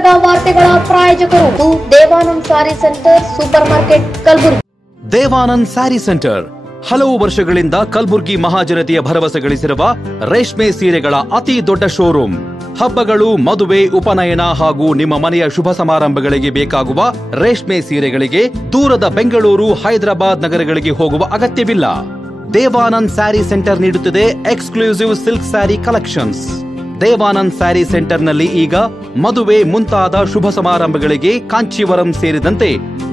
ಗುಲ್ಬರ್ಗಾ ವಾರ್ತೆಗಳ ಪ್ರಾಯೋಜಕರು Devanand sari centre super market Kalaburagi. Devanand sari centre ಹಲವು ವರ್ಷಗಳಿಂದ ಕಲಬುರಗಿ ಮಹಾಜನತೆಯ ಭರವಸೆ ಗಳಿಸಿರುವ ರೇಷ್ಮೆ ಸೀರೆಗಳ ಅತಿ ದೊಡ್ಡ ಶೋರೂಮ್. ಹಬ್ಬಗಳು, ಮದುವೆ, ಉಪನಯನ ಹಾಗೂ ನಿಮ್ಮ ಮನೆಯ ಶುಭ ಸಮಾರಂಭಗಳಿಗೆ ಬೇಕಾಗುವ ರೇಷ್ಮೆ ಸೀರೆಗಳಿಗೆ ದೂರದ ಬೆಂಗಳೂರು, ಹೈದರಾಬಾದ್ ನಗರಗಳಿಗೆ ಹೋಗುವ ಅಗತ್ಯವಿಲ್ಲ. ದೇವಾನಂದ್ ಸ್ಯಾರಿ ಸೆಂಟರ್ ನೀಡುತ್ತಿದೆ exclusive silk sari collections. Devanand sari ಸೆಂಟರ್ನಲ್ಲಿ ಈಗ ಮದುವೆ ಮುಂತಾದ ಶುಭ ಸಮಾರಂಭಗಳಿಗೆ ಕಾಂಚೀವರಂ ಸೇರಿದಂತೆ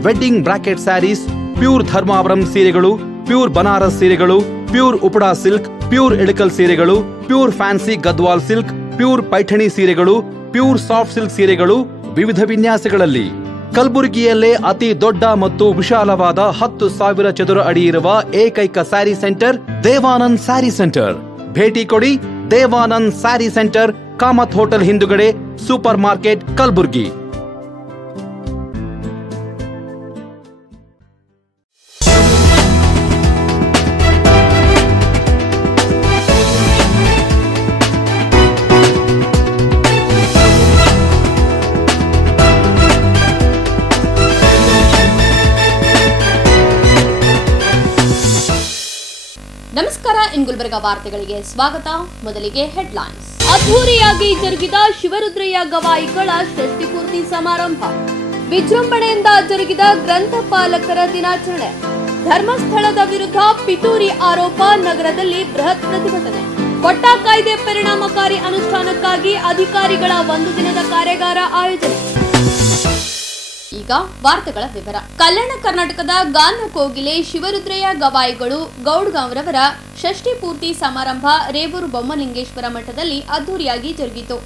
wedding brocade saris, pure Dharmavaram ಸೀರೆಗಳು, ಪ್ಯೂರ್ ಬನಾರಸ್ ಸೀರೆಗಳು, pure Uppada silk, pure Ilkal ಸೀರೆಗಳು, pure fancy Gadwal silk, pure Paithani ಸೀರೆಗಳು, ಪ್ಯೂರ್ ಸಾಫ್ಟ್ ಸಿಲ್ಕ್ ಸೀರೆಗಳು ವಿವಿಧ ವಿನ್ಯಾಸಗಳಲ್ಲಿ. ಕಲಬುರಗಿಯಲ್ಲೇ ಅತಿ ದೊಡ್ಡ ಮತ್ತು ವಿಶಾಲವಾದ 10,000 ಚದುರ ಅಡಿ ಇರುವ ಏಕೈಕ ಸ್ಯಾರಿ ಸೆಂಟರ್ ದೇವಾನಂದ್ ಸ್ಯಾರಿ ಸೆಂಟರ್. ಭೇಟಿ ಕೊಡಿ. ದೇವಾನಂದ್ ಸ್ಯಾರಿ ಸೆಂಟರ್, ಕಾಮತ್ ಹೋಟೆಲ್ ಹಿಂದುಗಡೆ, ಸೂಪರ್ ಮಾರ್ಕೆಟ್, ಕಲಬುರಗಿ. ನಮಸ್ಕಾರ. ಗುಲ್ಬರ್ಗಾ ವಾರ್ತೆಗಳಿಗೆ ಸ್ವಾಗತ. ಮೊದಲಿಗೆ ಹೆಡ್ಲೈನ್ಸ್. ಅದ್ಧೂರಿಯಾಗಿ ಜರುಗಿದ ಶಿವರುದ್ರಯ್ಯ ಗವಾಯಿಗಳ ಷಷ್ಠಿಪೂರ್ತಿ ಸಮಾರಂಭ. ವಿಜೃಂಭಣೆಯಿಂದ ಜರುಗಿದ ಗ್ರಂಥಪಾಲಕರ ದಿನಾಚರಣೆ. ಧರ್ಮಸ್ಥಳದ ವಿರುದ್ಧ ಪಿತೂರಿ ಆರೋಪ, ನಗರದಲ್ಲಿ ಬೃಹತ್ ಪ್ರತಿಭಟನೆ. ಕೊಟ್ಟ ಕಾಯ್ದೆ ಪರಿಣಾಮಕಾರಿ ಅನುಷ್ಠಾನಕ್ಕಾಗಿ ಅಧಿಕಾರಿಗಳ 1 ದಿನದ ಕಾರ್ಯಾಗಾರ ಆಯೋಜನೆ. ಈಗ ವಾರ್ತೆಗಳ ವಿವರ. ಕಲ್ಯಾಣ ಕರ್ನಾಟಕದ ಗಾನ ಕೋಗಿಲೆ ಶಿವರುದ್ರಯ್ಯ ಗವಾಯಿಗಳು ಗೌಡ್ಗಾಂವ್ರವರ ಷಷ್ಠಿ ಪೂರ್ತಿ ಸಮಾರಂಭ ರೇವೂರು ಬೊಮ್ಮಲಿಂಗೇಶ್ವರ ಮಠದಲ್ಲಿ ಅದ್ದೂರಿಯಾಗಿ ಜರುಗಿತು.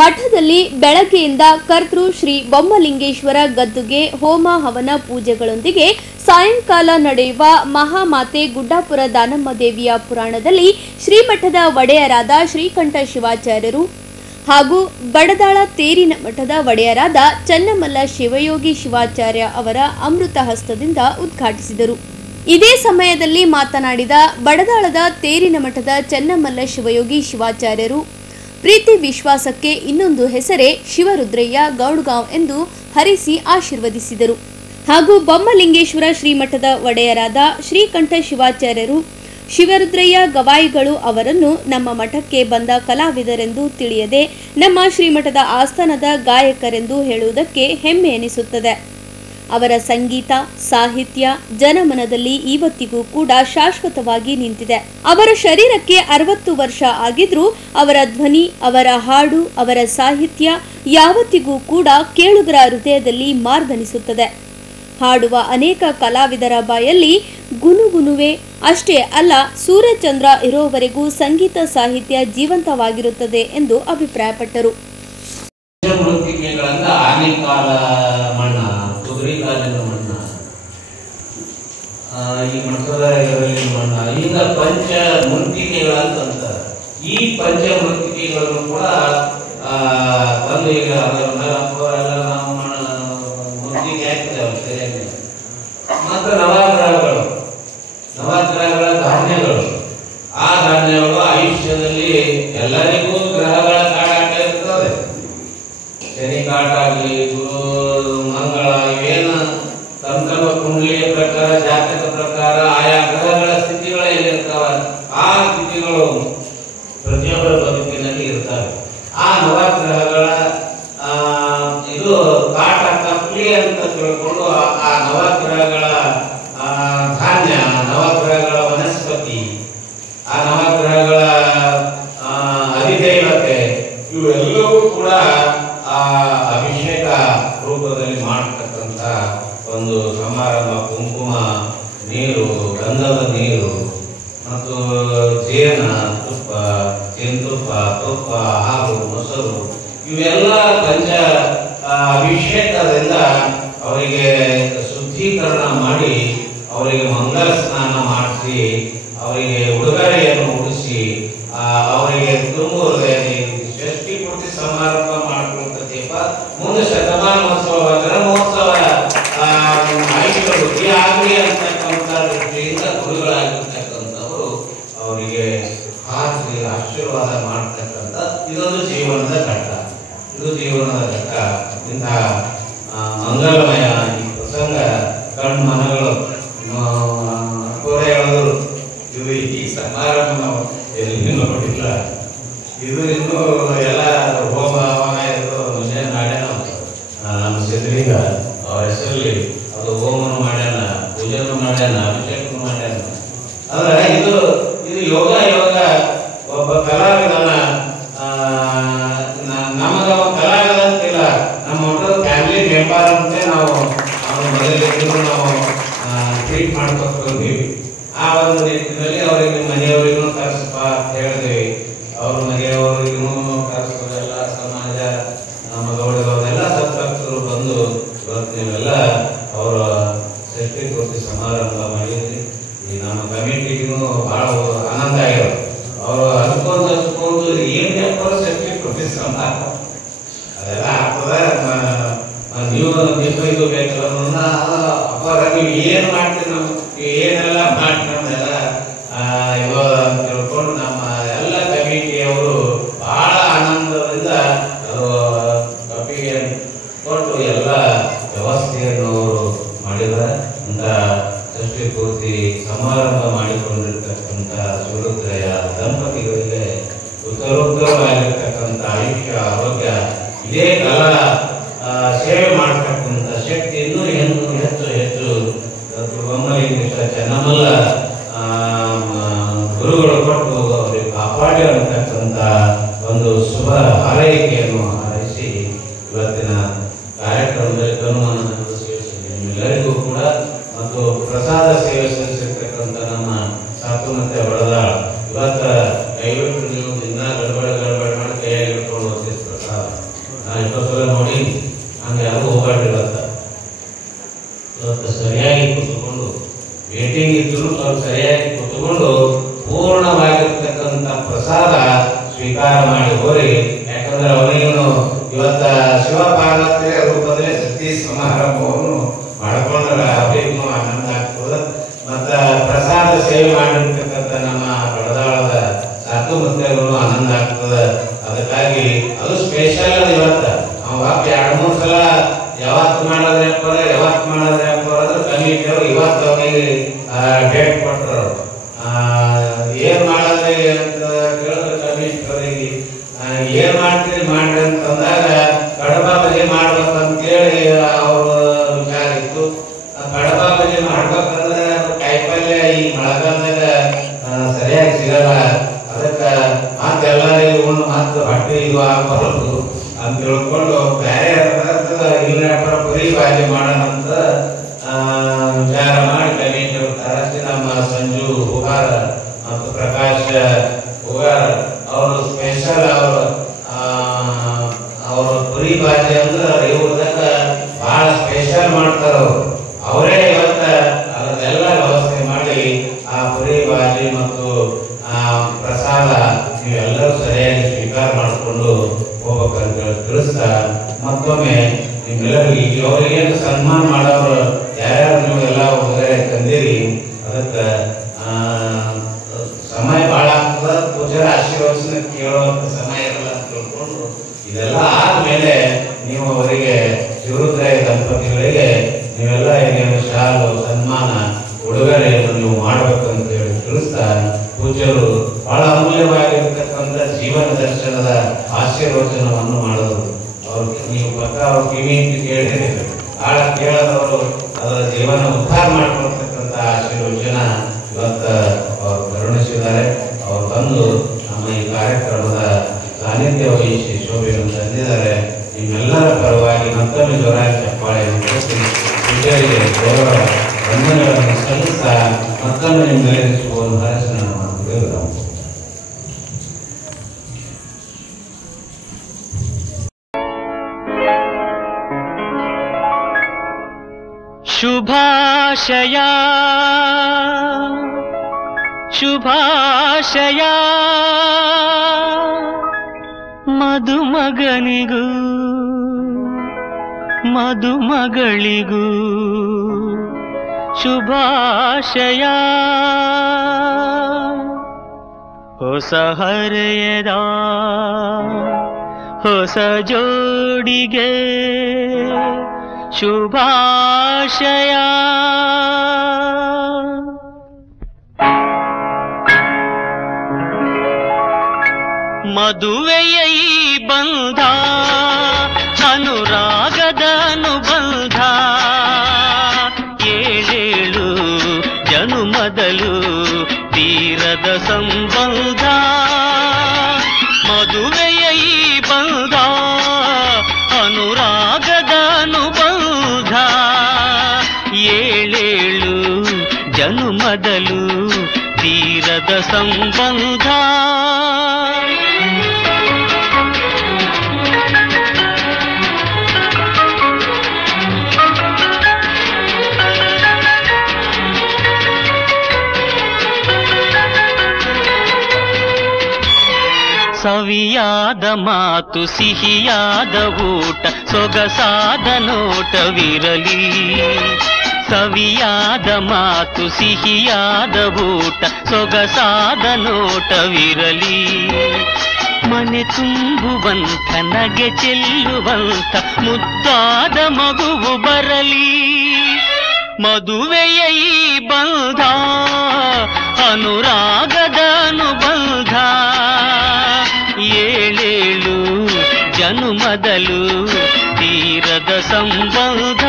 ಮಠದಲ್ಲಿ ಬೆಳಗ್ಗೆಯಿಂದ ಕರ್ತೃ ಶ್ರೀ ಬೊಮ್ಮಲಿಂಗೇಶ್ವರ ಗದ್ದುಗೆ ಹೋಮ ಹವನ ಪೂಜೆಗಳೊಂದಿಗೆ ಸಾಯಂಕಾಲ ನಡೆಯುವ ಮಹಾಮಾತೆ ಗುಡ್ಡಾಪುರ ದಾನಮ್ಮ ದೇವಿಯ ಪುರಾಣದಲ್ಲಿ ಶ್ರೀಮಠದ ಒಡೆಯರಾದ ಶ್ರೀಕಂಠ ಶಿವಾಚಾರ್ಯರು ಹಾಗೂ ಬಡದಾಳ ತೇರಿನ ಮಠದ ಒಡೆಯರಾದ ಚನ್ನಮಲ್ಲ ಶಿವಯೋಗಿ ಶಿವಾಚಾರ್ಯ ಅವರ ಅಮೃತ ಹಸ್ತದಿಂದ ಉದ್ಘಾಟಿಸಿದರು. ಇದೇ ಸಮಯದಲ್ಲಿ ಮಾತನಾಡಿದ ಬಡದಾಳದ ತೇರಿನ ಮಠದ ಚನ್ನಮಲ್ಲ ಶಿವಯೋಗಿ ಶಿವಾಚಾರ್ಯರು, ಪ್ರೀತಿ ವಿಶ್ವಾಸಕ್ಕೆ ಇನ್ನೊಂದು ಹೆಸರೇ ಶಿವರುದ್ರಯ್ಯ ಗೌಡ್ಗಾಂವ್ ಎಂದು ಹರಿಸಿ ಆಶೀರ್ವದಿಸಿದರು. ಹಾಗೂ ಬೊಮ್ಮಲಿಂಗೇಶ್ವರ ಶ್ರೀಮಠದ ಒಡೆಯರಾದ ಶ್ರೀಕಂಠ ಶಿವಾಚಾರ್ಯರು, ಶಿವರುದ್ರಯ್ಯ ಗವಾಯಿಗಳು ಅವರನ್ನು ನಮ್ಮ ಮಠಕ್ಕೆ ಬಂದ ಕಲಾವಿದರೆಂದು ತಿಳಿಯದೆ ನಮ್ಮ ಶ್ರೀಮಠದ ಆಸ್ಥಾನದ ಗಾಯಕರೆಂದು ಹೇಳುವುದಕ್ಕೆ ಹೆಮ್ಮೆ ಎನಿಸುತ್ತದೆ. ಅವರ ಸಂಗೀತ, ಸಾಹಿತ್ಯ ಜನಮನದಲ್ಲಿ ಇವತ್ತಿಗೂ ಕೂಡ ಶಾಶ್ವತವಾಗಿ ನಿಂತಿದೆ. ಅವರ ಶರೀರಕ್ಕೆ 60 ವರ್ಷ ಆಗಿದ್ರೂ ಅವರ ಧ್ವನಿ, ಅವರ ಹಾಡು, ಅವರ ಸಾಹಿತ್ಯ ಯಾವತ್ತಿಗೂ ಕೂಡ ಕೇಳುಗರ ಹೃದಯದಲ್ಲಿ ಮಾರ್ದನಿಸುತ್ತದೆ. ಹಾಡುವ ಅನೇಕ ಕಲಾವಿದರ ಬಾಯಲ್ಲಿ ಗುನುಗುನುವೆ ಅಷ್ಟೇ ಅಲ್ಲ, ಸೂರ್ಯಚಂದ್ರ ಇರೋವರೆಗೂ ಸಂಗೀತ ಸಾಹಿತ್ಯ ಜೀವಂತವಾಗಿರುತ್ತದೆ ಎಂದು ಅಭಿಪ್ರಾಯಪಟ್ಟರು. ಈ ಪಂಚಮೃತ್ತಿಕೆಗಳನ್ನು ಕೂಡ ತಂದು ಈಗ ಮಾತ್ರ ನವಗ್ರಹಗಳ ಧಾನ್ಯಗಳು, ಆ ಧಾನ್ಯಗಳು ಆಯುಷ್ಯದಲ್ಲಿ ಎಲ್ಲರಿಗೂ ಗ್ರಹಗಳ ಕಾಟ ಇರ್ತದೆ. ಶನಿ ಕಾಟ ಆಗಲಿ, ಗುರು ಮಂಗಳ, ಇವೇನು ತಮ್ಮ ಕುಂಡಲಿಯ ಪ್ರಕಾರ, ಜಾತಕ ಪ್ರಕಾರ ಆಯಾ ಗ್ರಹಗಳ ಸ್ಥಿತಿಗಳು ಏನಿರ್ತಾವ, ಆ ಸ್ಥಿತಿಗಳು ಪ್ರತಿಯೊಬ್ಬರ ಬದುಕಿನಲ್ಲಿ ಇರ್ತವೆ. ಆ ನವಗ್ರಹಗಳ ಇದು ಕಾಟ ತಪ್ಪಲಿ ಅಂತ ತಿಳ್ಕೊಂಡು ಆ ನವಗ್ರಹಗಳ ಧಾನ್ಯ, ನವಗ್ರಹಗಳ ವನಸ್ಪತಿ, ಆ ನವಗ್ರಹಗಳ ಅಧಿದೇವತೆ, ಇವೆಲ್ಲವೂ ಕೂಡ ಆ ಅಭಿಷೇಕ ರೂಪದಲ್ಲಿ ಮಾಡತಕ್ಕಂಥ ಒಂದು ಸಮಾರಂಭ. ಕುಂಕುಮ ನೀರು, ಗಂಧದ ನೀರು ಮತ್ತು ಜೇನ ತುಪ್ಪ, ಜೇನುತುಪ್ಪ, ತುಪ್ಪ, ಹಾಲು, ಮೊಸರು, ಇವೆಲ್ಲ ಪಂಚ ಅಭಿಷೇಕದಿಂದ ಅವರಿಗೆ ಶುದ್ಧೀಕರಣ ಮಾಡಿ, ಅವರಿಗೆ ಮಂಗಲ ಸ್ನಾನ ಮಾಡಿಸಿ, ಅವರಿಗೆ ಉಡುಗೊರೆಯನ್ನು ಉಡಿಸಿ, ಅವರಿಗೆ ತುಂಬು ಷಷ್ಠಿ ಪೂರ್ತಿ ಸಮಾರಂಭ ಮಾಡ್ಕೊಳ್ತದೀಪ. ಮುಂದೆ ಶತಮಾನೋತ್ಸವ, ಗ್ರಹಮೋತ್ಸವ ಆಯ್ಕೆಗಳು ಆಗಲಿ ಅಂತಕ್ಕಂಥ ದೃಷ್ಟಿಯಿಂದ ಗುರುಗಳಾಗಿರ್ತಕ್ಕಂಥವರು ಅವರಿಗೆ ಹಾಕಿ ಆಶೀರ್ವಾದ ಮಾಡ್ತಕ್ಕಂಥ ಇದೊಂದು ಜೀವನದ ಘಟ್ಟ. ಇದು ಜೀವನದ ಲೆಕ್ಕ. ಇಂತಹ ಮಂಗಲಮಯ ಈ ಪ್ರಸಂಗ ಕಣ್ಣು ಮನಗಳು ಹೇಳೋದು. ಇದು ಈ ಸಮಾರಂಭ ನಾವು ಎಲ್ಲಿ ನೋಡಿಲ್ಲ. ಇದು ಇನ್ನೂ ಎಲ್ಲ ಹೋಮ ಹವನ ಇದು ಮುಂಜಾನೆ ಮಾಡ್ಯಾನ ನಮ್ಮ ಸಿದ್ಧಲಿಂಗ ಅವ್ರ ಹೆಸರಲ್ಲಿ. ಅದು ಹೋಮನು ಮಾಡ್ಯಾನ, ಪೂಜೆನೂ ಮಾಡ್ಯಾನ, ಅಭಿಷೇಕನೂ ಮಾಡ್ಯಾನ. ಅಂದ್ರೆ ಇದು ಯೋಗ ಒಬ್ಬ ಕಲಾವಿದನ ನಮಗ ಕಲಾವಿದ ಅಂತಿಲ್ಲ, ನಮ್ಮ ಒಟ್ಟು ಫ್ಯಾಮಿಲಿ ಮೆಂಬರ್ ಅಂತೆ ನಾವು ಅವನ ಮೊದಲಿಗೆ ನಾವು ಟ್ರೀಟ್ ಮಾಡ್ಕೊತೀವಿ. ಆ ಒಂದು ನಿಟ್ಟಿನಲ್ಲಿ ಅವರಿಗೆ ಮನೆಯವರಿಗೂ ಕರೆಸಪ್ಪ ಅಂತ ಹೇಳಿದ್ವಿ. ಅವ್ರ ಮನೆಯವರಿಗೂ ಕರೆಸೋದೆಲ್ಲ ಸಮಾಜ ನಮ್ಮ ಗೌಡದವರೆಲ್ಲ ಸತ್ಭಕ್ತರು ಬಂದು ಇವತ್ತು ನೀವೆಲ್ಲ ಅವರ ಷಷ್ಠಿ ಸಮಾರಂಭ ಮಾಡಿದ್ರಿ. ಈ ನಮ್ಮ ಕಮಿಟಿಗೂ ಬಹಳ ಆನಂದ ಆಗಿರೋ. ಅವರು ಹಚ್ಕೊಂಡು ಏನ್ ಷಷ್ಠಿ ಸಮಾರಂಭ ಅದೆಲ್ಲ ಆಗ್ತದೆ. ನೀವು ಇದು ಬೇಕಲ್ಲ ಅಪ್ಪಾರ ನೀವು ಏನ್ ಮಾಡ್ತೀರಿ, ನಮ್ಗೆ ಏನೆಲ್ಲ ಮಾಡಿ ನಮ್ದೆಲ್ಲ ಇವಾಗ ಅಂತ ತಿಳ್ಕೊಂಡು ನಮ್ಮ ಎಲ್ಲ ಕಮಿಟಿಯವರು ಬಹಳ ಆನಂದದಿಂದ ಅದು ಕಪಿಗೆ ಕೊಟ್ಟು ಎಲ್ಲ ವ್ಯವಸ್ಥೆಯನ್ನು ಅವರು ಮಾಡಿದ್ದಾರೆ. ಅಂತ ಷಷ್ಠಿ ಪೂರ್ತಿ ಸಮಾರಂಭ ಮಾಡಿಕೊಂಡಿರ್ತಕ್ಕಂಥ ಶಿವರುದ್ರಯ್ಯ ದಂಪತಿಗಳಿಗೆ ಉತ್ತರೋತ್ತರವಾಗಿರ್ತಕ್ಕಂಥ ಆಯುಷ್ಯ, ಆರೋಗ್ಯ, ಇದೇ ಕಲಾ ಸೇವೆ ಮಾಡತಕ್ಕಂಥ ಶಕ್ತಿ ಇನ್ನೂ ಹೆಚ್ಚು ಹೆಚ್ಚು ಬೊಮ್ಮಲಿಂಗೇಶ್ವರ ಚೆನ್ನಮಲ್ಲ ಗುರುಗಳು ಕೊಟ್ಟು ಅವರಿಗೆ ಕಾಪಾಡಿ ಅಂತಕ್ಕಂಥ ಒಂದು ಶುಭ ಹಾರೈಕೆಯನ್ನು ಹಾರೈಸಿ ಇವತ್ತಿನ ಕಾರ್ಯಕ್ರಮದಲ್ಲಿ ಗಮನವನ್ನು ಸೇವಿಸಿದೆ. ನಿಮ್ಮೆಲ್ಲರಿಗೂ ಕೂಡ ಮತ್ತು ಪ್ರಸಾದ ಸೇವೆ ಸಲ್ಲಿಸಿರ್ತಕ್ಕಂಥ ನಮ್ಮ ಸಾಕು ಮತ್ತೆ ಬಡದಾಳ ಇವತ್ತ ದಯವಿಟ್ಟು ನೀವು ದಿನ ಗಡಬಡ ಮಾಡಿ ಕೈಯಾಗಿ ಇಟ್ಕೊಂಡು ಹೋಗ್ತೀವಿ ಪ್ರಸಾದ. ನಾನು ಎಷ್ಟೊತ್ತಲ್ಲ ನೋಡಿ ಹಂಗೆ ಯಾರು ಹೋಗ್ಬಾರ್ದು. ಇವತ್ತು ಸರಿಯಾಗಿ ಕೂತ್ಕೊಂಡು ವೇಟಿಂಗ್ ಇದ್ರು ಸ್ವಲ್ಪ ಸರಿಯಾಗಿ ಕೂತ್ಕೊಂಡು ಪೂರ್ಣವಾಗಿರ್ತಕ್ಕಂಥ ಪ್ರಸಾದ ಸ್ವೀಕಾರ ಮಾಡಿ ಹೋರಿ. ಯಾಕಂದ್ರೆ ಅವನಿಗೂ ಇವತ್ತ ಶಿವಪಾರ್ವತಿಯ ರೂಪದಲ್ಲಿ ಷಷ್ಠಿ ಸಮಾರಂಭವನ್ನು ಮಾಡಿಕೊಂಡ್ರೆ ಅವರಿಗೂ ಆನಂದ ಆಗ್ತದೆ. ಮತ್ತ ಪ್ರಸಾದ ಸೇವೆ ಮಾಡಿರ್ತಕ್ಕಂಥ ನಮ್ಮ ಬಡದಾಳದ ಸಾಕು ಮುತ್ತೆಗೂ ಆನಂದ ಆಗ್ತದೆ. ಅದಕ್ಕಾಗಿ ಅದು ಸ್ಪೆಷಲ್ ಅದು. ಇವತ್ತು ನಾವು 2-3 ಸಲ ಯಾವತ್ತು ಮಾಡಿದ್ರೆ ಅಂದ್ರೆ ಕಮಿಟಿಯವರು ಇವತ್ತು ಅವನಿಗೆ ಡೇಟ್ ಕೊಟ್ಟರು. ಏನ್ ಮಾಡಿದ್ರಿ ಅಂತ ಕೇಳಿದ್ರೆ ಕಮಿಟಿಯವರಿಗೆ ಏನ್ ಮಾಡ್ತೀರಿ ಮಾಡ್ರಿ ಅಂತಂದಾಗ ಕಡಬ ಬಜೆ ಮಾಡ್ಬೇಕಂತೇಳಿ ಅವ್ರ ವಿಚಾರ ಇತ್ತು. ಕಡಬ ಬಜೆ ಮಾಡ್ಬೇಕಂದ್ರೆ ಕಾಯಿಪಲ್ಯ ಈ ಮಳೆಗಾಲದಾಗ ಸರಿಯಾಗಿ ಸಿಗಲ್ಲ. ಅದಕ್ಕೆ ಎಲ್ಲರಿಗೂ ಉಣ್ಣು ಮತ್ತು ಹೊಟ್ಟೆ ಇದು ಆಗಬಾರದು ಅಂತ ತಿಳ್ಕೊಂಡು ಬೇರೆ ಇಲ್ಲ ಪುರಿ ಬಾಜಿ ಮಾಡೋಣ ಅಂತ ವಿಚಾರ ಮಾಡಿ ಕಮಿಟಿ ತರಸಿ ನಮ್ಮ ಸಂಜು ಹುಗಾರ ಮತ್ತು ಪ್ರಕಾಶ್ ಹುಗಾರ ಅವರು ಸ್ಪೆಷಲ್ ಅವರು ಪುರಿ ಬಾಜಿ ಅಂದ್ರೆ ಇವ್ರದಾಗ ಬಹಳ ಸ್ಪೆಷಲ್ ಮಾಡ್ತಾರ. ಅವರೇ ಇವತ್ತ ಅದನ್ನೆಲ್ಲ ವ್ಯವಸ್ಥೆ ಮಾಡಿ ಆ ಪುರಿ ಬಾಜಿ ಮತ್ತು ಪ್ರಸಾದ ನೀವೆಲ್ಲರೂ ಸರಿಯಾಗಿ ಸ್ವೀಕಾರ ಮಾಡಿಕೊಂಡು ಹೋಗ್ಬೇಕಂತ ತಿಳಿಸ್ತಾ ಮತ್ತೊಮ್ಮೆ ನಿಮ್ಮೆಲ್ಲರಿಗೂ ಅವರಿಗೆ ಸನ್ಮಾನ ಮಾಡೋರು ಯಾರ್ಯಾರು ನೀವು ಎಲ್ಲ ಉಡುಗೊರೆ ತಂದಿರಿ. ಅದಕ್ಕೆ ಸಮಯ ಬಹಳ ಆಗ್ತದ. ಪೂಜಾರ ಆಶೀರ್ವಚನ ಕೇಳುವಂತ ಸಮಯ ಇರಲ್ಲ ಅಂತ ತಿಳ್ಕೊಂಡು ಇದೆಲ್ಲ ಆದ್ಮೇಲೆ ನೀವು ಅವರಿಗೆ ಶಿವರುದ್ರಯ್ಯ ದಂಪತಿಗಳಿಗೆ ನೀವೆಲ್ಲ ಏನೇನು ಶಾಲು ಸನ್ಮಾನ ಉಡುಗೊರೆಯನ್ನು ನೀವು ಮಾಡ್ಬೇಕಂತ ಹೇಳಿ ತಿಳಿಸ್ತಾ ಪೂಜ್ಯರು ಬಹಳ ಅಮೂಲ್ಯವಾಗಿರ್ತಕ್ಕಂಥ ಜೀವನ ದರ್ಶನದ ಆಶೀರ್ವಚನವನ್ನು ಮಾಡೋದು. ಅವ್ರು ನೀವು ಪಕ್ಕ ಅವ್ರ ಕಿವಿ ಕೇಳಿದ್ರೆ ಆಳ ಕೇಳದವರು ಅದರ ಜೀವನ ಉದ್ಧಾರ ಮಾಡಿಕೊಳ್ತಕ್ಕಂಥ ಆಶೀರ್ವಚನ ಇವತ್ತು ಅವ್ರು ಕರುಣಿಸಿದ್ದಾರೆ. ಅವ್ರು ಬಂದು ನಮ್ಮ ಈ ಕಾರ್ಯಕ್ರಮದ ಸಾನ್ನಿಧ್ಯ ವಹಿಸಿ ಶೋಭೆಯನ್ನು ತಂದಿದ್ದಾರೆ. ನಿಮ್ಮೆಲ್ಲರ ಪರವಾಗಿ ಮತ್ತೊಮ್ಮೆ ಜೋರಾಗಿ ಚಪ್ಪಾಳೆಯನ್ನು ಕೊಟ್ಟು ಪೂಜಾರಿಗೆ ಗೌರವ ವಂದನೆಗಳನ್ನು ಸಲ್ಲಿಸ್ತಾ ಮತ್ತೊಮ್ಮೆ ನಿಮ್ಮೆಲ್ಲರಿಗೂ ಶುಭವನ್ನು ಹಾರೈಸಿ ನನ್ನ ಮಾತುಗಳು ನಾವು ಶುಭಾಶಯ ಶುಭಾಶಯ ಮದುಮಗನಿಗೂ ಮದುಮಗಳಿಗೂ ಶುಭಾಶಯ. ಹೊಸ ಹರೆಯದ ಹೊಸ ಜೋಡಿಗೆ ಶುಭಾಶಯ. ಮದುವೆಯ ಈ ಬಂಧ ಅನುರಾಗದ ಅನುಬಂಧ, ಏಳೇಳು ಜನುಮದಲು ತೀರದ ಸಂಬಂಧ. ಮದುವೆಯ ಈ ಬಂಧ ಅನುರಾಗದ ಅನುಬಂಧ, ಏಳೇಳು ಜನುಮದಲು ತೀರದ ಸಂಬಂಧ. ಸವಿಯಾದ ಮಾತು ಸಿಹಿಯಾದ ಊಟ ಸೊಗಸಾದ ನೋಟವಿರಲಿ. ಸವಿಯಾದ ಮಾತು ಸಿಹಿಯಾದ ಊಟ ಸೊಗಸಾದ ನೋಟವಿರಲಿ. ಮನೆ ತುಂಬುವಂಥ ನಗೆ ಚೆಲ್ಲುವಂಥ ಮುದ್ದಾದ ಮಗುವು ಬರಲಿ. ಮದುವೆಯ ಈ ಬಂಧ ಅನುರಾಗದ ಅನುಬಂಧ, ಏಳೇಳು ಜನುಮದಲು ತೀರದ ಸಂಬಂಧ.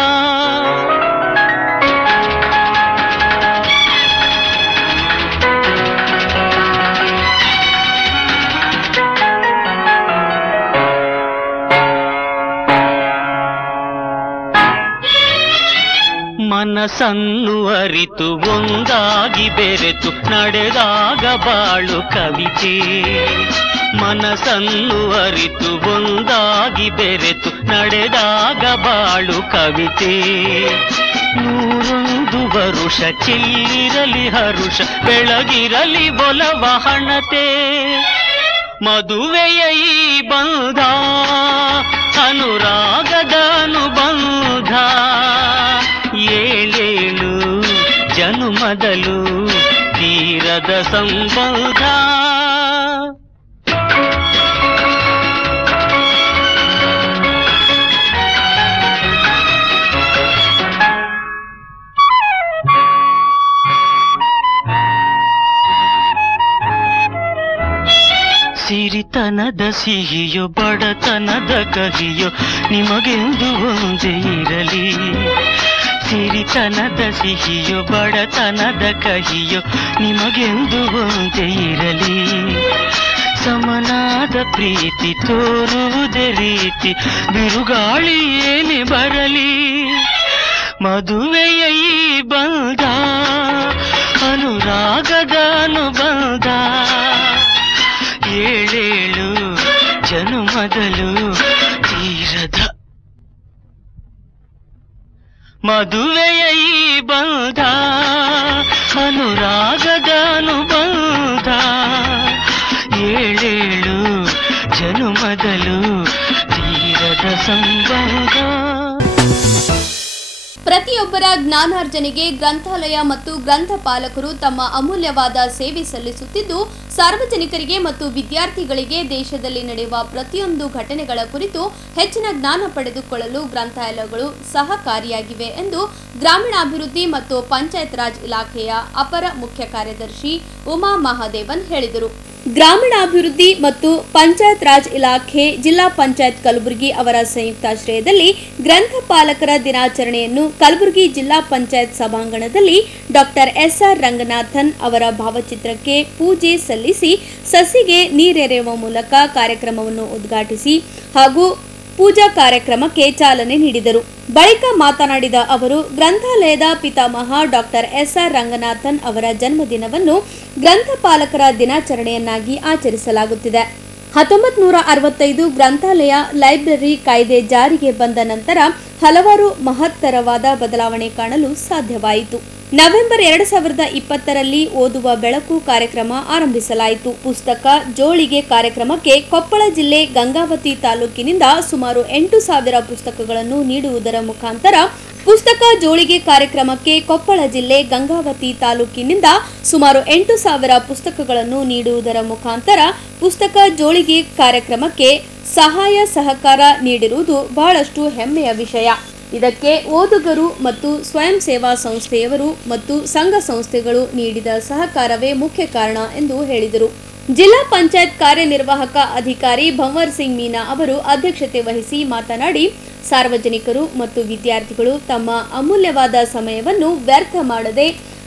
ಮನಸ್ಸನ್ನು ಅರಿತು ಒಂದಾಗಿ ಬೆರೆತು ನಡೆದಾಗ ಬಾಳು ಕವಿತೆ. ಮನಸ್ಸನ್ನು ಅರಿತು ಒಂದಾಗಿ ಬೆರೆತು ನಡೆದಾಗ ಬಾಳು ಕವಿತೆ. 101 ವರುಷ ಚಿಲ್ಲಿರಲಿ ಹರುಷ ಬೆಳಗಿರಲಿ ಒಲವ ಹಣತೆ. ಮದುವೆಯ ಈ ಬಂಧ ಅನುರಾಗದ ಅನುಬಂಧ, ಏಳೇಳು ಜನುಮದಲು ತೀರದ ಸಂಬಂಧ. ಸಿರಿತನದ ಸಿಹಿಯೋ ಬಡತನದ ಕಹಿಯೋ ನಿಮಗೆಂದು ಒಂದೇ ಇರಲಿ. ಸಿರಿತನದ ಸಿಹಿಯೋ ಬಡತನದ ಕಹಿಯೋ ನಿಮಗೆಂದು ಒಂದೇ ಇರಲಿ. ಸಮನಾದ ಪ್ರೀತಿ ತೋರುವುದೇ ರೀತಿ ಬಿರುಗಾಳಿ ಏನೇ ಬರಲಿ. ಮದುವೆಯ ಈ ಬಂಧ ಅನುರಾಗದ ಅನುಬಂಧ, ಏಳೇಳು ಜನುಮದಲು ತೀರದ. ಮದುವೆಯ ಈ ಬಂಧ ಅನುರಾಗದ ಅನುಬಂಧ, ಏಳೇಳು ಜನುಮದಲು ತೀರದ ಸಂಬಂಧ. ಪ್ರತಿಯೊಬ್ಬರ ಜ್ಞಾನಾರ್ಜನೆಗೆ ಗ್ರಂಥಾಲಯ ಮತ್ತು ಗ್ರಂಥಪಾಲಕರು ತಮ್ಮ ಅಮೂಲ್ಯವಾದ ಸೇವೆ ಸಲ್ಲಿಸುತ್ತಿದ್ದು, ಸಾರ್ವಜನಿಕರಿಗೆ ಮತ್ತು ವಿದ್ಯಾರ್ಥಿಗಳಿಗೆ ದೇಶದಲ್ಲಿ ನಡೆಯುವ ಪ್ರತಿಯೊಂದು ಘಟನೆಗಳ ಕುರಿತು ಹೆಚ್ಚಿನ ಜ್ಞಾನ ಪಡೆದುಕೊಳ್ಳಲು ಗ್ರಂಥಾಲಯಗಳು ಸಹಕಾರಿಯಾಗಿವೆ ಎಂದು ಗ್ರಾಮೀಣಾಭಿವೃದ್ಧಿ ಮತ್ತು ಪಂಚಾಯತ್ ರಾಜ್ ಇಲಾಖೆಯ ಅಪರ ಮುಖ್ಯ ಕಾರ್ಯದರ್ಶಿ ಉಮಾ ಮಹಾದೇವನ್ ಹೇಳಿದರು. ಗ್ರಾಮೀಣಾಭಿವೃದ್ಧಿ ಮತ್ತು ಪಂಚಾಯತ್ ರಾಜ್ ಇಲಾಖೆ ಜಿಲ್ಲಾ ಪಂಚಾಯತ್ ಕಲಬುರಗಿ ಅವರ ಸಂಯುಕ್ತಾಶ್ರಯದಲ್ಲಿ ಗ್ರಂಥಪಾಲಕರ ದಿನಾಚರಣೆಯನ್ನು ಕಲಬುರಗಿ ಜಿಲ್ಲಾ ಪಂಚಾಯತ್ ಸಭಾಂಗಣದಲ್ಲಿ ಡಾಕ್ಟರ್ ಎಸ್ಆರ್ ರಂಗನಾಥನ್ ಅವರ ಭಾವಚಿತ್ರಕ್ಕೆ ಪೂಜೆ ಸಲ್ಲಿಸಿ ಸಸಿಗೆ ನೀರೆರೆಯುವ ಮೂಲಕ ಕಾರ್ಯಕ್ರಮವನ್ನು ಉದ್ಘಾಟಿಸಿ ಹಾಗೂ ಪೂಜಾ ಕಾರ್ಯಕ್ರಮಕ್ಕೆ ಚಾಲನೆ ನೀಡಿದರು. ಬಳಿಕ ಮಾತನಾಡಿದ ಅವರು, ಗ್ರಂಥಾಲಯದ ಪಿತಾಮಹ ಡಾಕ್ಟರ್ ಎಸ್ಆರ್ ರಂಗನಾಥನ್ ಅವರ ಜನ್ಮದಿನವನ್ನು ಗ್ರಂಥಪಾಲಕರ ದಿನಾಚರಣೆಯನ್ನಾಗಿ ಆಚರಿಸಲಾಗುತ್ತಿದೆ. 1965 ಗ್ರಂಥಾಲಯ ಲೈಬ್ರರಿ ಕಾಯ್ದೆ ಜಾರಿಗೆ ಬಂದ ನಂತರ ಹಲವಾರು ಮಹತ್ತರವಾದ ಬದಲಾವಣೆ ಕಾಣಲು ಸಾಧ್ಯವಾಯಿತು. ನವೆಂಬರ್ 2020ರಲ್ಲಿ ಓದುವ ಬೆಳಕು ಕಾರ್ಯಕ್ರಮ ಆರಂಭಿಸಲಾಯಿತು. ಪುಸ್ತಕ ಜೋಳಿಗೆ ಕಾರ್ಯಕ್ರಮಕ್ಕೆ ಕೊಪ್ಪಳ ಜಿಲ್ಲೆ ಗಂಗಾವತಿ ತಾಲೂಕಿನಿಂದ ಸುಮಾರು 8,000 ಪುಸ್ತಕಗಳನ್ನು ನೀಡುವುದರ ಮುಖಾಂತರ ಪುಸ್ತಕ ಜೋಳಿಗೆ ಕಾರ್ಯಕ್ರಮಕ್ಕೆ ಕೊಪ್ಪಳ ಜಿಲ್ಲೆ ಗಂಗಾವತಿ ತಾಲೂಕಿನಿಂದ ಸುಮಾರು 8,000 ಪುಸ್ತಕಗಳನ್ನು ನೀಡುವುದರ ಮುಖಾಂತರ ಪುಸ್ತಕ ಜೋಳಿಗೆ ಕಾರ್ಯಕ್ರಮಕ್ಕೆ ಸಹಾಯ ಸಹಕಾರ ನೀಡಿರುವುದು ಬಹಳಷ್ಟು ಹೆಮ್ಮೆಯ ವಿಷಯ. ಇದಕ್ಕೆ ಓದುಗರು ಮತ್ತು ಸ್ವಯಂ ಸೇವಾ ಸಂಸ್ಥೆಯವರು ಮತ್ತು ಸಂಘ ಸಂಸ್ಥೆಗಳು ನೀಡಿದ ಸಹಕಾರವೇ ಮುಖ್ಯ ಕಾರಣ ಎಂದು ಹೇಳಿದರು. ಜಿಲ್ಲಾ ಪಂಚಾಯತ್ ಕಾರ್ಯನಿರ್ವಾಹಕ ಅಧಿಕಾರಿ ಭಂವರ್ ಸಿಂಗ್ ಮೀನಾ ಅವರು ಅಧ್ಯಕ್ಷತೆ ವಹಿಸಿ ಮಾತನಾಡಿ, ಸಾರ್ವಜನಿಕರು ಮತ್ತು ವಿದ್ಯಾರ್ಥಿಗಳು ತಮ್ಮ ಅಮೂಲ್ಯವಾದ ಸಮಯವನ್ನು ವ್ಯರ್ಥ ಮಾಡದೆ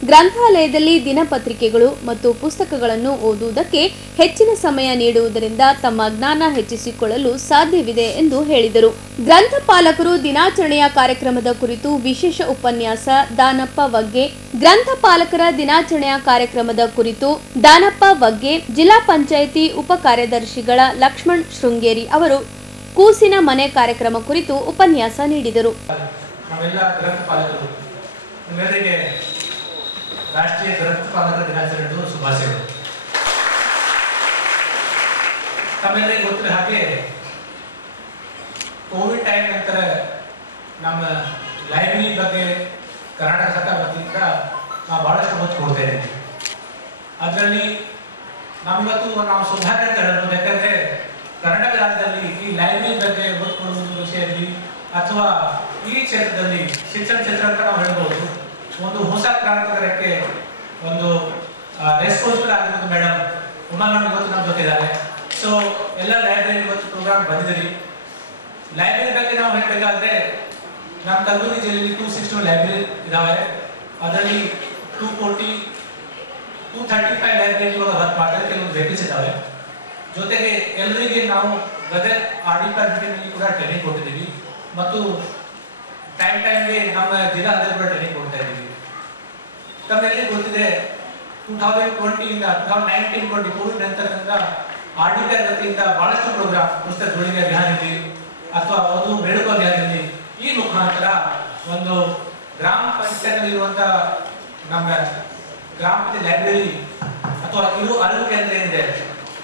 ಗ್ರಂಥಾಲಯದಲ್ಲಿ ದಿನಪತ್ರಿಕೆಗಳು ಮತ್ತು ಪುಸ್ತಕಗಳನ್ನು ಓದುವುದಕ್ಕೆ ಹೆಚ್ಚಿನ ಸಮಯ ನೀಡುವುದರಿಂದ ತಮ್ಮ ಜ್ಞಾನ ಹೆಚ್ಚಿಸಿಕೊಳ್ಳಲು ಸಾಧ್ಯವಿದೆ ಎಂದು ಹೇಳಿದರು. ಗ್ರಂಥಪಾಲಕರು ದಿನಾಚರಣೆಯ ಕಾರ್ಯಕ್ರಮದ ಕುರಿತು ವಿಶೇಷ ಉಪನ್ಯಾಸ ದಾನಪ್ಪ ವಗ್ಗೆ, ಗ್ರಂಥಪಾಲಕರ ದಿನಾಚರಣೆಯ ಕಾರ್ಯಕ್ರಮದ ಕುರಿತು ದಾನಪ್ಪ ವಗ್ಗೆ, ಜಿಲ್ಲಾ ಪಂಚಾಯಿತಿ ಉಪ ಕಾರ್ಯದರ್ಶಿಗಳ ಲಕ್ಷ್ಮಣ್ ಶೃಂಗೇರಿ ಅವರು ಕೂಸಿನ ಮನೆ ಕಾರ್ಯಕ್ರಮ ಕುರಿತು ಉಪನ್ಯಾಸ ನೀಡಿದರು. ರಾಷ್ಟ್ರೀಯ ಗ್ರಂಥಪಾಲಕರ ದಿನಾಚರಣೆಯ ಶುಭಾಶಯಗಳು. ತಮ್ಮೆಲ್ಲರಿಗೂ ಗೊತ್ತಿರೋ ಹಾಗೆ ಕೋವಿಡ್ ಟೈಮ್ ನಂತರ ನಮ್ಮ ಲೈಬ್ರರಿ ಬಗ್ಗೆ ಕರ್ನಾಟಕ ಸರ್ಕಾರ ವತಿಯಿಂದ ನಾವು ಬಹಳಷ್ಟು ಒತ್ತು ಕೊಡ್ತಾ ಇದ್ದೀವಿ. ಅದರಲ್ಲಿ ನಾವು ಸೌಭಾಗ್ಯ ಅಂತ ಹೇಳ್ಬೋದು. ಯಾಕಂದ್ರೆ ಕರ್ನಾಟಕ ರಾಜ್ಯದಲ್ಲಿ ಈ ಲೈಬ್ರರಿ ಬಗ್ಗೆ ಒತ್ತು ಕೊಡುವ ವಿಷಯದಲ್ಲಿ ಅಥವಾ ಈ ಕ್ಷೇತ್ರದಲ್ಲಿ ಶಿಕ್ಷಣ ಕ್ಷೇತ್ರ ಅಂತ ನಾವು ಹೇಳ್ಬೋದು ಒಂದು ಹೊಸ ಕ್ರಾಂತಿಕರಕ್ಕೆ ಒಂದು ರೆಸ್ಪಾನ್ಸಿಬಲ್ ಆಗಿರೋದು ಮೇಡಮ್ ಉಮಾ ನಮ್ಗೆ ಇವತ್ತು ನಮ್ಮ ಜೊತೆ ಇದ್ದಾರೆ. ಸೊ ಎಲ್ಲ ಲೈಬ್ರರಿ ಇವತ್ತು ಪ್ರೋಗ್ರಾಮ್ ಬಂದಿದ್ದೀರಿ. ಲೈಬ್ರರಿ ಬಗ್ಗೆ ನಾವು ಹೇಳಬೇಕಾದ್ರೆ ನಮ್ಮ ಕಲಬುರಗಿ ಜಿಲ್ಲೆಯಲ್ಲಿ 260 ಲೈಬ್ರರಿ ಇದಾವೆ. ಅದರಲ್ಲಿ 235 ಲೈಬ್ರರಿ ಇವಾಗ ವರ್ಕ್ ಮಾಡ್ತಾರೆ, ಕೆಲವೊಂದು ವೇಕೆನ್ಸಿ ಇದಾವೆ. ಜೊತೆಗೆ ಎಲ್ಲರಿಗೆ ನಾವು ಗದಗ ಆರ್ಡಿಪಾರ್ಟ್ಮೆಂಟ್ ಕೂಡ ಟ್ರೈನಿಂಗ್ ಕೊಟ್ಟಿದ್ದೀವಿ ಮತ್ತು ಟೈಮ್ಗೆ ನಮ್ಮ ಜಿಲ್ಲಾ ಕೂಡ ಟ್ರೈನಿಂಗ್ ಕೊಡ್ತಾ ಇದ್ದೀವಿ. ತಮ್ಮೆಲ್ಲರಿಗೂ ಗೊತ್ತಿದೆ 2020 ಇಂದ 2019-20 ಕೋವಿಡ್ ನಂತರದಿಂದ ಆರ್ಡಿಪಾರ್ ವತಿಯಿಂದ ಬಹಳಷ್ಟು ಪ್ರೋಗ್ರಾಮ್ ಪುಸ್ತಕ ಜೋಳಿಗೆ ಅಭಿಯಾನ ಇರಲಿ ಅಥವಾ ಓದು ಬೆಳಕು ಅಭಿಯಾನ ಇರಲಿ, ಈ ಮುಖಾಂತರ ಒಂದು ಗ್ರಾಮ ಪಂಚಾಯತ್ ಇರುವಂತ ನಮ್ಮ ಗ್ರಾಮ ಪಂಚಾಯತ್ ಲೈಬ್ರರಿ ಅಥವಾ ಇರು ಅರಿವು ಕೇಂದ್ರ ಏನಿದೆ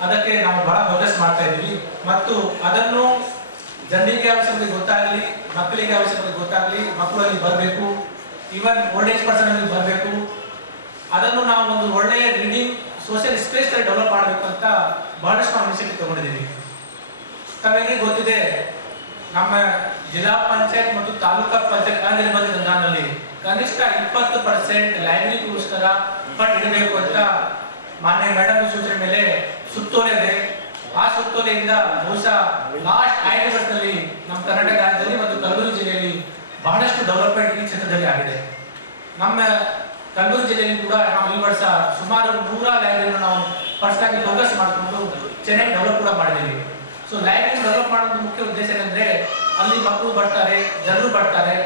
ಅದಕ್ಕೆ ನಾವು ಬಹಳ ಫೋಕಸ್ ಮಾಡ್ತಾ ಇದ್ದೀವಿ ಮತ್ತು ಅದನ್ನು ಜನರಿಗೆ ಅವಶ್ಯಕತೆ ಗೊತ್ತಾಗಲಿ, ಮಕ್ಕಳಿಗೆ ಅವಶ್ಯಕತೆ ಗೊತ್ತಾಗಲಿ, ಮಕ್ಕಳಲ್ಲಿ ಬರಬೇಕು, ಈವನ್ ಓಲ್ಡ್ ಏಜ್ ಪರ್ಸನ್ ಅಲ್ಲಿ ಬರಬೇಕು. ಅದನ್ನು ನಾವು ಒಂದು ಒಳ್ಳೆಯ ರೀಡಿಂಗ್ ಸೋಷಿಯಲ್ ಸ್ಪೇಸ್ ಡೆವಲಪ್ ಮಾಡಬೇಕು ಅಂತ ಬಹಳಷ್ಟು ನಾವು ಇನಿಷಿಯೇಟಿವ್ ತಗೊಂಡಿದ್ದೀವಿ. ತಮಗೆ ಗೊತ್ತಿದೆ ನಮ್ಮ ಜಿಲ್ಲಾ ಪಂಚಾಯತ್ ಮತ್ತು ತಾಲೂಕಾ ಪಂಚಾಯತ್ ಅನಿರ್ಬಂಧ ಅನುದಾನದಲ್ಲಿ ಕನಿಷ್ಠ 20% ಲೈಬ್ರರಿಗೋಸ್ಕರ ಫಂಡ್ ಇಡಬೇಕು ಅಂತ ಮಾನ್ಯ ಮೇಡಮ್ ಸೂಚನೆ ಮೇಲೆ ಸುತ್ತೋಲೆ ಇದೆ. ಆ ಸುತ್ತೋಲೆಯಿಂದ ಬಹುಶಃ ಲಾಸ್ಟ್ 5 ವರ್ಷದಲ್ಲಿ ನಮ್ಮ ಕರ್ನಾಟಕ ರಾಜ್ಯದಲ್ಲಿ ಮತ್ತು ಕಲಬುರಗಿ ಜಿಲ್ಲೆಯಲ್ಲಿ ಬಹಳಷ್ಟು ಡೆವಲಪ್ಮೆಂಟ್ ಈ ಕ್ಷೇತ್ರದಲ್ಲಿ ಆಗಿದೆ. ನಮ್ಮ ಕಲಬುರಗಿ ಜಿಲ್ಲೆಯಲ್ಲಿ ಕೂಡ ನಾವು ಈ ವರ್ಷ ಸುಮಾರು 100 ಲೈಬ್ರರಿಯನ್ನು ನಾವು ಪರ್ಸನಲ್ ಫೋಕಸ್ ಮಾಡಿಕೊಂಡು ಚೆನ್ನಾಗಿ ಡೆವಲಪ್ ಕೂಡ ಮಾಡಿದ್ದೀವಿ. ಸೊ ಲೈಬ್ರರಿ ಡೆವಲಪ್ ಮಾಡೋದು ಮುಖ್ಯ ಉದ್ದೇಶ ಏನಂದ್ರೆ ಅಲ್ಲಿ ಮಕ್ಕಳು ಬರ್ತಾರೆ, ಜನರು ಬರ್ತಾರೆ,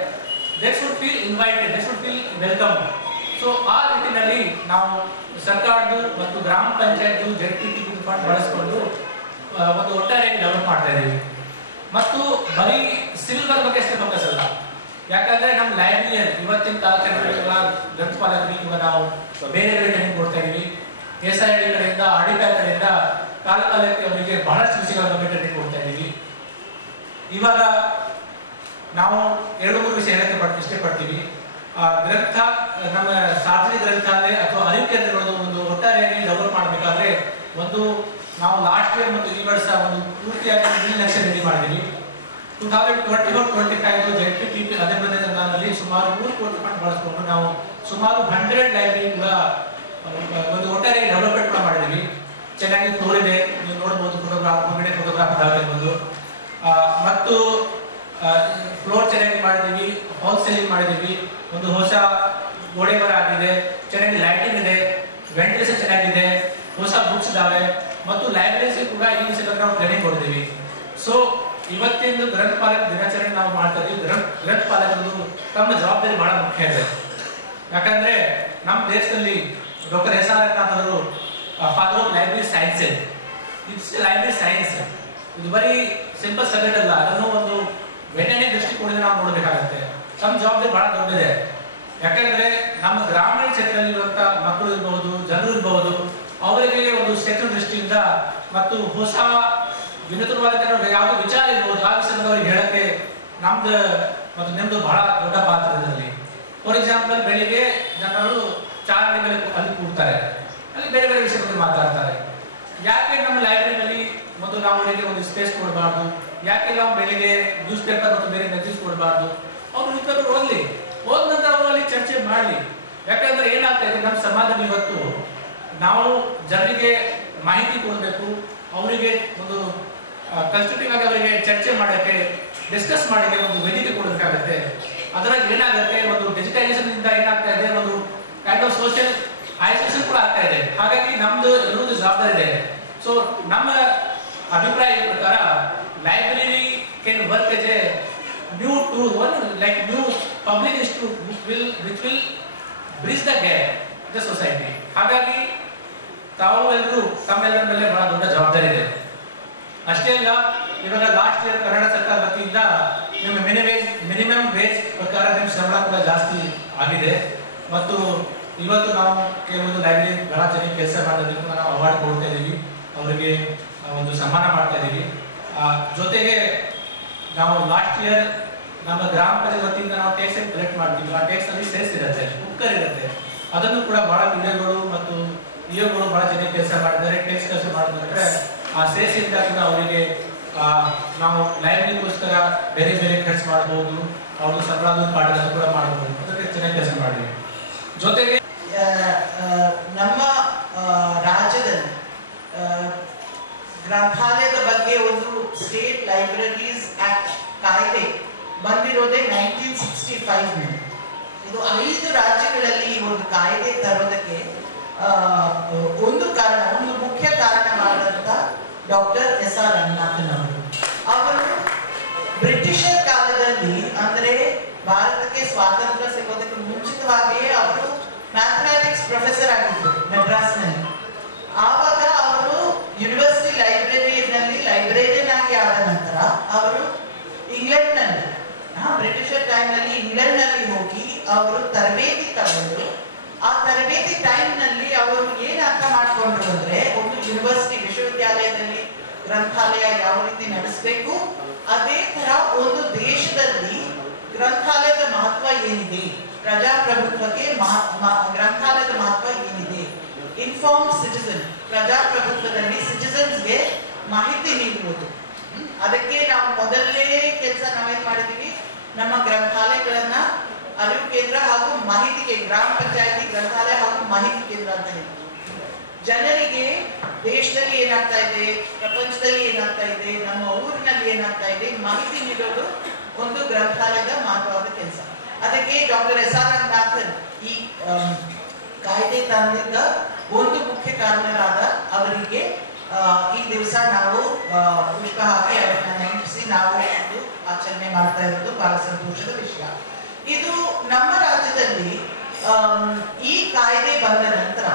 they should feel invited, they should feel welcome. So ಆ ನಿಟ್ಟಿನಲ್ಲಿ ನಾವು ಸರ್ಕಾರದ ಮತ್ತು ಗ್ರಾಮ ಪಂಚಾಯತ್ ಜೆಡ್ಪಿಟಿ ಫಂಡ್ ಬಳಸಿಕೊಂಡು ಒಂದು ಒಟ್ಟಾರೆ ಡೆವಲಪ್ ಮಾಡ್ತಾ ಇದ್ದೀವಿ. ಮತ್ತು ಬರೀ ಸಿವಿಲ್ ಬಗ್ಗೆ ಅಷ್ಟೇ ಫೋಕಸ್ ಅಲ್ಲ, ಯಾಕಂದ್ರೆ ನಮ್ಮ ಲೈಬ್ರರಿಯನ್ ಇವತ್ತಿನ ತಾಲೂಕಿನ ಗ್ರಂಥಪಾಲಕರಿಗೆ ಈಗ ನಾವು ಬೇರೆ ಬೇರೆ ಟ್ರೈನಿಂಗ್ ಕೊಡ್ತಾ ಇದೀವಿ. SID ಕಡೆಯಿಂದ ಆರ್ಡಿಪಾರ್ ಕಡೆಯಿಂದ ಕಾಲಕಾಲಕ್ಕೆ ಅವರಿಗೆ ಬಹಳಷ್ಟು ವಿಷಯಗಳ ಬಗ್ಗೆ ಟ್ರೈನಿಂಗ್ ಕೊಡ್ತಾ ಇದೀವಿ. ಇವಾಗ ನಾವು 2-3 ವಿಷಯ ಹೇಳಕ್ಕೆ ಇಷ್ಟಪಡ್ತೀವಿ. ಗ್ರಂಥ ನಮ್ಮ ಸಾರ್ವಜನಿಕ ಗ್ರಂಥಾಲಯ ಅಥವಾ ಅರಿವು ಕೇಂದ್ರಗಳು ಒಂದು ಒಟ್ಟಾರೆಯಾಗಿ ಡೆವಲಪ್ ಮಾಡಬೇಕಾದ್ರೆ ಒಂದು ನಾವು ಲಾಸ್ಟ್ ಇಯರ್ ಮತ್ತು ಈ ವರ್ಷ ಒಂದು ಪೂರ್ತಿಯಾಗಿ 1 ಲಕ್ಷ ರೆಡಿ ಮಾಡಿದ್ದೀವಿ. 2024-25 ಜೆಡ್ಪಿಟಿ ಅನಿರ್ಬಂಧ ಅನುದಾನದಲ್ಲಿ ಸುಮಾರು 3 ಕೋಟಿ ಫಂಡ್ ಬಳಸಿಕೊಂಡು ನಾವು ಸುಮಾರು 100 ಲೈಬ್ರರಿ ಕೂಡ ಒಂದು ಒಟ್ಟಾರೆ ಡೆವಲಪ್ಮೆಂಟ್ ಕೂಡ ಮಾಡಿದ್ದೀವಿ. ಚೆನ್ನಾಗಿ ಫ್ಲೋರ್ ಇದೆ, ನೀವು ನೋಡಬಹುದು, ಫೋಟೋಗ್ರಾಫ್ ಹೊರಗಡೆ ಫೋಟೋಗ್ರಾಫ್ ಆಗಿರ್ಬೋದು ಮತ್ತು ಫ್ಲೋರ್ ಚೆನ್ನಾಗಿ ಮಾಡಿದ್ದೀವಿ, ಹಾಲ್ ಸೀಲಿಂಗ್ ಮಾಡಿದ್ದೀವಿ, ಒಂದು ಹೊಸ ಗೋಡೆ ಮರ ಆಗಿದೆ, ಚೆನ್ನಾಗಿ ಲೈಟಿಂಗ್ ಇದೆ, ವೆಂಟಿಲೇಷನ್ ಚೆನ್ನಾಗಿದೆ, ಹೊಸ ಬುಕ್ಸ್ ಇದಾವೆ ಮತ್ತು ಲೈಬ್ರರೀಸ್ ಕೂಡ ಈ ವಿಷಯದಲ್ಲಿ ನಾವು ಟ್ರೈನಿಂಗ್ ಕೊಡ್ತೀವಿ. ಸೊ ಇವತ್ತಿನ ಗ್ರಂಥಪಾಲಕ ದಿನಾಚರಣೆ ನಾವು ಮಾಡ್ತಾ ಇದ್ದೀವಿ. ಗ್ರಂಥಪಾಲಕರು ತಮ್ಮ ಜವಾಬ್ದಾರಿ ಬಹಳ ಮುಖ್ಯ ಇದೆ. ಯಾಕಂದ್ರೆ ನಮ್ಮ ದೇಶದಲ್ಲಿ ಡಾಕ್ಟರ್ SR ನಾಥ್ ಅವರು father of library science. It's library science. ಇದು ಬರೀ ಸಿಂಪಲ್ ಸಬ್ಜೆಕ್ಟ್ ಅಲ್ಲ, ಅದನ್ನು ಒಂದು ವೈಜ್ಞಾನಿಕ ದೃಷ್ಟಿಕೋನದಿಂದ ನಾವು ನೋಡಬೇಕಾಗುತ್ತೆ. ನಮ್ಮ ಜವಾಬ್ದಾರಿ ಬಹಳ ದೊಡ್ಡದಿದೆ. ಯಾಕಂದ್ರೆ ನಮ್ಮ ಗ್ರಾಮೀಣ ಕ್ಷೇತ್ರದಲ್ಲಿ ಇರುವಂತಹ ಮಕ್ಕಳು ಇರಬಹುದು, ಜನರು ಇರಬಹುದು, ಅವರಿಗೆ ಒಂದು ಶೈಕ್ಷಣಿಕ ದೃಷ್ಟಿಯಿಂದ ಮತ್ತು ಹೊಸ ವಿನೂತನವಾದ ಯಾವುದೋ ವಿಚಾರ ಇರಬಹುದು, ಆ ವಿಷಯದಲ್ಲಿ ಅವ್ರಿಗೆ ಹೇಳಕ್ಕೆ ನಮ್ದು ಮತ್ತು ನಿಮ್ಮದು ಬಹಳ ದೊಡ್ಡ ಪಾತ್ರ ಇದರಲ್ಲಿ. ಫಾರ್ ಎಕ್ಸಾಂಪಲ್, ಬೆಳಿಗ್ಗೆ ಜನರು ಚಾರ್ಟ್ ಮೇಲೆ ಅಲ್ಲಿ ಕೂಡ್ತಾರೆ, ಅಲ್ಲಿ ಬೇರೆ ಬೇರೆ ವಿಷಯ ಬಗ್ಗೆ ಮಾತಾಡ್ತಾರೆ. ಯಾಕೆ ನಮ್ಮ ಲೈಬ್ರರಿನಲ್ಲಿ ಮತ್ತು ನಾವು ಅವರಿಗೆ ಒಂದು ಸ್ಪೇಸ್ ಕೊಡಬಾರ್ದು? ಯಾಕೆ ನಾವು ಬೆಳಿಗ್ಗೆ ನ್ಯೂಸ್ ಪೇಪರ್ ಮತ್ತು ಬೇರೆ ಮೆಸೇಜ್ ಕೊಡಬಾರ್ದು? ಅವ್ರು ನ್ಯೂಸ್ ಪೇಪರ್ ಓದಲಿ, ಓದ ನಂತರ ಅವರು ಅಲ್ಲಿ ಚರ್ಚೆ ಮಾಡಲಿ. ಯಾಕಂದ್ರೆ ಏನಾಗ್ತಾ ಇದೆ, ನಮ್ಮ ಸಮಾಜದಲ್ಲಿ ಇವತ್ತು ನಾವು ಜನರಿಗೆ ಮಾಹಿತಿ ಕೊಡಬೇಕು, ಅವರಿಗೆ ಒಂದು ಕನ್ಸ್ಟ್ರಕ್ಟಿವ್ ಆಗಿ ಅವರಿಗೆ ಚರ್ಚೆ ಮಾಡೋಕ್ಕೆ, ಡಿಸ್ಕಸ್ ಮಾಡೋಕ್ಕೆ ಒಂದು ವೇದಿಕೆ ಕೊಡಬೇಕಾಗತ್ತೆ. ಅದರಲ್ಲಿ ಏನಾಗುತ್ತೆ, ಒಂದು ಡಿಜಿಟೈಸೇಷನ್ ಇಂದ ಏನಾಗ್ತಾ ಇದೆ, ಒಂದು ಕೈಂಡ್ ಆಫ್ ಸೋಷಿಯಲ್ ಐಸೋಲೇಷನ್ ಕೂಡ ಆಗ್ತಾ ಇದೆ. ಹಾಗಾಗಿ ನಮ್ದು ಎಲ್ಲರದ್ದು ಜವಾಬ್ದಾರಿ ಇದೆ. ಸೊ ನಮ್ಮ ಅಭಿಪ್ರಾಯ ಪ್ರಕಾರ library can work as a new tool, one like new public which will bridge the gap the society. ಹಾಗಾಗಿ ತಾವು ಎಲ್ಲರೂ ತಮ್ಮೆಲ್ಲರ ಮೇಲೆ ಬಹಳ ದೊಡ್ಡ ಜವಾಬ್ದಾರಿ ಇದೆ. ಅಷ್ಟೇ ಅಲ್ಲ, ಇವಾಗ ಲಾಸ್ಟ್ ಇಯರ್ ಕರ್ನಾಟಕ ಸರ್ಕಾರ ವತಿಯಿಂದ ನಿಮ್ಮ ಮಿನಿಮಮ್ ವೇಜ್ ಪ್ರಕಾರ ನಿಮ್ಮ ಸಂಬಳ ಕೂಡ ಜಾಸ್ತಿ ಆಗಿದೆ. ಮತ್ತು ಇವತ್ತು ನಾವು ಕೆಲವೊಂದು ಲೈಬ್ರರಿ ಬಹಳ ಜನ ಕೆಲಸ ಮಾಡೋದಕ್ಕೆ ನಾವು ಅವಾರ್ಡ್ ಕೊಡ್ತಾ ಇದ್ದೀವಿ, ಅವರಿಗೆ ಒಂದು ಸನ್ಮಾನ ಮಾಡ್ತಾ ಇದ್ದೀವಿ. ಜೊತೆಗೆ ನಾವು ಲಾಸ್ಟ್ ಇಯರ್ ನಮ್ಮ ಗ್ರಾಮ ಪಂಚಾಯತ್ ವತಿಯಿಂದ ನಾವು ಟ್ಯಾಕ್ಸ್ ಕಲೆಕ್ಟ್ ಮಾಡ್ತೀವಿ. ಆ ಟ್ಯಾಕ್ಸ್ ಅಲ್ಲಿ ಸೆಸ್ ಇರುತ್ತೆ, ಕುಕ್ಕರ್ ಇರುತ್ತೆ, ಅದನ್ನು ಕೂಡ ಬಹಳ ಪಿಡಿಒಗಳು ಮತ್ತು ಇಒಗಳು ಬಹಳ ಜನ ಕೆಲಸ ಮಾಡಿದ್ದಾರೆ. ಟ್ಯಾಕ್ಸ್ ಕೆಲಸ ಮಾಡಿದ್ರೆ ಆ ಸೆಸ್ ಇಂದ ಕೂಡ ಅವರಿಗೆ ನಾವು ಲೈಬ್ರರಿಗೋಸ್ಕರ ಬೇರೆ ಬೇರೆ ಖರ್ಚು ಮಾಡಬಹುದು, ಅವ್ರ ಸಂಬಳದ ಪಾಠ ಕೂಡ ಮಾಡಬಹುದು. ಅದಕ್ಕೆ ಚೆನ್ನಾಗಿ ಕೆಲಸ ಮಾಡಿದ್ವಿ. ಜೊತೆಗೆ ನಮ್ಮ ರಾಜ್ಯದಲ್ಲಿ ಗ್ರಂಥಾಲಯದ ಬಗ್ಗೆ ಒಂದು ಸ್ಟೇಟ್ ಲೈಬ್ರರೀಸ್ ಆಕ್ಟ್ ಕಾಯ್ದೆ ಬಂದಿರೋದೇ 1965 ನಲ್ಲಿ. ಇದು 5 ರಾಜ್ಯಗಳಲ್ಲಿ ಈ ಒಂದು ಕಾಯ್ದೆ ತರೋದಕ್ಕೆ ಒಂದು ಮುಖ್ಯ ಕಾರಣವಾದಂತ ಡಾಕ್ಟರ್ SR ರಂಗನಾಥನ್ ಅವರು ಬ್ರಿಟಿಷರ್ ಕಾಲದಲ್ಲಿ, ಅಂದ್ರೆ ಭಾರತಕ್ಕೆ ಸ್ವಾತಂತ್ರ್ಯ ಸಿಗೋದಕ್ಕೆ ಮುಂಚಿತವಾಗಿಯೇ ಅವರು ಮ್ಯಾಥಮ್ಯಾಟಿಕ್ಸ್ ಪ್ರೊಫೆಸರ್ ಆಗಿದ್ರು ಮೆಡ್ರಾಸ್ನಲ್ಲಿ. ಆವಾಗ ಅವರು ಯೂನಿವರ್ಸಿಟಿ ಲೈಬ್ರರಿನಲ್ಲಿ ಲೈಬ್ರೇರಿಯನ್ ಆಗಿ ಆದ ನಂತರ ಅವರು ಇಂಗ್ಲೆಂಡ್ನಲ್ಲಿ, ಬ್ರಿಟಿಷರ್ ಟೈಮ್ನಲ್ಲಿ ಇಂಗ್ಲೆಂಡ್ನಲ್ಲಿ ಹೋಗಿ ಅವರು ತರಬೇತಿ ತಗೊಂಡು, ಆ ತರಬೇತಿ ಟೈಮ್ನಲ್ಲಿ ಅವರು ಏನ್ ಅರ್ಥ ಮಾಡ್ಕೊಂಡ್ರು ಅಂದ್ರೆ, ಒಂದು ಯೂನಿವರ್ಸಿಟಿ ವಿಶ್ವವಿದ್ಯಾಲಯದಲ್ಲಿ ಗ್ರಂಥಾಲಯ ಯಾವ ರೀತಿ ನಡೆಸಬೇಕು, ಅದೇ ತರ ಒಂದು ದೇಶದಲ್ಲಿ ಗ್ರಂಥಾಲಯದ ಮಹತ್ವ ಏನಿದೆ, ಪ್ರಜಾಪ್ರಭುತ್ವಕ್ಕೆ ಗ್ರಂಥಾಲಯದ ಮಹತ್ವ ಏನಿದೆ, ಇನ್ಫಾರ್ಮ್ಡ್ ಸಿಟಿಸನ್, ಪ್ರಜಾಪ್ರಭುತ್ವದಲ್ಲಿ ಸಿಟಿಸನ್ಸ್ಗೆ ಮಾಹಿತಿ ನೀಡುವುದು. ಅದಕ್ಕೆ ನಾವು ಮೊದಲನೇ ಕೆಲಸ ನಾವೇನ್ ಮಾಡಿದೀವಿ, ನಮ್ಮ ಗ್ರಂಥಾಲಯಗಳನ್ನ ಅರಿವು ಕೇಂದ್ರ ಹಾಗೂ ಮಾಹಿತಿ ಕೇಂದ್ರ, ಗ್ರಾಮ ಪಂಚಾಯತಿ ಗ್ರಂಥಾಲಯ ಹಾಗೂ ಮಾಹಿತಿ ಕೇಂದ್ರ ಅಂತ ಹೇಳಿ ಜನರಿಗೆ ದೇಶದಲ್ಲಿ ಏನಾಗ್ತಾ ಇದೆ, ಪ್ರಪಂಚದಲ್ಲಿ ಏನಾಗ್ತಾ ಇದೆ, ನಮ್ಮ ಊರಿನಲ್ಲಿ ಏನಾಗ್ತಾ ಇದೆ ಮಾಹಿತಿ ನೀಡೋದು ಒಂದು ಗ್ರಂಥಾಲಯದ ಮಹತ್ವವಾದ ಕೆಲಸ. ಅದಕ್ಕೆ ಡಾಕ್ಟರ್ SR ರಂಗನಾಥನ್ ಈ ಕಾಯ್ದೆ ತಂದಿದ್ದ ಒಂದು ಮುಖ್ಯ ಕಾರಣರಾದ ಅವರಿಗೆ ಈ ದಿವಸ ನಾವು ಪುಷ್ಪ ಹಾಕಿ ಅವರನ್ನ ನೆನಪಿಸಿ ನಾವು ಆಚರಣೆ ಮಾಡ್ತಾ ಇರೋದು ಬಹಳ ಸಂತೋಷದ ವಿಷಯ. ಇದು ನಮ್ಮ ರಾಜ್ಯದಲ್ಲಿ ಈ ಕಾಯ್ದೆ ಬಂದ ನಂತರ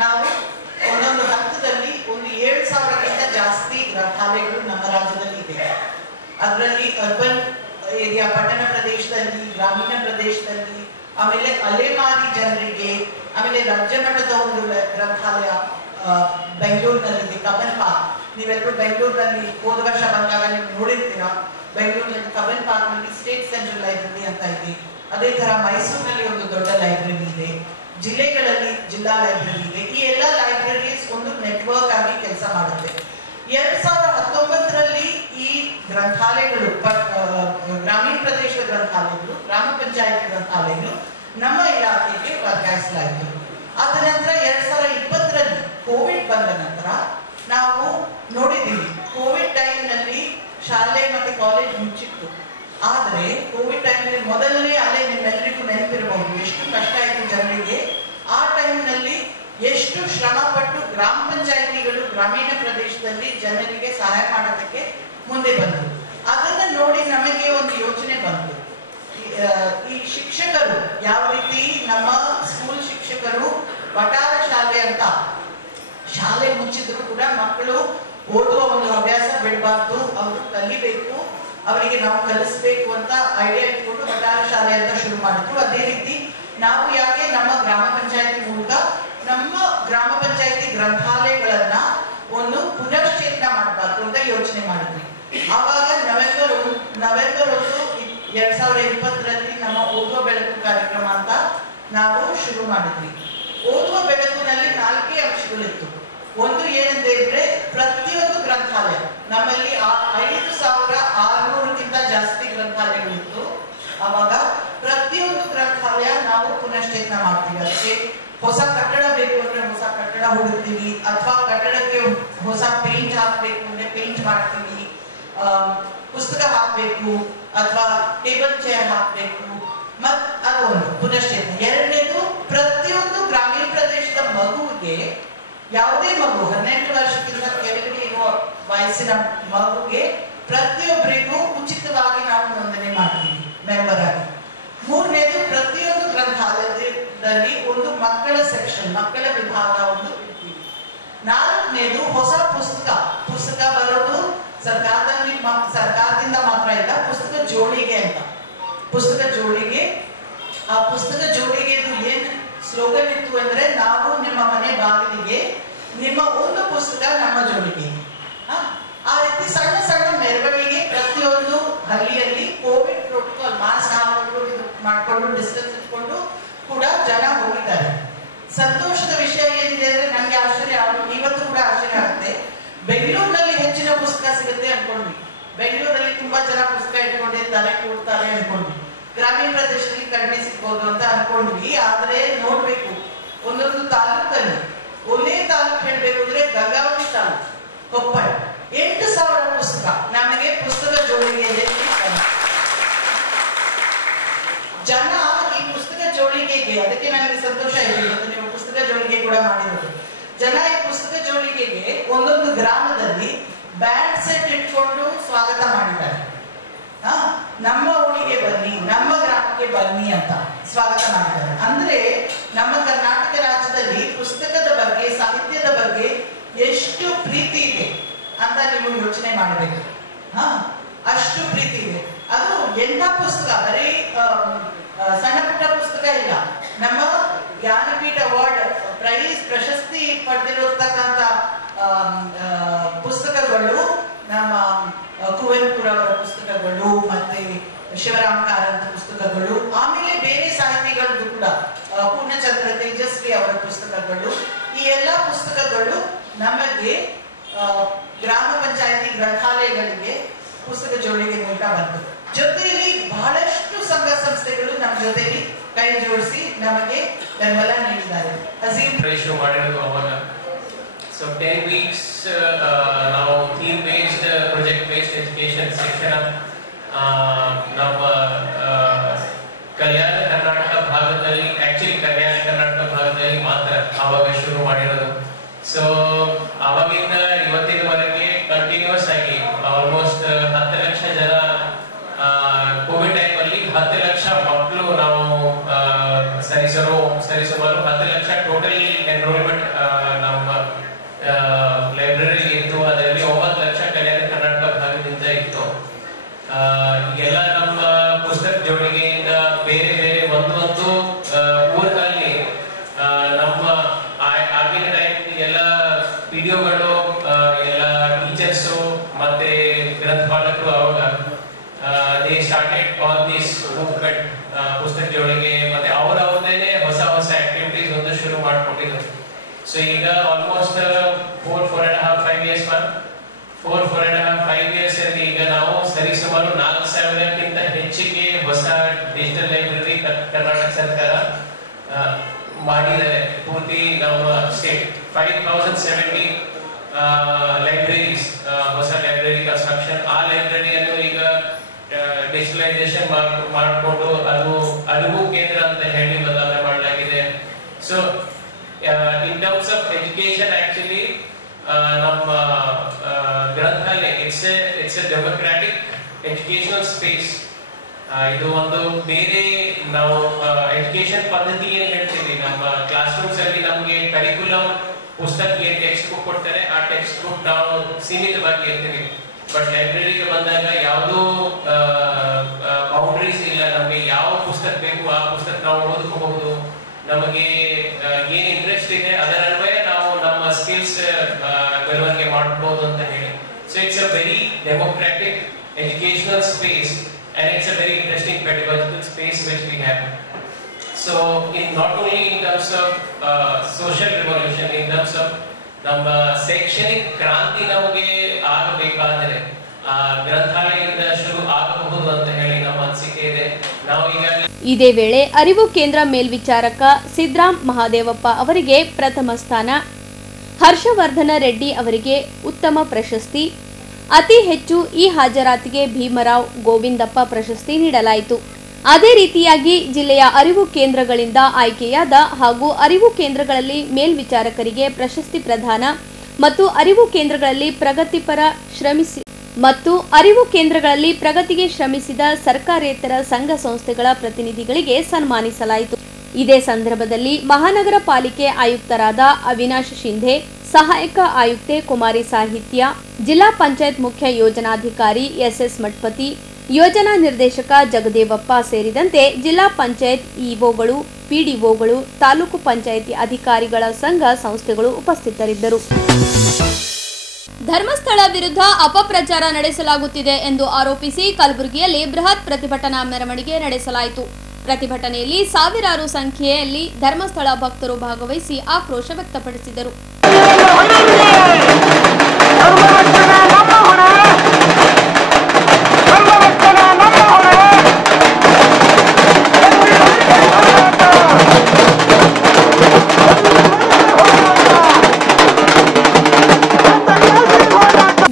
ನಾವು ಒಂದೊಂದು ಹಂತದಲ್ಲಿ ಒಂದು 7,000ಕ್ಕಿಂತ ಜಾಸ್ತಿ ಗ್ರಂಥಾಲಯಗಳು ನಮ್ಮ ರಾಜ್ಯದಲ್ಲಿ ಇದೆ. ಅದರಲ್ಲಿ ಅರ್ಬನ್ ಏರಿಯಾ, ಪಟ್ಟಣ ಪ್ರದೇಶದಲ್ಲಿ, ಗ್ರಾಮೀಣ ಪ್ರದೇಶದಲ್ಲಿ, ಆಮೇಲೆ ಅಲೆಮಾರಿ ಜನರಿಗೆ, ಆಮೇಲೆ ರಾಜ್ಯ ಮಟ್ಟದ ಒಂದು ಗ್ರಂಥಾಲಯ ಬೆಂಗಳೂರಿನಲ್ಲಿದೆ, ಕಬ್ಬನ್ ಪಾರ್ಕ್. ನೀವೆಲ್ಲರೂ ಬೆಂಗಳೂರಿನಲ್ಲಿ ಹೋದ ವರ್ಷ ಬಂದಾಗ ನೀವು ನೋಡಿರ್ತೀರಾ, ಬೆಂಗಳೂರಿನಲ್ಲಿ ಕಬ್ಬನ್ ಪಾರ್ಕ್ ನಲ್ಲಿ ಸ್ಟೇಟ್ ಸೆಂಟ್ರಲ್ ಲೈಬ್ರರಿ ಅಂತ ಇದೆ. ಅದೇ ತರ ಮೈಸೂರಿನಲ್ಲಿ ಒಂದು ದೊಡ್ಡ ಲೈಬ್ರರಿ ಇದೆ, ಜಿಲ್ಲೆಗಳಲ್ಲಿ ಜಿಲ್ಲಾ ಲೈಬ್ರರಿ ಇದೆ. ಈ ಎಲ್ಲ ಲೈಬ್ರರೀಸ್ ಒಂದು ನೆಟ್ವರ್ಕ್ ಆಗಿ ಕೆಲಸ ಮಾಡುತ್ತೆ. 2019ರಲ್ಲಿ ಈ ಗ್ರಂಥಾಲಯಗಳು, ಗ್ರಾಮೀಣ ಪ್ರದೇಶದ ಗ್ರಂಥಾಲಯಗಳು, ಗ್ರಾಮ ಪಂಚಾಯತ್ ಗ್ರಂಥಾಲಯಗಳು ನಮ್ಮ ಇಲಾಖೆಗೆ ವರ್ಗಾಯಿಸಲಾಯಿತು. ಅದ ನಂತರ 2020ರಲ್ಲಿ ಕೋವಿಡ್ ಬಂದ ನಂತರ ನಾವು ನೋಡಿದ್ದೀವಿ, ಕೋವಿಡ್ ಟೈಮ್ನಲ್ಲಿ ಶಾಲೆ ಮತ್ತೆ ಕಾಲೇಜ್ ಮುಚ್ಚಿತ್ತು. ಆದರೆ ಕೋವಿಡ್ ಟೈಮ್ನಲ್ಲಿ ಮೊದಲನೇ ಅಲೆ ನಿಮ್ಮೆಲ್ಲರಿಗೂ ನೆನಪಿರಬಹುದು, ಎಷ್ಟು ಕಷ್ಟ ಆಯಿತು ಜನರಿಗೆ. ಆ ಟೈಮ್ನಲ್ಲಿ ಎಷ್ಟು ಶ್ರಮ ಪಟ್ಟು ಗ್ರಾಮ ಪಂಚಾಯಿತಿಗಳು ಗ್ರಾಮೀಣ ಪ್ರದೇಶದಲ್ಲಿ ಜನರಿಗೆ ಸಹಾಯ ಮಾಡೋದಕ್ಕೆ ಮುಂದೆ ಬಂತು. ಅದನ್ನ ನೋಡಿ ನಮಗೆ ಒಂದು ಯೋಚನೆ ಬಂತು, ಈ ಶಿಕ್ಷಕರು ಯಾವ ರೀತಿ ನಮ್ಮ ಸ್ಕೂಲ್ ಶಿಕ್ಷಕರು ವಟಾರ ಶಾಲೆ ಅಂತ ಶಾಲೆ ಮುಚ್ಚಿದ್ರು ಕೂಡ ಮಕ್ಕಳು ಓದುವ ಒಂದು ಹವ್ಯಾಸ ಬಿಡಬಾರ್ದು, ಅವರು ಕಲಿಬೇಕು, ಅವರಿಗೆ ನಾವು ಕಲಿಸ್ಬೇಕು ಅಂತ ಐಡಿಯಾ ಇಟ್ಕೊಂಡು ವಟಾರ ಶಾಲೆ ಅಂತ ಶುರು ಮಾಡಿದ್ರು. ಅದೇ ರೀತಿ ನಾವು ಯಾಕೆ ನಮ್ಮ ಗ್ರಾಮ ಪಂಚಾಯತಿ ಮೂಲಕ ನಮ್ಮ ಗ್ರಾಮ ಪಂಚಾಯತಿ ಗ್ರಂಥಾಲಯಗಳನ್ನ ಒಂದು ಪುನಶ್ಚೇತನ ಮಾಡಬಾರ್ದು ಅಂತ ಯೋಚನೆ ಮಾಡಿದ್ವಿ. ಆವಾಗ ನವೆಂಬರ್ 1, 2020ರಲ್ಲಿ ನಮ್ಮ ಓದುವ ಬೆಳಕು ಕಾರ್ಯಕ್ರಮ ಅಂತ ನಾವು ಶುರು ಮಾಡಿದ್ವಿ. ಓದುವ ಬೆಳಕಿನಲ್ಲಿ 4 ಅಂಶಗಳಿತ್ತು. ಒಂದು ಏನೆಂದ್ರೆ ಪ್ರತಿಯೊಂದು ಗ್ರಂಥಾಲಯ, ನಮ್ಮಲ್ಲಿ 5,600ಕ್ಕಿಂತ ಜಾಸ್ತಿ ಗ್ರಂಥಾಲಯಗಳಿತ್ತು. ಅವಾಗ ಪ್ರತಿಯೊಂದು ಗ್ರಂಥಾಲಯ ನಾವು ಪುನಶ್ಚೇತನ ಮಾಡ್ತೀವಿ. ಅದಕ್ಕೆ ಹೊಸ ಕಟ್ಟಡ ಬೇಕು ಅಂದ್ರೆ ಹೊಸ ಕಟ್ಟಡ ಹುಡುಕ್ತೀವಿ, ಅಥವಾ ಕಟ್ಟಡಕ್ಕೆ ಹೊಸ ಪೇಂಟ್ ಹಾಕ್ಬೇಕು ಅಂದ್ರೆ ಪೇಂಟ್ ಮಾಡ್ತೀವಿ, ಪುಸ್ತಕ ಹಾಕ್ಬೇಕು ಅಥವಾ ಟೇಬಲ್ ಚೇರ್ ಹಾಕ್ಬೇಕು. ಮತ್ ಅದೊಂದು ಪುನಶ್ಚೇತನ. ಎರಡನೇದು, ಪ್ರತಿಯೊಂದು ಗ್ರಾಮೀಣ ಪ್ರದೇಶದ ಮಗುವಿಗೆ, ಯಾವುದೇ ಮಗು 18 ವರ್ಷಕ್ಕಿಂತ ಕೆಳಗಡೆ ಇರುವ ವಯಸ್ಸಿನ ಮಗುಗೆ ಪ್ರತಿಯೊಬ್ಬರಿಗೂ ಉಚಿತವಾಗಿ ನಾವು ನೋಂದಣಿ ಮಾಡ್ತೀವಿ ಮೆಂಬರ್ ಆಗಿ. ಮೂರನೇದು, ಪ್ರತಿಯೊಂದು ಗ್ರಂಥಾಲಯದಲ್ಲಿ ಒಂದು ಮಕ್ಕಳ ಸೆಕ್ಷನ್, ಮಕ್ಕಳ ವಿಭಾಗ ಒಂದು ಇರ್ತೀವಿ. ನಾಲ್ಕನೇದು, ಹೊಸ ಪುಸ್ತಕ ಬರೋದು ಸರ್ಕಾರದಿಂದ ಮಾತ್ರ ಇಲ್ಲ, ಪುಸ್ತಕ ಜೋಳಿಗೆ ಅಂತ. ಪುಸ್ತಕ ಜೋಳಿಗೆ, ಆ ಪುಸ್ತಕ ಜೋಳಿಗೆದು ಏನ್ ಸ್ಲೋಗನ್ ಇತ್ತು ಅಂದ್ರೆ, ನಾವು ನಿಮ್ಮ ಮನೆ ಬಾಗಿಲಿಗೆ ನಿಮ್ಮ ಒಂದು ಪುಸ್ತಕ ನಮ್ಮ ಜೋಳಿಗೆ. ಆ ರೀತಿ ಸಣ್ಣ ಸಣ್ಣ ಮೆರವಣಿಗೆ ಪ್ರತಿಯೊಂದು ಹಳ್ಳಿಯಲ್ಲಿ ಕೋವಿಡ್ ಪ್ರೋಟೋಕಾಲ್, ಮಾಸ್ಕ್ ಹಾಕೊಂಡು ಮಾಡ್ಕೊಂಡು ಡಿಸ್ಟೆನ್ಸ್ ಇಟ್ಕೊಂಡು ಕೂಡ ಜನ ಹೋಗಿದ್ದಾರೆ. ಸಂತೋಷದ ವಿಷಯ ಏನಿದೆ ಅಂದ್ರೆ, ನಂಗೆ ಆಶ್ಚರ್ಯ, ಇವತ್ತು ಕೂಡ ಆಶ್ಚರ್ಯ ಆಗುತ್ತೆ. ಬೆಂಗಳೂರಿನಲ್ಲಿ ಹೆಚ್ಚಿನ ಪುಸ್ತಕ ಸಿಗುತ್ತೆ ಅನ್ಕೊಂಡ್ವಿ. ಬೆಂಗಳೂರಲ್ಲಿ ತುಂಬಾ ಜನ ಪುಸ್ತಕ ಇಟ್ಕೊಂಡಿರ್ತಾರೆ, ಕೂಡ್ತಾರೆ ಅನ್ಕೊಂಡ್ವಿ. ಗ್ರಾಮೀಣ ಪ್ರದೇಶದಲ್ಲಿ ಕಡಿಮೆ ಸಿಗ್ಬೋದು ಅಂತ ಅನ್ಕೊಂಡ್ವಿ. ಆದ್ರೆ ನೋಡ್ಬೇಕು, ಒಂದೊಂದು ತಾಲೂಕಲ್ಲಿ, ಒಂದೇ ತಾಲೂಕು ಹೇಳ್ಬೇಕು ಅಂದ್ರೆ ಗಂಗಾವತಿ ತಾಲೂಕು, ಕೊಪ್ಪಳ, 8,000 ಪುಸ್ತಕ ನಮಗೆ ಪುಸ್ತಕ ಜೋಳಿಗೆಯಲ್ಲಿ ಜನ ಈ ಪುಸ್ತಕ ಜೋಳಿಗೆಗೆ, ಅದಕ್ಕೆ ನನಗೆ ಸಂತೋಷ ಇದೆ ನೀವು ಪುಸ್ತಕ ಜೋಳಿಗೆ ಕೂಡ ಮಾಡಿರೋದು. ಜನ ಈ ಪುಸ್ತಕ ಜೋಳಿಗೆಗೆ ಒಂದೊಂದು ಗ್ರಾಮದಲ್ಲಿ ಬ್ಯಾಂಡ್ ಸೆಟ್ ಇಟ್ಕೊಂಡು ಸ್ವಾಗತ ಮಾಡಿದ್ದಾರೆ. ನಮ್ಮ ಊರಿಗೆ ಬನ್ನಿ, ನಮ್ಮ ಗ್ರಾಮಕ್ಕೆ ಬನ್ನಿ ಅಂತ ಸ್ವಾಗತ ಮಾಡಿದ್ದಾರೆ. ಅಂದ್ರೆ ನಮ್ಮ ಕರ್ನಾಟಕ ರಾಜ್ಯದಲ್ಲಿ ಪುಸ್ತಕದ ಬಗ್ಗೆ, ಸಾಹಿತ್ಯದ ಬಗ್ಗೆ ಎಷ್ಟು ಪ್ರೀತಿ ಇದೆ ಅಂತ ನೀವು ಯೋಚನೆ ಮಾಡಬೇಕು. ಅಷ್ಟು ಪ್ರೀತಿ ಇದೆ. ಅದು ಎಂಥ ಪುಸ್ತಕ, ಬರೀ ಸಣ್ಣ ಪುಟ್ಟ ಪುಸ್ತಕ ಇಲ್ಲ. ನಮ್ಮ ಜ್ಞಾನಪೀಠ ಅವಾರ್ಡ್ ಪ್ರಶಸ್ತಿ ಪಡೆದಿರತಕ್ಕಂಥ ಪುಸ್ತಕಗಳು, ನಮ್ಮ ಕುವೆಂಪುರವರ ಪುಸ್ತಕಗಳು, ಮತ್ತೆ ಶಿವರಾಮ ಕಾರಂತ ಪುಸ್ತಕಗಳು, ಆಮೇಲೆ ಬೇರೆ ಸಾಹಿತಿಗಳದ್ದು ಕೂಡ, ಪೂರ್ಣಚಂದ್ರ ತೇಜಸ್ವಿ ಅವರ ಪುಸ್ತಕಗಳು. ಈ ಎಲ್ಲಾ ಪುಸ್ತಕಗಳು ನಮಗೆ ಗ್ರಾಮ ಪಂಚಾಯತಿ ಗ್ರಂಥಾಲಯಗಳಿಗೆ ಪುಸ್ತಕ ಜೋಳಿಗೆ ಮೂಲಕ ಬರ್ತದೆ. ಜೊತೆಯಲ್ಲಿ ಬಹಳಷ್ಟು ಸಂಘ ಸಂಸ್ಥೆಗಳು ನಮ್ಮ ಜೊತೆಯಲ್ಲಿ ಕೈ ಜೋಡಿಸಿ ನಮಗೆ ಬೆಂಬಲ ನೀಡಿದ್ದಾರೆ. ಮಾಡಿರೋದು ಅವಾಗ. ಸೊ 10 weeks ನಾವು theme based, project based education ಶಿಕ್ಷಣ ನಮ್ಮ ಕಲ್ಯಾಣ ಕರ್ನಾಟಕ ಭಾಗದಲ್ಲಿ, ಆಕ್ಚುಲಿ ಕಲ್ಯಾಣ ಕರ್ನಾಟಕ ಭಾಗದಲ್ಲಿ ಮಾತ್ರ ಆವಾಗ ಶುರು ಮಾಡಿರೋದು. ಸೊ ಅವಾಗಿಂದ ಇವತ್ತಿನವರೆಗೆ ಕಂಟಿನ್ಯೂಸ್ ಆಗಿ ಆಲ್ಮೋಸ್ಟ್ 10 ಲಕ್ಷ ಜನ, ಕೋವಿಡ್ ಟೈಮ್ ಅಲ್ಲಿ 10 ಲಕ್ಷ ಮಕ್ಕಳು ನಾವು ಸರಿಸುಮಾರು 10 ಲಕ್ಷ ಟೋಟಲ್ ಎನ್ರೋಲ್ಮೆಂಟ್ ನಮ್ಮ ಲೈಬ್ರರಿ ಇತ್ತು. ಅದರಲ್ಲಿ 9 ಲಕ್ಷ ಕಲ್ಯಾಣ ಕರ್ನಾಟಕ ಭಾಗದಿಂದ ಇತ್ತು. ಎಲ್ಲ ನಮ್ಮ ಪುಸ್ತಕ ಜೋಳಿಗೆಯಿಂದ ಬೇರೆ ಬೇರೆ ಒಂದು ಊರಿನಲ್ಲಿ ನಮ್ಮ ಆಗಿನ ಟೈಮ್ ಎಲ್ಲ ವಿಡಿಯೋಗಳು, ಎಲ್ಲ ಟೀಚರ್ಸು ಮತ್ತೆ ಗ್ರಂಥಪಾಲಕರು ಅವಾಗ they started on this movement, ಪುಸ್ತಕ ಜೋಳಿಗೆ. ಮತ್ತೆ ಅವರವರದೇ ಹೊಸ ಆಕ್ಟಿವಿಟೀಸ್ ಒಂದು ಶುರು ಮಾಡ್ಕೊಟ್ಟಿದ್ರು. ಸೊ ಈಗ ಆಲ್ಮೋಸ್ಟ್ 4.5 years 4.5 years ಅಲ್ಲಿ ಈಗ ನಾವು ಸರಿಸುಮಾರು 4,000ಕ್ಕಿಂತ ಹೆಚ್ಚಿಗೆ ಹೊಸ ಡಿಜಿಟಲ್ ಲೈಬ್ರರಿ ಕರ್ನಾಟಕ ಸರ್ಕಾರ ಮಾಡಿದ್ದಾರೆ. ಪೂರ್ತಿ ನಮ್ಮ ಸ್ಟೇಟ್ 5,070 ಲೈಬ್ರರೀಸ್, ಹೊಸ ಲೈಬ್ರರಿ ಕನ್ಸ್ಟ್ರಕ್ಷನ್. ಆ ಲೈಬ್ರರಿಯನ್ನು ಈಗ ಡಿಜಿಟಲೈಸೇಷನ್ ಮಾಡಿಕೊಂಡು ಅದು ಅರಿವು ಕೇಂದ್ರ ಅಂತ ಹೇಳಿ ಬದಲಾವಣೆ ಮಾಡಲಾಗಿದೆ. So in terms of education, actually ನಮ್ಮ ಗ್ರಂಥಾಲಯ it's a democratic educational space. ಇದು ಒಂದು ಬೇರೆ ನಾವು ಎಜುಕೇಶನ್ ಪದ್ಧತಿ ಏನ್ ಹೇಳ್ತೀವಿ, ನಮ್ಮ ಕ್ಲಾಸ್ ರೂಮ್ಸ್ ಅಲ್ಲಿ ನಮಗೆ ಕರಿಕ್ಯುಲಮ್ ಪುಸ್ತಕ ಏನ್ ಟೆಕ್ಸ್ಟ್ ಬುಕ್ ಕೊಡ್ತಾರೆ, ಆ ಟೆಕ್ಸ್ಟ್ ಬುಕ್ ನಾವು ಸೀಮಿತವಾಗಿ ಇರ್ತೀವಿ. ಬಟ್ ಲೈಬ್ರರಿಗೆ ಬಂದಾಗ ಯಾವುದೋ ಬೌಂಡ್ರೀಸ್ ಇಲ್ಲ. ನಮಗೆ ಯಾವ ಪುಸ್ತಕ ಬೇಕು ಆ ಪುಸ್ತಕ ನಾವು ಓದ್ಕೋಬಹುದು. ನಮಗೆ ಏನ್ ಇಂಟ್ರೆಸ್ಟ್ ಇದೆ ಅದರ ಅನ್ವಯ ನಾವು ನಮ್ಮ ಸ್ಕಿಲ್ಸ್ ಬೆಳವಣಿಗೆ ಮಾಡಬಹುದು ಅಂತ ಹೇಳಿ. So it's a very democratic educational space and it's a very interesting pedagogical space which we have. So, not only in terms of social revolution, in terms of ನಮ್ಮ ಶೈಕ್ಷಣಿಕ ಕ್ರಾಂತಿ ನಮಗೆ ಆಗಬೇಕಾದರೆ ಗ್ರಂಥಾಲಯದಿಂದ ಶುರು ಆಗಬಹುದು ಅಂತ ಹೇಳಿ ನಮ್ಮ ಅನಿಸಿಕೆ ಇದೆ. ನಾವು ಈಗಾಗಲೇ ಇದೇ ವೇಳೆ ಅರಿವು ಕೇಂದ್ರ ಮೇಲ್ವಿಚಾರಕ ಸಿದ್ರಾಮ್ ಮಹಾದೇವಪ್ಪ ಅವರಿಗೆ ಪ್ರಥಮ ಸ್ಥಾನ, ಹರ್ಷವರ್ಧನ ರೆಡ್ಡಿ ಅವರಿಗೆ ಉತ್ತಮ ಪ್ರಶಸ್ತಿ, ಅತಿ ಹೆಚ್ಚು ಈ ಹಾಜರಾತಿಗೆ ಭೀಮರಾವ್ ಗೋವಿಂದಪ್ಪ ಪ್ರಶಸ್ತಿ ನೀಡಲಾಯಿತು. ಅದೇ ರೀತಿಯಾಗಿ ಜಿಲ್ಲೆಯ ಅರಿವು ಕೇಂದ್ರಗಳಿಂದ ಆಯ್ಕೆಯಾದ ಹಾಗೂ ಅರಿವು ಕೇಂದ್ರಗಳಲ್ಲಿ ಮೇಲ್ವಿಚಾರಕರಿಗೆ ಪ್ರಶಸ್ತಿ ಪ್ರದಾನ ಮತ್ತು ಅರಿವು ಕೇಂದ್ರಗಳಲ್ಲಿ ಪ್ರಗತಿಗೆ ಶ್ರಮಿಸಿದ ಸರ್ಕಾರೇತರ ಸಂಘ ಸಂಸ್ಥೆಗಳ ಪ್ರತಿನಿಧಿಗಳಿಗೆ ಸನ್ಮಾನಿಸಲಾಯಿತು. ಇದೇ ಸಂದರ್ಭದಲ್ಲಿ ಮಹಾನಗರ ಪಾಲಿಕೆ ಆಯುಕ್ತರಾದ ಅವಿನಾಶ್ ಶಿಂಧೆ, ಸಹಾಯಕ ಆಯುಕ್ತೆ ಕುಮಾರಿ ಸಾಹಿತ್ಯ, ಜಿಲ್ಲಾ ಪಂಚಾಯತ್ ಮುಖ್ಯ ಯೋಜನಾಧಿಕಾರಿ ಎಸ್ಎಸ್ ಮಠಪತಿ, ಯೋಜನಾ ನಿರ್ದೇಶಕ ಜಗದೇವಪ್ಪ ಸೇರಿದಂತೆ ಜಿಲ್ಲಾ ಪಂಚಾಯತ್ ಇಒಗಳು, ಪಿಡಿಒಗಳು, ತಾಲೂಕು ಪಂಚಾಯಿತಿ ಅಧಿಕಾರಿಗಳ ಸಂಘ ಸಂಸ್ಥೆಗಳು ಉಪಸ್ಥಿತರಿದ್ದರು. ಧರ್ಮಸ್ಥಳ ವಿರುದ್ಧ ಅಪಪ್ರಚಾರ ನಡೆಸಲಾಗುತ್ತಿದೆ ಎಂದು ಆರೋಪಿಸಿ ಕಲಬುರಗಿಯಲ್ಲಿ ಬೃಹತ್ ಪ್ರತಿಭಟನಾ ಮೆರವಣಿಗೆ ನಡೆಸಲಾಯಿತು. ಪ್ರತಿಭಟನೆಯಲ್ಲಿ ಸಾವಿರಾರು ಸಂಖ್ಯೆಯಲ್ಲಿ ಧರ್ಮಸ್ಥಳ ಭಕ್ತರು ಭಾಗವಹಿಸಿ ಆಕ್ರೋಶ ವ್ಯಕ್ತಪಡಿಸಿದರು.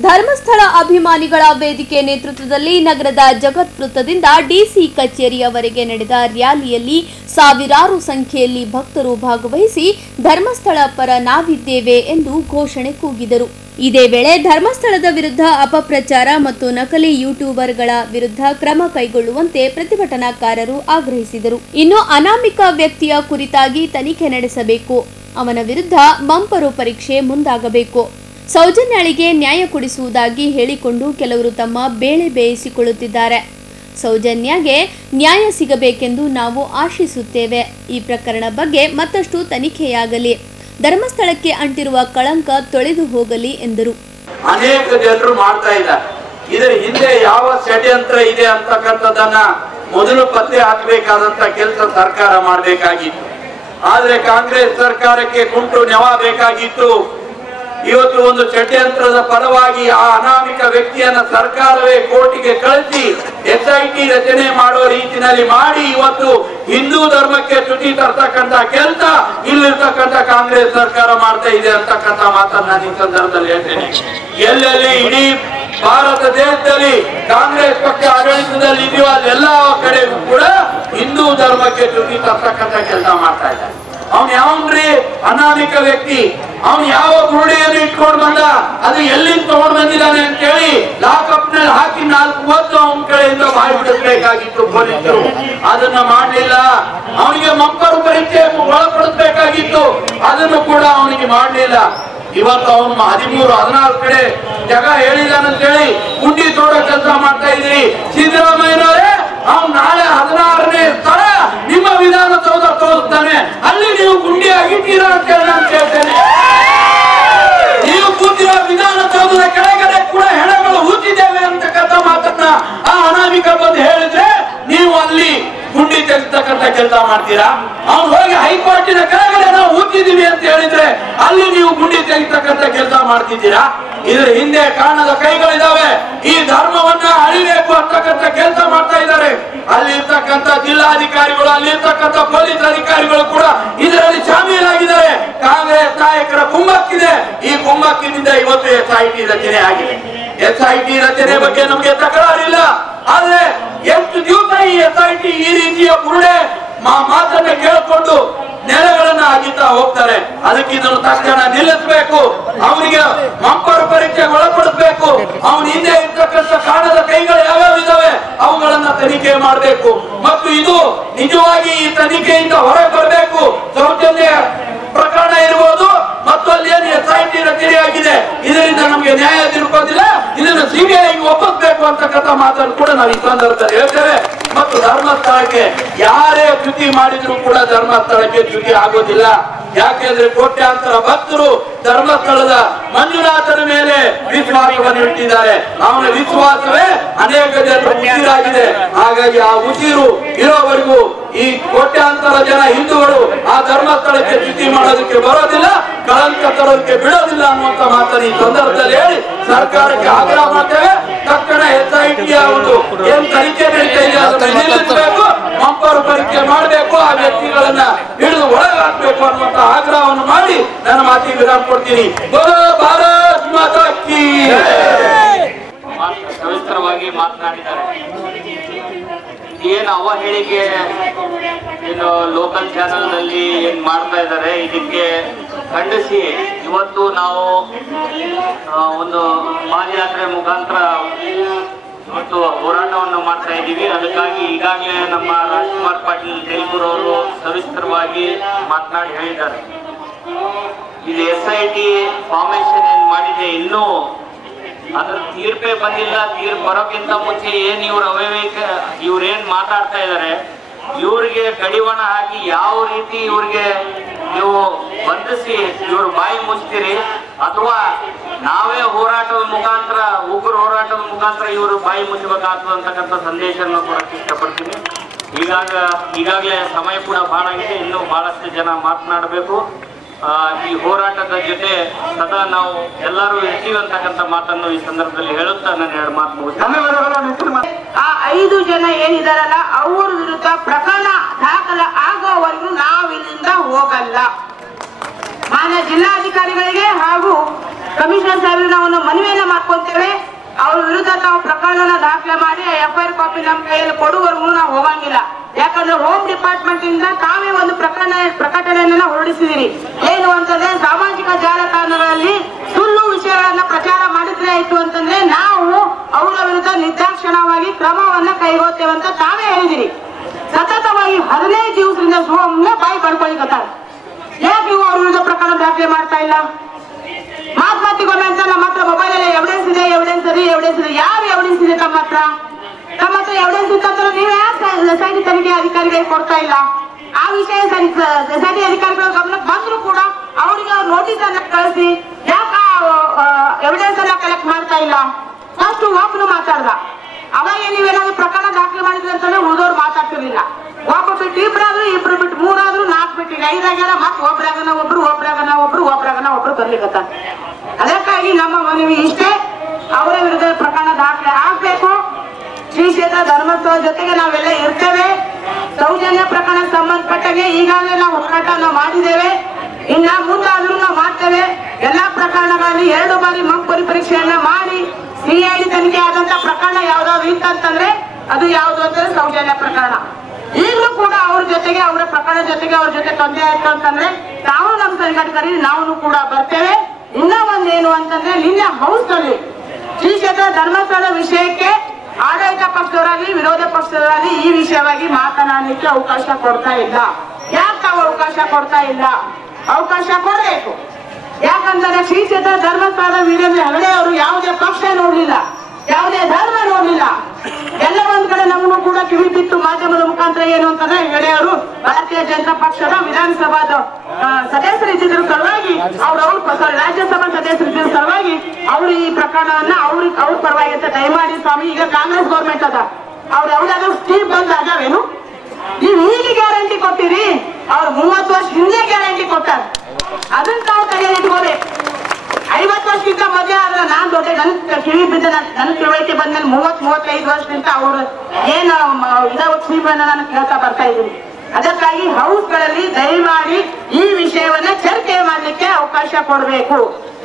ಧರ್ಮಸ್ಥಳ ಅಭಿಮಾನಿಗಳ ವೇದಿಕೆ ನೇತೃತ್ವದಲ್ಲಿ ನಗರದ ಜಗತ್ ವೃತ್ತದಿಂದ ಡಿಸಿ ಕಚೇರಿಯವರೆಗೆ ನಡೆದ ರ್ಯಾಲಿಯಲ್ಲಿ ಸಾವಿರಾರು ಸಂಖ್ಯೆಯಲ್ಲಿ ಭಕ್ತರು ಭಾಗವಹಿಸಿ ಧರ್ಮಸ್ಥಳ ಪರ ನಾವಿದ್ದೇವೆ ಎಂದು ಘೋಷಣೆ ಕೂಗಿದರು. ಇದೇ ವೇಳೆ ಧರ್ಮಸ್ಥಳದ ವಿರುದ್ಧ ಅಪಪ್ರಚಾರ ಮತ್ತು ನಕಲಿ ಯೂಟ್ಯೂಬರ್ಗಳ ವಿರುದ್ಧ ಕ್ರಮ ಕೈಗೊಳ್ಳುವಂತೆ ಪ್ರತಿಭಟನಾಕಾರರು ಆಗ್ರಹಿಸಿದರು. ಇನ್ನು ಅನಾಮಿಕ ವ್ಯಕ್ತಿಯ ಕುರಿತಾಗಿ ತನಿಖೆ ನಡೆಸಬೇಕು, ಅವನ ವಿರುದ್ಧ ಮಂಪರು ಪರೀಕ್ಷೆ ಮುಂದಾಗಬೇಕು. ಸೌಜನ್ಯಾಳಿಗೆ ನ್ಯಾಯ ಕೊಡಿಸುವುದಾಗಿ ಹೇಳಿಕೊಂಡು ಕೆಲವರು ತಮ್ಮ ಬೇಳೆ ಬೇಯಿಸಿಕೊಳ್ಳುತ್ತಿದ್ದಾರೆ. ಸೌಜನ್ಯಾಗೆ ನ್ಯಾಯ ಸಿಗಬೇಕೆಂದು ನಾವು ಆಶಿಸುತ್ತೇವೆ. ಈ ಪ್ರಕರಣ ಬಗ್ಗೆ ಮತ್ತಷ್ಟು ತನಿಖೆಯಾಗಲಿ, ಧರ್ಮಸ್ಥಳಕ್ಕೆ ಅಂಟಿರುವ ಕಳಂಕ ತೊಳೆದು ಹೋಗಲಿ ಎಂದರು. ಅನೇಕ ಜನರು ಮಾಡ್ತಾ ಇದ್ದಾರೆ. ಇದರ ಹಿಂದೆ ಯಾವ ಷಡ್ಯಂತ್ರ ಇದೆ ಅಂತಕ್ಕಂಥದ್ದನ್ನ ಮೊದಲು ಪತ್ತೆ ಹಾಕಬೇಕಾದಂತ ಕೆಲಸ ಸರ್ಕಾರ ಮಾಡಬೇಕಾಗಿತ್ತು. ಆದ್ರೆ ಕಾಂಗ್ರೆಸ್ ಸರ್ಕಾರಕ್ಕೆ ಕುಂಟು ನೆವ ಬೇಕಾಗಿತ್ತು. ಇವತ್ತು ಒಂದು ಷಡ್ಯಂತ್ರದ ಪರವಾಗಿ ಆ ಅನಾಮಿಕ ವ್ಯಕ್ತಿಯನ್ನ ಸರ್ಕಾರವೇ ಕೋರ್ಟಿಗೆ ಕಳಿಸಿ ಎಸ್ಐಟಿ ರಚನೆ ಮಾಡೋ ರೀತಿಯಲ್ಲಿ ಮಾಡಿ ಇವತ್ತು ಹಿಂದೂ ಧರ್ಮಕ್ಕೆ ಚ್ಯುತಿ ತರ್ತಕ್ಕಂತ ಕೆಲಸ ಇಲ್ಲಿರ್ತಕ್ಕಂಥ ಕಾಂಗ್ರೆಸ್ ಸರ್ಕಾರ ಮಾಡ್ತಾ ಇದೆ ಅಂತಕ್ಕಂಥ ಮಾತನ್ನ ನಾನು ಈ ಸಂದರ್ಭದಲ್ಲಿ ಹೇಳ್ತೇನೆ. ಎಲ್ಲೆಲ್ಲಿ ಇಡೀ ಭಾರತ ದೇಶದಲ್ಲಿ ಕಾಂಗ್ರೆಸ್ ಪಕ್ಷ ಆಡಳಿತದಲ್ಲಿ ಇದೆಯೋ ಅದೆಲ್ಲ ಕಡೆಗೂ ಕೂಡ ಹಿಂದೂ ಧರ್ಮಕ್ಕೆ ಚ್ಯುತಿ ತರ್ತಕ್ಕಂಥ ಕೆಲಸ ಮಾಡ್ತಾ ಇದ್ದಾರೆ. ಅವನ್ ಯಾವನ್ರಿ ಅನಾಮಿಕ ವ್ಯಕ್ತಿ, ಅವನು ಯಾವ ಬುರುಡೆಯನ್ನು ಇಟ್ಕೊಂಡು ಬಂದ, ಅದು ಎಲ್ಲಿಂದ ತಗೊಂಡ್ ಬಂದಿದ್ದಾನೆ ಅಂತ ಹೇಳಿ ಲಾಕಪ್ ನಲ್ಲಿ ಹಾಕಿ 4 ಹೊತ್ತು ಅವನ ಕಡೆಯಿಂದ ಬಾಯಿ ಬಿಡಿಸಬೇಕಾಗಿತ್ತು ಪೊಲೀಸರು. ಅದನ್ನ ಮಾಡಲಿಲ್ಲ. ಅವನಿಗೆ ಮಂಪರು ಪರೀಕ್ಷೆ ಒಳಪಡಿಸಬೇಕಾಗಿತ್ತು, ಅದನ್ನು ಕೂಡ ಅವನಿಗೆ ಮಾಡಲಿಲ್ಲ. ಇವತ್ತು ಅವನು 13-14 ಕಡೆ ಜಗ ಹೇಳಿದಾನಂತ ಹೇಳಿ ಗುಂಡಿ ತೋಡೋ ಕೆಲಸ ಮಾಡ್ತಾ ಇದ್ದೀರಿ. ಸಿದ್ದರಾಮಯ್ಯನವರೇ, ಅವ್ನು ನಾಳೆ 16ನೇ ಸ್ಥಳ ನಿಮ್ಮ ವಿಧಾನಸೌಧ ತೋರಿಸ್ತಾನೆ, ಅಲ್ಲಿ ನೀವು ಗುಂಡಿ ಆಗಿದ್ದೀರಾ ಅಂತ ಹೇಳಿ ನಾನು ಕೇಳ್ತೇನೆ. ನೀವು ಕೂತಿರೋ ವಿಧಾನಸೌಧದ ಕೆಳಗಡೆ ಕೂಡ ಹೆಣಗಳು ಹೂತಿದ್ದೇವೆ ಅಂತಕ್ಕಂಥ ಮಾತನ್ನ ಆ ಅನಾಮಿಕ ಬಂದು ಹೇಳಿದ್ರೆ ನೀವು ಅಲ್ಲಿ ಗುಂಡಿ ತೆಗೆಸ್ತಕ್ಕಂಥ ಕೆಲಸ ಮಾಡ್ತೀರಾ? ಅವ್ನು ಹೋಗಿ ಹೈಕೋರ್ಟಿನ ಕೆಳಗಡೆ ನಾವು ಹೂತಿದ್ದೀವಿ ಅಂತ ಹೇಳಿದ್ರೆ ಅಲ್ಲಿ ನೀವು ಗುಂಡಿ ತೆಗಿತಕ್ಕಂಥ ಕೆಲಸ ಮಾಡ್ತಿದ್ದೀರಾ? ಇದ್ರ ಹಿಂದೆ ಕಾಣದ ಕೈಗಳಿದಾವೆ. ಈ ಧರ್ಮವನ್ನ ಅಳಿಬೇಕು ಅಂತಕ್ಕಂಥ ಕೆಲಸ ಮಾಡ್ತಾ ಇದ್ದಾರೆ. ಅಲ್ಲಿರ್ತಕ್ಕಂಥ ಜಿಲ್ಲಾಧಿಕಾರಿಗಳು, ಅಲ್ಲಿರ್ತಕ್ಕಂಥ ಪೊಲೀಸ್ ಅಧಿಕಾರಿಗಳು ಕೂಡ ಇದರಲ್ಲಿ ಶಾಮೀಲಾಗಿದ್ದಾರೆ. ಕಾಂಗ್ರೆಸ್ ನಾಯಕರ ಕುಮ್ಮಕ್ಕಿದೆ. ಈ ಕುಮ್ಮಕ್ಕಿನಿಂದ ಇವತ್ತು ಎಸ್ಐಟಿ ರಚನೆ ಆಗಿದೆ. ಎಸ್ಐಟಿ ರಚನೆ ಬಗ್ಗೆ ನಮಗೆ ತಕರಾರಿಲ್ಲ. ಆದ್ರೆ ಎಷ್ಟು ದಿವಸ ಈ ಎಸ್ಐಟಿ ಈ ರೀತಿಯ ಬುರುಡೆ ಮಾತನ್ನ ಕೇಳಿಕೊಂಡು ನೆಲೆಗಳನ್ನ ಅಗಿತಾ ಹೋಗ್ತಾರೆ? ಅದಕ್ಕೆ ಇದನ್ನು ತಕ್ಷಣ ನಿಲ್ಲಿಸಬೇಕು. ಅವನಿಗೆ ಮಂಪರು ಪರೀಕ್ಷೆಗೆ ಒಳಪಡಿಸಬೇಕು. ಅವನ ಹಿಂದೆ ಇರ್ತಕ್ಕಂಥ ಕಾಣದ ಕೈಗಳು ಯಾವ್ಯಾವ ಇದಾವೆ ಅವುಗಳನ್ನ ತನಿಖೆ ಮಾಡಬೇಕು. ಮತ್ತು ಇದು ನಿಜವಾಗಿ ಈ ತನಿಖೆಯಿಂದ ಹೊರಗೆ ಬರಬೇಕು. ಸೌಜನ್ಯ ಪ್ರಕರಣ ಇರ್ಬೋದು ಮತ್ತು ಅಲ್ಲಿ ಏನು ಎಸ್ಐಟಿ ರಚನೆ ಆಗಿದೆ, ಇದರಿಂದ ನಮಗೆ ನ್ಯಾಯ ತಿಳ್ಕೋದಿಲ್ಲ. ಇದನ್ನು ಸಿಬಿಐಗೆ ಒಪ್ಪಿಸಬೇಕು ಅಂತಕ್ಕಂಥ ಮಾತನ್ನು ಕೂಡ ನಾವು ಈ ಸಂದರ್ಭದಲ್ಲಿ ಹೇಳ್ತೇವೆ. ಮತ್ತು ಧರ್ಮಸ್ಥಳಕ್ಕೆ ಯಾರೇ ಚ್ಯುತಿ ಮಾಡಿದ್ರು ಕೂಡ ಧರ್ಮಸ್ಥಳಕ್ಕೆ ಚ್ಯುತಿ ಆಗೋದಿಲ್ಲ. ಯಾಕೆಂದ್ರೆ ಕೋಟ್ಯಾಂತರ ಭಕ್ತರು ಧರ್ಮಸ್ಥಳದ ಮಂಜುನಾಥನ ಮೇಲೆ ವಿಶ್ವಾಸವನ್ನು ಇಟ್ಟಿದ್ದಾರೆ. ಅವನ ವಿಶ್ವಾಸವೇ ಅನೇಕ ಜನರು ಉಸಿರಾಗಿದೆ. ಹಾಗಾಗಿ ಆ ಉಸಿರು ಇರೋವರೆಗೂ ಈ ಕೋಟ್ಯಾಂತರ ಜನ ಹಿಂದೂಗಳು ಆ ಧರ್ಮಸ್ಥಳಕ್ಕೆ ಚ್ಯುತಿ ಮಾಡೋದಕ್ಕೆ ಬರೋದಿಲ್ಲ, ಕಳಂಕ ತರೋದಕ್ಕೆ ಬಿಡೋದಿಲ್ಲ ಅನ್ನುವಂತ ಮಾತನ್ನು ಈ ಸಂದರ್ಭದಲ್ಲಿ ಹೇಳಿ ಸರ್ಕಾರಕ್ಕೆ ಆಗ್ರಹ ಮಾಡ್ತೇವೆ. ತಕ್ಷಣ SIT ಒಂದು ಏನ್ ತನಿಖೆ ನಡೀತಾ ಇದೆ ಅದನ್ನು ನಿಲ್ಲಿಸಬೇಕು, ಮಂಪರು ಪರೀಕ್ಷೆ ಮಾಡಬೇಕು, ಆ ವ್ಯಕ್ತಿಗಳನ್ನ ಹಿಡಿದು ಒಳಗೆ ಹಾಕ್ಬೇಕು ಅನ್ನುವಂತ ಆಗ್ರಹವನ್ನು ಮಾಡಿ ನನ್ನ ಮಾತಿಗೆ ವಿರಾಮ ಕೊಡ್ತೀನಿ. ಬೋಲೋ ಭಾರತ್ ಮಾತಾ ಕೀ. ಸವಿಸ್ತರವಾಗಿ ಮಾತನಾಡಿದ್ದಾರೆ. ಏನು ಅವಹೇಳಿಕೆ ಏನು ಲೋಕಲ್ ಚಾನೆಲ್ ನಲ್ಲಿ ಏನ್ ಮಾಡ್ತಾ ಇದ್ದಾರೆ ಇದಕ್ಕೆ ಖಂಡಿಸಿ ಇವತ್ತು ನಾವು ಒಂದು ಪಾದಯಾತ್ರೆ ಮುಖಾಂತರ ಇವತ್ತು ಹೋರಾಟವನ್ನು ಮಾಡ್ತಾ ಇದ್ದೀವಿ. ಅದಕ್ಕಾಗಿ ಈಗಾಗಲೇ ನಮ್ಮ ರಾಜ್ಕುಮಾರ್ ಪಾಟೀಲ್ ತೆಲುಗೂರು ಅವರು ಸವಿಸ್ತರವಾಗಿ ಮಾತನಾಡಿ ಹೇಳಿದ್ದಾರೆ. ಇದು SIT ಫಾರ್ಮೇಶನ್ ಏನ್ ಮಾಡಿದೆ, ಇನ್ನೂ ಅದ್ರ ತೀರ್ಪೇ ಬಂದಿಲ್ಲ. ತೀರ್ಪು ಬರೋಕ್ಕಿಂತ ಮುಂಚೆ ಏನ್ ಇವ್ರೇನ್ ಮಾತಾಡ್ತಾ ಇದಾರೆ, ಇವ್ರಿಗೆ ಕಡಿವಾಣ ಹಾಕಿ ಯಾವ ರೀತಿ ಇವ್ರಿಗೆ ನೀವು ಬಂಧಿಸಿ ಇವ್ರ ಬಾಯಿ ಮುಚ್ತೀರಿ, ಅಥವಾ ನಾವೇ ಹೋರಾಟದ ಮುಖಾಂತರ ಉಗ್ರ ಹೋರಾಟದ ಮುಖಾಂತರ ಇವರು ಬಾಯಿ ಮುಚ್ಚಬೇಕಾಗ್ತದೆ ಅಂತಕ್ಕಂಥ ಸಂದೇಶವನ್ನು ಕೊಡಕ್ಕೆ ಇಷ್ಟಪಡ್ತೀನಿ. ಈಗಾಗಲೇ ಸಮಯ ಕೂಡ ಬಹಳ ಆಗಿದೆ, ಇನ್ನೂ ಬಹಳಷ್ಟು ಜನ ಮಾತನಾಡಬೇಕು. ಈ ಹೋರಾಟದ ಜೊತೆ ಸದಾ ನಾವು ಎಲ್ಲರೂ ಇರ್ತೀವಿ ಅಂತಕ್ಕಂಥ ಮಾತನ್ನು ಈ ಸಂದರ್ಭದಲ್ಲಿ ಹೇಳುತ್ತಾ ನಾನು 2 ಮಾತು ಮುಗಿಸ್ತೇನೆ. ಆ 5 ಜನ ಏನಿದಾರಲ್ಲ ಅವ್ರ ವಿರುದ್ಧ ಪ್ರಕರಣ ದಾಖಲ ಆಗೋವರೆಗೂ ನಾವು ಇಲ್ಲಿಂದ ಹೋಗಲ್ಲ. ಮಾನ್ಯ ಜಿಲ್ಲಾಧಿಕಾರಿಗಳಿಗೆ ಹಾಗೂ ಕಮಿಷನರ್ ಸಾಹೇಬರಿಗೆ ನಾವು ಮನವಿಯನ್ನ ಮಾಡ್ಕೊಂತೇವೆ. ಅವ್ರ ವಿರುದ್ಧ ತಾವು ಪ್ರಕರಣ ದಾಖಲೆ ಮಾಡಿ FIR ಕಾಪಿ ನಮ್ಮ ಕೈಯಲ್ಲಿ ಕೊಡುವವರೆಗೂ ನಾವು ಹೋಗಂಗಿಲ್ಲ. ಯಾಕಂದ್ರೆ ಹೋಮ್ ಡಿಪಾರ್ಟ್ಮೆಂಟ್ ಇಂದ ತಾವೇ ಒಂದು ಪ್ರಕಟಣೆಯನ್ನ ಹೊರಡಿಸಿದಿರಿ. ಏನು ಅಂತಂದ್ರೆ ಸಾಮಾಜಿಕ ಜಾಲತಾಣಗಳಲ್ಲಿ ಸುಳ್ಳು ವಿಷಯಗಳನ್ನ ಪ್ರಚಾರ ಮಾಡಿದ್ರೆ ಆಯ್ತು ಅಂತಂದ್ರೆ ನಾವು ಅವರ ವಿರುದ್ಧ ನಿರ್ದಾಕ್ಷಿಣ್ಯವಾಗಿ ಕ್ರಮವನ್ನ ಕೈಗೊಳ್ತೇವೆ ಅಂತ ತಾವೇ ಹೇಳಿದಿರಿ. ಸತತವಾಗಿ 15 ದಿವಸದಿಂದ ಸುಮ್ಮನೆ ಬಾಯಿ ಪಡ್ಕೊಳ್ಳಿಕತ್ತಾರೆ. ಯಾಕೆ ನೀವು ಅವ್ರ ವಿರುದ್ಧ ಪ್ರಕರಣ ದಾಖಲೆ ಮಾಡ್ತಾ ಇಲ್ಲ? ಮಾತಿಗೊಮ್ಮೆ ಅಂತ ನಮ್ಮ ಹತ್ರ ಮೊಬೈಲ್ ಅಲ್ಲಿ ಎವಿಡೆನ್ಸ್ ಇದೆ, ಯಾವ ಎವಿಡೆನ್ಸ್ ಇದೆ ತಮ್ಮ ಹತ್ರ ಎವಿಡೆನ್ಸ್ ಇತ್ತಂದ್ರೆ ನೀವು ಯಾಕೆ SIT ತನಿಖೆ ಅಧಿಕಾರಿಗಳಿಗೆ ಕೊಡ್ತಾ ಇಲ್ಲ? ಆ ವಿಷಯ SIT ಅಧಿಕಾರಿಗಳ ಗಮನಕ್ಕೆ ಬಂದ್ರು ಕೂಡ ಅವರಿಗೆ ನೋಟಿಸ್ ಅನ್ನ ಕಳಿಸಿ ಯಾಕೆ ಎವಿಡೆನ್ಸ್ ಅನ್ನ ಕಲೆಕ್ಟ್ ಮಾಡ್ತಾ ಇಲ್ಲ? ಫಸ್ಟ್ ಒಬ್ರು ಮಾತಾಡ್ದ, ಅವಾಗ ನೀವೇನಾದ್ರು ಪ್ರಕರಣ ದಾಖಲೆ ಮಾಡಿದ್ರಿ ಅಂತಂದ್ರೆ ಉಳಿದವ್ರು ಮಾತಾಡ್ತಿರ್ಲಿಲ್ಲ. ಒಬ್ಬ ಬಿಟ್ಟು ಇಬ್ರು ಬಿಟ್ಟು 3 4 ಬಿಟ್ಟು 5 ಆಗ್ಯಾರ, ಮತ್ತೆ ಒಬ್ರಾಗನ ಒಬ್ರು ಬರ್ಲಿಕ್ಕತ್ತ. ಅದಕ್ಕಾಗಿ ನಮ್ಮ ಮನವಿ ಇಷ್ಟೇ, ಅವರ ವಿರುದ್ಧ ಪ್ರಕರಣ ದಾಖಲೆ ಆಗ್ಬೇಕು. ಶ್ರೀ ಕ್ಷೇತ್ರ ಧರ್ಮಸ್ಥಳ ಜೊತೆಗೆ ನಾವೆಲ್ಲ ಇರ್ತೇವೆ. ಸೌಜನ್ಯ ಪ್ರಕರಣ ಸಂಬಂಧಪಟ್ಟಾಗೆ ಈಗಾಗಲೇ ನಾವು ಹೋರಾಟ ಮಾಡಿದ್ದೇವೆ, ಇನ್ನ ಮುಂದಾದ್ರೂ ನಾವು ಮಾಡ್ತೇವೆ. ಎಲ್ಲಾ ಪ್ರಕರಣಗಳಲ್ಲಿ 2 ಬಾರಿ ಮಂಪರಿ ಪರೀಕ್ಷೆಯನ್ನ ಮಾಡಿ CID ತನಿಖೆ ಆದಂತ ಪ್ರಕರಣ ಯಾವ್ದಾದ್ರು ಇತ್ತಂತಂದ್ರೆ ಅದು ಯಾವ್ದು ಅಂತಂದ್ರೆ ಸೌಜನ್ಯ ಪ್ರಕರಣ. ಈಗಲೂ ಕೂಡ ಅವ್ರ ಜೊತೆಗೆ ಅವರ ಪ್ರಕರಣ ಜೊತೆಗೆ ಅವ್ರ ಜೊತೆ ತೊಂದರೆ ಆಯ್ತು ಅಂತಂದ್ರೆ ನಾವು ನಮ್ಮ ಸಂಘಟಕರಿ ನಾವು ಕೂಡ ಬರ್ತೇವೆ. ಇನ್ನ ಒಂದೇನು ಅಂತಂದ್ರೆ ನಿನ್ನೆ ಹೌಸ್ ಅಲ್ಲಿ ಶ್ರೀ ಕ್ಷೇತ್ರ ಧರ್ಮಸ್ಥಳ ವಿಷಯಕ್ಕೆ ಆಡಳಿತ ಪಕ್ಷದವರಾಗಲಿ ವಿರೋಧ ಪಕ್ಷದವರಾಗಲಿ ಈ ವಿಷಯವಾಗಿ ಮಾತನಾಡಲಿಕ್ಕೆ ಅವಕಾಶ ಕೊಡ್ತಾ ಇಲ್ಲ. ಯಾಕೆ ತಾವು ಅವಕಾಶ ಕೊಡ್ತಾ ಇಲ್ಲ? ಅವಕಾಶ ಕೊಡಬೇಕು. ಯಾಕಂದ್ರೆ ಶ್ರೀ ಕ್ಷೇತ್ರ ಧರ್ಮಸ್ಥಳದ ವೀರೇಂದ್ರ ಹೆಗಡೆ ಅವರು ಯಾವುದೇ ಪಕ್ಷ ನೋಡ್ಲಿಲ್ಲ, ಯಾವುದೇ ಧರ್ಮ ನೋಡ್ಲಿಲ್ಲ. ಎಲ್ಲ ಒಂದ್ ಕಡೆ ನಮಗೂ ಕೂಡ ಕಿವಿ ಬಿತ್ತು ಮಾಧ್ಯಮದ ಮುಖಾಂತರ ಏನು ಅಂತಂದ್ರೆ ಹೆಗಡೆ ಅವರು ಭಾರತೀಯ ಜನತಾ ಪಕ್ಷದ ವಿಧಾನಸಭಾದ ಸದಸ್ಯರಿದ್ದ ಸಲುವಾಗಿ ರಾಜ್ಯಸಭಾ ಸದಸ್ಯರಿದ್ದ ಸಲುವಾಗಿ ಅವರು ಈ ಪ್ರಕರಣವನ್ನ ಅವ್ರ ಪರವಾಗಿ ಅಂತ ದಯಮಾಡಿ ಸ್ವಾಮಿ, ಈಗ ಕಾಂಗ್ರೆಸ್ ಗೌರ್ಮೆಂಟ್ ಅದ, ಅವ್ರು ಯಾವ್ದಾದ್ರು ಸ್ಕೀಮ್ ಬಂದಾಗವೇನು? ನೀವು ಈಗ ಗ್ಯಾರಂಟಿ ಕೊಟ್ಟಿರಿ, ಅವ್ರು 30 ವರ್ಷ ಹಿಂದೆ ಗ್ಯಾರಂಟಿ ಕೊಟ್ಟಾರ. ಅದನ್ನ ತಾವು ತಲೆಯಲ್ಲಿ ಇಟ್ಕೋಬೇಕು. 50 ವರ್ಷಕ್ಕಿಂತ ಮದುವೆ ಆದ್ರೆ ನಾನ್ ದೊಡ್ಡ ನನ್ ಕಿವಿ ಬಿದ್ದ ನನ್ ತಿಳುವಳಿಕೆ ಬಂದ್ಮೇಲೆ 30-35 ವರ್ಷದಿಂದ ಅವ್ರು ಏನು ಇದಾವ ಸ್ಕೀಮನ್ನ ನಾನು ಕೇಳ್ತಾ ಬರ್ತಾ ಇದ್ದೀನಿ. ಅದಕ್ಕಾಗಿ ಹೌಸ್ಗಳಲ್ಲಿ ದಯಮಾಡಿ ಈ ವಿಷಯವನ್ನ ಚರ್ಚೆ ಮಾಡ್ಲಿಕ್ಕೆ ಅವಕಾಶ ಕೊಡಬೇಕು.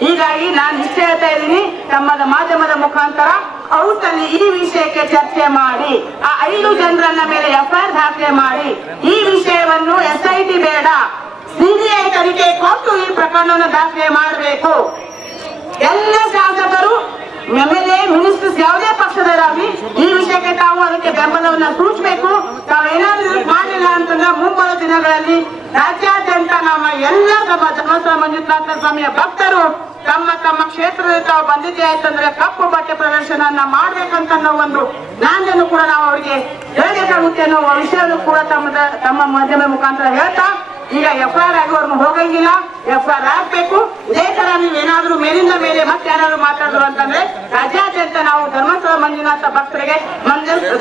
ಹೀಗಾಗಿ ನಾನು ಇಷ್ಟ ಹೇಳ್ತಾ ಇದ್ದೀನಿ, ತಮ್ಮದ ಮಾಧ್ಯಮದ ಮುಖಾಂತರ ಹೌಸ್ ಅಲ್ಲಿ ಈ ವಿಷಯಕ್ಕೆ ಚರ್ಚೆ ಮಾಡಿ ಆ 5 ಜನರನ್ನ ಮೇಲೆ FIR ದಾಖಲೆ ಮಾಡಿ ಈ ವಿಷಯವನ್ನು SIT ಬೇಡ CBI ತನಿಖೆ ಕೊಟ್ಟು ಈ ಪ್ರಕರಣವನ್ನು ದಾಖಲೆ ಮಾಡಬೇಕು. ಎಲ್ಲ ಶಾಸಕರು MLA ಮಿನಿಸ್ಟರ್ಸ್ ಯಾವುದೇ ಪಕ್ಷದವರಾಗಲಿ ಈ ವಿಷಯಕ್ಕೆ ತಾವು ಅದಕ್ಕೆ ಬೆಂಬಲವನ್ನ ಸೂಚಿಸಬೇಕು. ತಾವೇನಾದ್ರೂ ಮಾಡಿಲ್ಲ ಅಂತಂದ್ರೆ ಮುಂಬರುವ ದಿನ ದಿನಗಳಲ್ಲಿ ರಾಜ್ಯಾದ್ಯಂತ ನಮ್ಮ ಎಲ್ಲ ಧರ್ಮಸ್ಥಳ ಮಂಜುನಾಥ ಸ್ವಾಮಿಯ ಭಕ್ತರು ತಮ್ಮ ತಮ್ಮ ಕ್ಷೇತ್ರದಲ್ಲಿ ತಾವು ಬಂದಿದ್ದೆ ಆಯ್ತಂದ್ರೆ ಕಪ್ಪು ಬಟ್ಟೆ ಪ್ರದರ್ಶನ ಮಾಡ್ಬೇಕಂತ ಒಂದು ನಾಂದನ್ನು ಕೂಡ ನಾವು ಅವರಿಗೆ ಹೇಳಬೇಕಾಗುತ್ತೆ ಅನ್ನೋ ವಿಷಯವನ್ನು ಕೂಡ ತಮ್ಮ ಮಾಧ್ಯಮ ಮುಖಾಂತರ ಹೇಳ್ತಾ, ಈಗ FIR ಆಗೋರ್ನು ಹೋಗಂಗಿಲ್ಲ, FIR ಆಗ್ಬೇಕು. ಇದೇ ತರ ನೀವೇನಾದ್ರೂ ಮೇಲಿಂದ ಮೇಲೆ ಮತ್ತೆ ಯಾರು ಮಾತಾಡಿದ್ರು ಅಂತಂದ್ರೆ ರಾಜ್ಯಾದ್ಯಂತ ನಾವು ಧರ್ಮಸ್ಥಳ ಮಂಜುನಾಥ ಭಕ್ತರಿಗೆ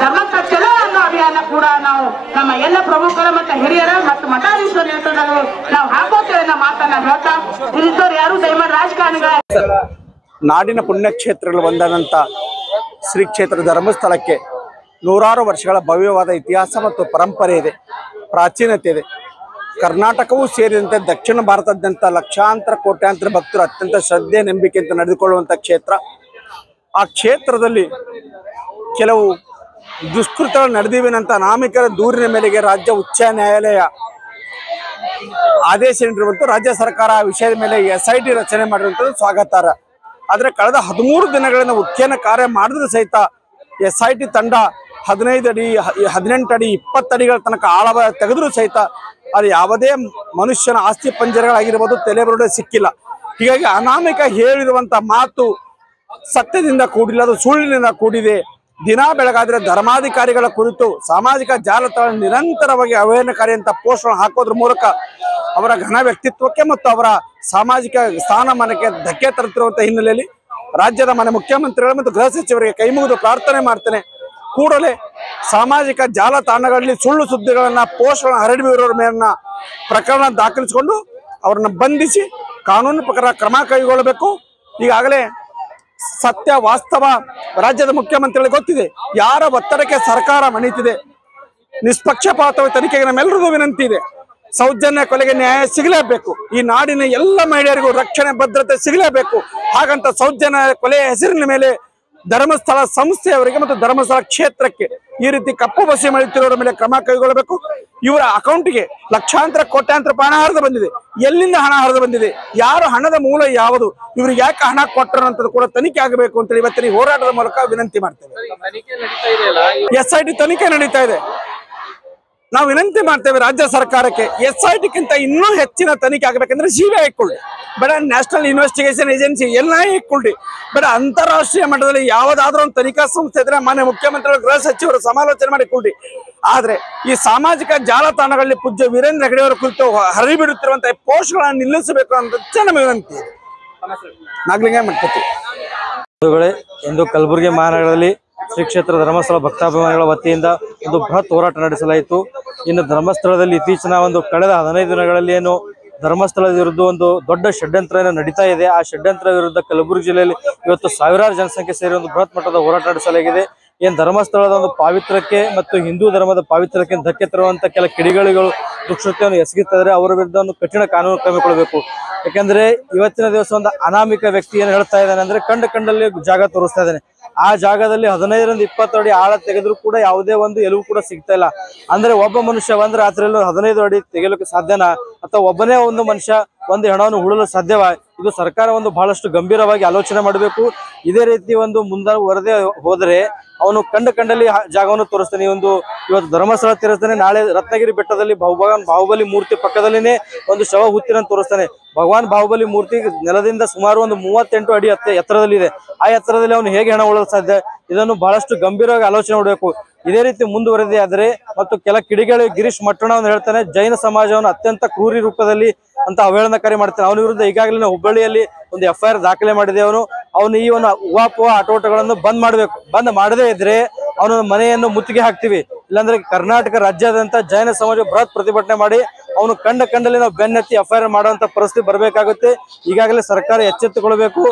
ಧರ್ಮಸ್ಥಳ ಚಲೋ ಅನ್ನೋ ಅಭಿಯಾನ ಕೂಡ ನಾವು ನಮ್ಮ ಎಲ್ಲ ಪ್ರಮುಖರ ಮತ್ತು ಹಿರಿಯರ ಮತ್ತು ಮಠಾಧೀಶರ ನೇತೃತ್ವದಲ್ಲಿ ನಾವು ಹಾಕೋತೇವೆ ಅನ್ನೋ ಮಾತನ್ನ ಹೇಳ್ತಾ, ಇಲ್ಲಿದ್ದವ್ರು ಯಾರು ದಯಮಾಡಿ ರಾಜಕಾರಣಿಗಳ ನಾಡಿನ ಪುಣ್ಯಕ್ಷೇತ್ರಗಳು ಒಂದಾದಂಥ ಶ್ರೀ ಕ್ಷೇತ್ರ ಧರ್ಮಸ್ಥಳಕ್ಕೆ ನೂರಾರು ವರ್ಷಗಳ ಭವ್ಯವಾದ ಇತಿಹಾಸ ಮತ್ತು ಪರಂಪರೆ ಇದೆ, ಪ್ರಾಚೀನತೆ ಇದೆ. ಕರ್ನಾಟಕವೂ ಸೇರಿದಂತೆ ದಕ್ಷಿಣ ಭಾರತದಾದ್ಯಂತ ಲಕ್ಷಾಂತರ ಕೋಟ್ಯಾಂತರ ಭಕ್ತರು ಅತ್ಯಂತ ಶ್ರದ್ಧೆ ನಂಬಿಕೆಯಿಂದ ನಡೆದುಕೊಳ್ಳುವಂಥ ಕ್ಷೇತ್ರ. ಆ ಕ್ಷೇತ್ರದಲ್ಲಿ ಕೆಲವು ದುಷ್ಕೃತ್ಯಗಳು ನಡೆದಿವೆನಂತ ಅನಾಮಿಕರ ದೂರಿನ ಮೇಲೆಗೆ ರಾಜ್ಯ ಉಚ್ಚ ನ್ಯಾಯಾಲಯ ಆದೇಶ ನೀಡಿರುವಂಥ ರಾಜ್ಯ ಸರ್ಕಾರ ಆ ವಿಷಯದ ಮೇಲೆ SIT ರಚನೆ ಮಾಡಿರುವಂಥದ್ದು ಸ್ವಾಗತಾರ್ಹ. ಆದರೆ ಕಳೆದ 13 ದಿನಗಳಿಂದ ಉತ್ಖನನ ಕಾರ್ಯ ಮಾಡಿದ್ರೂ ಸಹಿತ SIT ತಂಡ 15 ಅಡಿ 18 ಅಡಿ 20 ಅಡಿಗಳ ತನಕ ಆಳವ ತೆಗೆದರೂ ಸಹಿತ ಅದು ಯಾವುದೇ ಮನುಷ್ಯನ ಆಸ್ತಿ ಪಂಜರಗಳಾಗಿರ್ಬೋದು ತಲೆಬುರುಡೆ ಸಿಕ್ಕಿಲ್ಲ. ಹೀಗಾಗಿ ಅನಾಮಿಕ ಹೇಳಿರುವಂಥ ಮಾತು ಸತ್ಯದಿಂದ ಕೂಡಿಲ್ಲ, ಅದು ಸುಳ್ಳಿನಿಂದ ಕೂಡಿದೆ. ದಿನ ಬೆಳಗಾದ್ರೆ ಧರ್ಮಾಧಿಕಾರಿಗಳ ಕುರಿತು ಸಾಮಾಜಿಕ ಜಾಲತಾಣ ನಿರಂತರವಾಗಿ ಅವಹೇಳನಕಾರಿ ಅಂತ ಪೋಸ್ಟ್ಗಳನ್ನು ಹಾಕೋದ್ರ ಮೂಲಕ ಅವರ ಘನ ವ್ಯಕ್ತಿತ್ವಕ್ಕೆ ಮತ್ತು ಅವರ ಸಾಮಾಜಿಕ ಸ್ಥಾನಮಾನಕ್ಕೆ ಧಕ್ಕೆ ತರುತ್ತಿರುವಂಥ ಹಿನ್ನೆಲೆಯಲ್ಲಿ ರಾಜ್ಯದ ಮನೆ ಮುಖ್ಯಮಂತ್ರಿಗಳು ಮತ್ತು ಗೃಹ ಸಚಿವರಿಗೆ ಕೈ ಮುಗಿದು ಪ್ರಾರ್ಥನೆ ಮಾಡ್ತೇನೆ, ಕೂಡಲೇ ಸಾಮಾಜಿಕ ಜಾಲತಾಣಗಳಲ್ಲಿ ಸುಳ್ಳು ಸುದ್ದಿಗಳನ್ನ ಪೋಸ್ಟ್ಗಳನ್ನ ಹರಡಿರುವವರ ಮೇಲಿನ ಪ್ರಕರಣ ದಾಖಲಿಸಿಕೊಂಡು ಅವರನ್ನ ಬಂಧಿಸಿ ಕಾನೂನು ಪ್ರಕಾರ ಕ್ರಮ ಕೈಗೊಳ್ಳಬೇಕು. ಈಗಾಗಲೇ ಸತ್ಯ ವಾಸ್ತವ ರಾಜ್ಯದ ಮುಖ್ಯಮಂತ್ರಿಗಳಿಗೆ ಗೊತ್ತಿದೆ, ಯಾರ ಒತ್ತಡಕ್ಕೆ ಸರ್ಕಾರ ಮಣಿತಿದೆ. ನಿಷ್ಪಕ್ಷಪಾತವಾಗಿ ತನಿಖೆಗೆ ನಮ್ಮೆಲ್ಲರಿಗೂ ವಿನಂತಿ ಇದೆ. ಸೌಜನ್ಯ ಕೊಲೆಗೆ ನ್ಯಾಯ ಸಿಗಲೇಬೇಕು. ಈ ನಾಡಿನ ಎಲ್ಲ ಮಹಿಳೆಯರಿಗೂ ರಕ್ಷಣೆ ಭದ್ರತೆ ಸಿಗಲೇಬೇಕು. ಹಾಗಂತ ಸೌಜನ್ಯ ಕೊಲೆಯ ಹೆಸರಿನ ಮೇಲೆ ಧರ್ಮಸ್ಥಳ ಸಂಸ್ಥೆಯವರಿಗೆ ಮತ್ತು ಧರ್ಮಸ್ಥಳ ಕ್ಷೇತ್ರಕ್ಕೆ ಈ ರೀತಿ ಕಪ್ಪು ಬಸಿ ಮಾಡುತ್ತಿರೋರ ಮೇಲೆ ಕ್ರಮ ಕೈಗೊಳ್ಳಬೇಕು. ಇವರ ಅಕೌಂಟ್ಗೆ ಲಕ್ಷಾಂತರ ಕೋಟ್ಯಾಂತರ ಹಣ ಹರಿದು ಬಂದಿದೆ. ಎಲ್ಲಿಂದ ಹಣ ಹರಿದು ಬಂದಿದೆ, ಯಾರು ಹಣದ ಮೂಲ ಯಾವುದು, ಇವ್ರಿಗೆ ಯಾಕೆ ಹಣ ಕೊಟ್ಟರು ಅಂತದ್ದು ಕೂಡ ತನಿಖೆ ಆಗಬೇಕು ಅಂತೇಳಿ ಇವತ್ತಿನ ಈ ಹೋರಾಟದ ಮೂಲಕ ವಿನಂತಿ ಮಾಡ್ತೇವೆ. SIT ತನಿಖೆ ನಡೀತಾ ಇದೆ. ನಾವು ವಿನಂತಿ ಮಾಡ್ತೇವೆ ರಾಜ್ಯ ಸರ್ಕಾರಕ್ಕೆ, SITಕ್ಕಿಂತ ಇನ್ನೂ ಹೆಚ್ಚಿನ ತನಿಖೆ ಆಗಬೇಕಂದ್ರೆ CBI ಇಟ್ಕೊಳ್ಳಿ, ಬೇಡ ನ್ಯಾಷನಲ್ ಇನ್ವೆಸ್ಟಿಗೇಷನ್ ಏಜೆನ್ಸಿ NIA ಇಟ್ಕೊಳ್ಳಿ, ಬೇಡ ಅಂತಾರಾಷ್ಟ್ರೀಯ ಮಟ್ಟದಲ್ಲಿ ಯಾವುದಾದ್ರೂ ಒಂದು ತನಿಖಾ ಸಂಸ್ಥೆ ಇದ್ರೆ ಮಾನ್ಯ ಮುಖ್ಯಮಂತ್ರಿಗಳು ಗೃಹ ಸಚಿವರು ಸಮಾಲೋಚನೆ ಮಾಡಿಕೊಳ್ಳಿ. ಆದ್ರೆ ಈ ಸಾಮಾಜಿಕ ಜಾಲತಾಣಗಳಲ್ಲಿ ಪೂಜ್ಯ ವೀರೇಂದ್ರ ಹೆಗಡೆ ಅವರ ಕುರಿತು ಹರಿಬಿಡುತ್ತಿರುವಂತಹ ಪೋಸ್ಟ್ಗಳನ್ನು ನಿಲ್ಲಿಸಬೇಕು ಅಂತ ನಮ್ಮ ವಿನಂತಿ. ನಾಗಲಿಂಗ ಮಠಪತಿ ಇಂದು ಕಲಬುರಗಿ ಮಹಾನಗರದಲ್ಲಿ ಶ್ರೀ ಕ್ಷೇತ್ರ ಧರ್ಮಸ್ಥಳ ಭಕ್ತಾಭಿಮಾನಿಗಳ ವತಿಯಿಂದ ಒಂದು ಬೃಹತ್ ಹೋರಾಟ ನಡೆಸಲಾಯಿತು. ಇನ್ನು ಧರ್ಮಸ್ಥಳದಲ್ಲಿ ಇತ್ತೀಚಿನ ಕಳೆದ 15 ದಿನಗಳಲ್ಲಿ ಏನು ಧರ್ಮಸ್ಥಳದ ವಿರುದ್ಧ ಒಂದು ದೊಡ್ಡ ಷಡ್ಯಂತ್ರ ನಡೀತಾ ಇದೆ. ಆ ಷಡ್ಯಂತ್ರ ವಿರುದ್ಧ ಕಲಬುರಗಿ ಜಿಲ್ಲೆಯಲ್ಲಿ ಇವತ್ತು ಸಾವಿರಾರು ಜನಸಂಖ್ಯೆ ಸೇರಿ ಒಂದು ಬೃಹತ್ ಮಟ್ಟದ ಹೋರಾಟ ನಡೆಸಲಾಗಿದೆ. ಏನು ಧರ್ಮಸ್ಥಳದ ಒಂದು ಪಾವಿತ್ರ್ಯಕ್ಕೆ ಮತ್ತು ಹಿಂದೂ ಧರ್ಮದ ಪಾವಿತ್ರ್ಯಕ್ಕೆ ಧಕ್ಕೆ ತರುವಂತ ಕೆಲ ಕಿಡಿಗಳಿಗಳು ದುಷ್ಕೃತ್ಯವನ್ನು ಎಸಗಿದ್ದಾರೆ, ಅವರ ವಿರುದ್ಧ ಒಂದು ಕಠಿಣ ಕಾನೂನು ಕ್ರಮಗೊಳ್ಳಬೇಕು. ಯಾಕಂದ್ರೆ ಇವತ್ತಿನ ದಿವಸ ಒಂದು ಅನಾಮಿಕ ವ್ಯಕ್ತಿ ಏನು ಹೇಳ್ತಾ ಇದ್ದಾನೆ ಅಂದ್ರೆ ಕಂಡಲ್ಲಿ ಜಾಗ ತೋರಿಸ್ತಾ ಇದ್ದಾನೆ. ಆ ಜಾಗದಲ್ಲಿ 15 ರಿಂದ 20 ಅಡಿ ಆಳ ತೆಗೆದ್ರು ಕೂಡ ಯಾವುದೇ ಒಂದು ಎಲುವು ಕೂಡ ಸಿಗ್ತಾ ಇಲ್ಲ. ಅಂದ್ರೆ ಒಬ್ಬ ಮನುಷ್ಯ ಒಂದ್ ರಾತ್ರಿಯಲ್ಲಿ 15 ಅಡಿ ತೆಗೆಯಲಿಕ್ಕೆ ಸಾಧ್ಯನಾ, ಅಥವಾ ಒಬ್ಬನೇ ಒಂದು ಮನುಷ್ಯ ಒಂದು ಹೆಣವನ್ನು ಹೂಳಲು ಸಾಧ್ಯವಾ? ಇದು ಸರ್ಕಾರ ಬಹಳಷ್ಟು ಗಂಭೀರವಾಗಿ ಆಲೋಚನೆ ಮಾಡಬೇಕು. ಇದೇ ರೀತಿ ಮುಂದುವರೆದೇ ಹೋದರೆ ಅವನು ಕಂಡಲ್ಲಿ ಜಾಗವನ್ನು ತೋರಿಸ್ತಾನೆ. ಇವತ್ತು ಧರ್ಮಸ್ಥಳ ತೀರಿಸ್ತಾನೆ, ನಾಳೆ ರತ್ನಗಿರಿ ಬೆಟ್ಟದಲ್ಲಿ ಭಗವಾನ್ ಬಾಹುಬಲಿ ಮೂರ್ತಿ ಪಕ್ಕದಲ್ಲಿನೇ ಒಂದು ಶವ ಹುತ್ತಿನ ತೋರಿಸ್ತಾನೆ. ಭಗವಾನ್ ಬಾಹುಬಲಿ ಮೂರ್ತಿ ನೆಲದಿಂದ ಸುಮಾರು 38 ಅಡಿ ಎತ್ತರದಲ್ಲಿದೆ. ಆ ಎತ್ತರದಲ್ಲಿ ಅವನು ಹೇಗೆ ಹೆಣ ಉಳಲು ಸಾಧ್ಯ? ಇದನ್ನು ಬಹಳಷ್ಟು ಗಂಭೀರವಾಗಿ ಆಲೋಚನೆ ಮಾಡಬೇಕು. ಇದೇ ರೀತಿ ಮುಂದುವರೆದೇ ಆದರೆ ಮತ್ತು ಕೆಲ ಕಿಡಿಗಳು ಗಿರೀಶ್ ಮಟ್ಟಣ್ಣವನ್ನು ಹೇಳ್ತಾನೆ, ಜೈನ ಸಮಾಜವನ್ನು ಅತ್ಯಂತ ಕ್ರೂರಿ ರೂಪದಲ್ಲಿ ಅಂತ ಅವಹೇಳನಕಾರಿ ಮಾಡ್ತಾನೆ. ಅವನ ವಿರುದ್ಧ ಈಗಾಗಲೇ ಹುಬ್ಬಳ್ಳಿಯಲ್ಲಿ ಒಂದು FIR ದಾಖಲೆ ಮಾಡಿದೆ. ಅವನು ಈ ಊಹಾಪೋಹ ಆಟೋಟಗಳನ್ನು ಬಂದ್ ಮಾಡಬೇಕು. ಬಂದ್ ಮಾಡದೇ ಇದ್ರೆ ಅವನ ಮನೆಯನ್ನು ಮುತ್ತಿಗೆ ಹಾಕ್ತಿವಿ. ಇಲ್ಲಾಂದ್ರೆ ಕರ್ನಾಟಕ ರಾಜ್ಯಾದ್ಯಂತ ಜೈನ ಸಮಾಜ ಬೃಹತ್ ಪ್ರತಿಭಟನೆ ಮಾಡಿ ಅವನು ಕಂಡಲ್ಲಿ ನಾವು ಬೆನ್ನತ್ತಿ FIR ಮಾಡುವಂತ ಪರಿಸ್ಥಿತಿ ಬರಬೇಕಾಗುತ್ತೆ. ಈಗಾಗಲೇ ಸರ್ಕಾರ ಎಚ್ಚೆತ್ತುಕೊಳ್ಬೇಕು.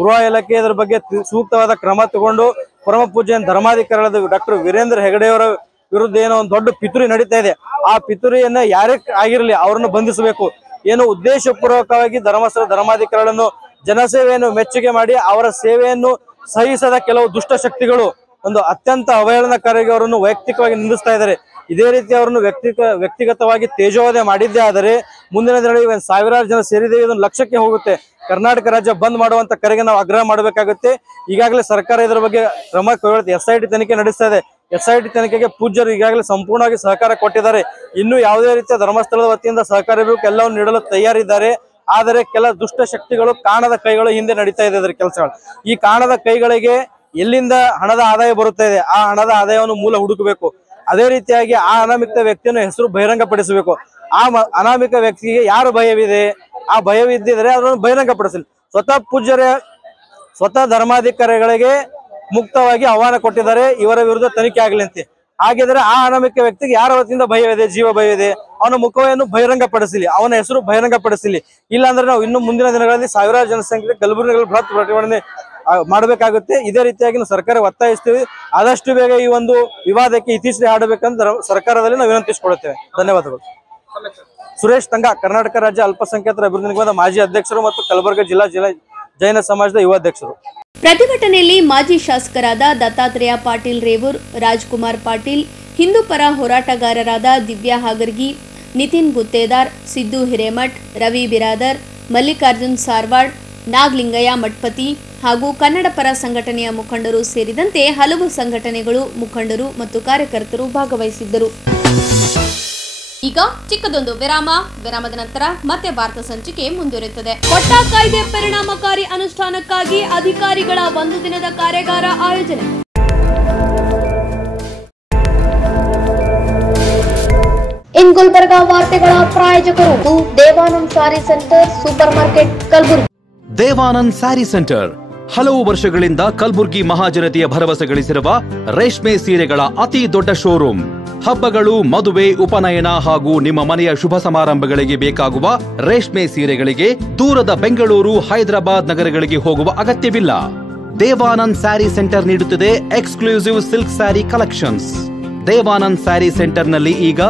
ಗೃಹ ಇಲಾಖೆ ಇದರ ಬಗ್ಗೆ ಸೂಕ್ತವಾದ ಕ್ರಮ ತಗೊಂಡು ಪರಮ ಪೂಜ್ಯ ಧರ್ಮಾಧಿಕಾರಿಗಳಾದ ಡಾಕ್ಟರ್ ವೀರೇಂದ್ರ ಹೆಗಡೆಯವರ ವಿರುದ್ಧ ಏನೋ ಒಂದು ದೊಡ್ಡ ಪಿತೂರಿ ನಡೀತಾ ಇದೆ. ಆ ಪಿತೂರಿಯನ್ನ ಯಾರೇ ಆಗಿರಲಿ ಅವರನ್ನು ಬಂಧಿಸಬೇಕು. ಏನು ಉದ್ದೇಶಪೂರ್ವಕವಾಗಿ ಧರ್ಮಸ್ಥಳ ಧರ್ಮಾಧಿಕಾರಿಗಳನ್ನು ಜನಸೇವೆಯನ್ನು ಮೆಚ್ಚುಗೆ ಮಾಡಿ ಅವರ ಸೇವೆಯನ್ನು ಸಹಿಸದ ಕೆಲವು ದುಷ್ಟ ಶಕ್ತಿಗಳು ಅತ್ಯಂತ ಅವಹೇಳನಕಾರಿಗೆ ಅವರನ್ನು ವೈಯಕ್ತಿಕವಾಗಿ ನಿಂದಿಸ್ತಾ ಇದ್ದಾರೆ. ಇದೇ ರೀತಿ ಅವರನ್ನು ವ್ಯಕ್ತಿಗತವಾಗಿ ತೇಜೋವಧೆ ಮಾಡಿದ್ದೇ ಆದರೆ ಮುಂದಿನ ದಿನಗಳಲ್ಲಿ ಸಾವಿರಾರು ಜನ ಸೇರಿದ್ದೇವೆ, ಇದೊಂದು ಲಕ್ಷಕ್ಕೆ ಹೋಗುತ್ತೆ. ಕರ್ನಾಟಕ ರಾಜ್ಯ ಬಂದ್ ಮಾಡುವಂತ ಕರೆಗೆ ನಾವು ಆಗ್ರಹ ಮಾಡಬೇಕಾಗುತ್ತೆ. ಈಗಾಗಲೇ ಸರ್ಕಾರ ಇದರ ಬಗ್ಗೆ ಕ್ರಮ ಕೈಗೊಳ್ಳುತ್ತೆ. SIT ತನಿಖೆ ನಡೆಸ್ತಾ ಇದೆ. SIT ತನಿಖೆಗೆ ಪೂಜ್ಯರು ಈಗಾಗಲೇ ಸಂಪೂರ್ಣವಾಗಿ ಸಹಕಾರ ಕೊಟ್ಟಿದ್ದಾರೆ. ಇನ್ನು ಯಾವುದೇ ರೀತಿಯ ಧರ್ಮಸ್ಥಳದ ವತಿಯಿಂದ ಸಹಕಾರ ಬೇಕು ಎಲ್ಲವನ್ನು ನೀಡಲು ತಯಾರಿದ್ದಾರೆ. ಆದರೆ ಕೆಲ ದುಷ್ಟ ಶಕ್ತಿಗಳು ಕಾಣದ ಕೈಗಳು ಹಿಂದೆ ನಡೀತಾ ಇದೆ ಕೆಲಸಗಳು. ಈ ಕಾಣದ ಕೈಗಳಿಗೆ ಎಲ್ಲಿಂದ ಹಣದ ಆದಾಯ ಬರುತ್ತಾ ಇದೆ ಆ ಹಣದ ಆದಾಯವನ್ನು ಮೂಲ ಹುಡುಕಬೇಕು. ಅದೇ ರೀತಿಯಾಗಿ ಆ ಅನಾಮಿಕ ವ್ಯಕ್ತಿಯನ್ನು ಹೆಸರು ಬಹಿರಂಗಪಡಿಸಬೇಕು. ಆ ಅನಾಮಿಕ ವ್ಯಕ್ತಿಗೆ ಯಾರು ಭಯವಿದೆ, ಆ ಭಯವಿದ್ದಿದ್ರೆ ಅದನ್ನು ಬಹಿರಂಗಪಡಿಸಲಿ. ಸ್ವತಃ ಧರ್ಮಾಧಿಕಾರಿಗಳಿಗೆ ಮುಕ್ತವಾಗಿ ಆಹ್ವಾನ ಕೊಟ್ಟಿದ್ದಾರೆ, ಇವರ ವಿರುದ್ಧ ತನಿಖೆ ಆಗಲಿ ಅಂತ. ಹಾಗಿದ್ರೆ ಆ ಅನಾಮಿಕ ವ್ಯಕ್ತಿಗೆ ಯಾರ ವತಿಯಿಂದ ಭಯವಿದೆ, ಜೀವ ಭಯವಿದೆ, ಅವನ ಮುಖವನ್ನು ಬಹಿರಂಗಪಡಿಸಲಿ, ಅವನ ಹೆಸರು ಬಹಿರಂಗಪಡಿಸಲಿ. ಇಲ್ಲಾಂದ್ರೆ ನಾವು ಇನ್ನು ಮುಂದಿನ ದಿನಗಳಲ್ಲಿ ಸಾವಿರಾರು ಜನಸಂಖ್ಯೆ ಕಲಬುರಗಿಯಲ್ಲಿ ಬೃಹತ್ ಪ್ರತಿಭಟನೆ ಮಾಡಬೇಕಾಗುತ್ತೆ. ಇದೇ ರೀತಿಯಾಗಿ ನಾವು ಸರ್ಕಾರ ಒತ್ತಾಯಿಸ್ತೀವಿ. ಆದಷ್ಟು ಬೇಗ ಈ ಒಂದು ವಿವಾದಕ್ಕೆ ಇತ್ತೀಚೆಗೆ ಆಡಬೇಕಂತ ಸರ್ಕಾರದಲ್ಲಿ ನಾವು ವಿನಂತಿಸಿಕೊಳ್ಳುತ್ತೇವೆ. ಧನ್ಯವಾದಗಳು. ಸುರೇಶ್ ತಂಗ, ಕರ್ನಾಟಕ ರಾಜ್ಯ ಅಲ್ಪಸಂಖ್ಯಾತರ ಅಭಿವೃದ್ಧಿ ನಿಗಮದ ಮಾಜಿ ಅಧ್ಯಕ್ಷರು ಮತ್ತು ಕಲಬುರಗಿ ಜಿಲ್ಲಾ ಜೈನ ಸಮಾಜದ ಯುವ ಅಧ್ಯಕ್ಷರು. ಪ್ರತಿಭಟನೆಯಲ್ಲಿ ಮಾಜಿ ಶಾಸಕರಾದ ದತ್ತಾತ್ರೇಯ ಪಾಟೀಲ್ ರೇವೂರ್, ರಾಜ್ಕುಮಾರ್ ಪಾಟೀಲ್, ಹಿಂದೂ ಪರ ಹೋರಾಟಗಾರರಾದ ದಿವ್ಯಾ ಹಾಗರ್ಗಿ, ನಿತಿನ್ ಗುತ್ತೇದಾರ್, ಸಿದ್ದು ಹಿರೇಮಠ್, ರವಿ ಬಿರಾದರ್, ಮಲ್ಲಿಕಾರ್ಜುನ್ ಸಾರ್ವಾಡ್, ನಾಗಲಿಂಗಯ್ಯ ಮಠಪತಿ ಹಾಗೂ ಕನ್ನಡ ಪರ ಸಂಘಟನೆಯ ಮುಖಂಡರು ಸೇರಿದಂತೆ ಹಲವು ಸಂಘಟನೆಗಳು, ಮುಖಂಡರು ಮತ್ತು ಕಾರ್ಯಕರ್ತರು ಭಾಗವಹಿಸಿದ್ದರು. ಈಗ ಚಿಕ್ಕದೊಂದು ವಿರಾಮದ ನಂತರ ಮತ್ತೆ ವಾರ್ತಾ ಸಂಚಿಕೆ ಮುಂದುವರಿಯುತ್ತದೆ. ಕೊಟ್ಟ ಕಾಯ್ದೆ ಪರಿಣಾಮಕಾರಿ ಅನುಷ್ಠಾನಕ್ಕಾಗಿ ಅಧಿಕಾರಿಗಳ ಒಂದು ದಿನದ ಕಾರ್ಯಾಗಾರ ಆಯೋಜನೆ. ಇನ್ ಗುಲ್ಬರ್ಗಾ ವಾರ್ತೆಗಳ ಪ್ರಾಯೋಜಕರು Devanand sari centre super market Kalaburagi. Devanand sari centre ಹಲವು ವರ್ಷಗಳಿಂದ ಕಲಬುರ್ಗಿ ಮಹಾಜನತೆಯ ಭರವಸೆ ಗಳಿಸಿರುವ ರೇಷ್ಮೆ ಸೀರೆಗಳ ಅತಿ ದೊಡ್ಡ ಶೋರೂಮ್. ಹಬ್ಬಗಳು, ಮದುವೆ, ಉಪನಯನ ಹಾಗೂ ನಿಮ್ಮ ಮನೆಯ ಶುಭ ಸಮಾರಂಭಗಳಿಗೆ ಬೇಕಾಗುವ ರೇಷ್ಮೆ ಸೀರೆಗಳಿಗೆ ದೂರದ ಬೆಂಗಳೂರು, ಹೈದರಾಬಾದ್ ನಗರಗಳಿಗೆ ಹೋಗುವ ಅಗತ್ಯವಿಲ್ಲ. ದೇವಾನಂದ್ ಸ್ಯಾರಿ ಸೆಂಟರ್ ನೀಡುತ್ತಿದೆ exclusive silk sari collections. Devanand sari ಸೆಂಟರ್ನಲ್ಲಿ ಈಗ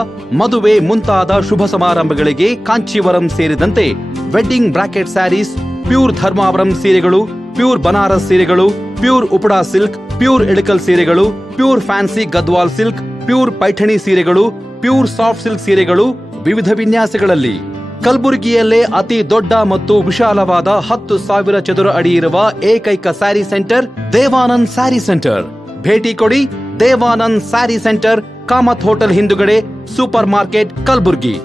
ಮದುವೆ ಮುಂತಾದ ಶುಭ ಸಮಾರಂಭಗಳಿಗೆ ಕಾಂಚೀವರಂ ಸೇರಿದಂತೆ wedding brocade saris, pure Dharmavaram ಸೀರೆಗಳು, ಪ್ಯೂರ್ ಬನಾರಸ್ ಸೀರೆಗಳು, pure Uppada silk, pure Ilkal ಸೀರೆಗಳು, pure fancy Gadwal silk, pure Paithani ಸೀರೆಗಳು, ಪ್ಯೂರ್ ಸಾಫ್ಟ್ ಸಿಲ್ಕ್ ಸೀರೆಗಳು ವಿವಿಧ ವಿನ್ಯಾಸಗಳಲ್ಲಿ. ಕಲಬುರಗಿಯಲ್ಲೇ ಅತಿ ದೊಡ್ಡ ಮತ್ತು ವಿಶಾಲವಾದ 10,000 ಚದುರ ಅಡಿ ಇರುವ ಏಕೈಕ ಸ್ಯಾರಿ ಸೆಂಟರ್ ದೇವಾನಂದ್ ಸ್ಯಾರಿ ಸೆಂಟರ್. ಭೇಟಿ ಕೊಡಿ. ದೇವಾನಂದ್ ಸ್ಯಾರಿ ಸೆಂಟರ್, ಕಾಮತ್ ಹೋಟೆಲ್ ಹಿಂದುಗಡೆ, ಸೂಪರ್ ಮಾರ್ಕೆಟ್, ಕಲಬುರ್ಗಿ.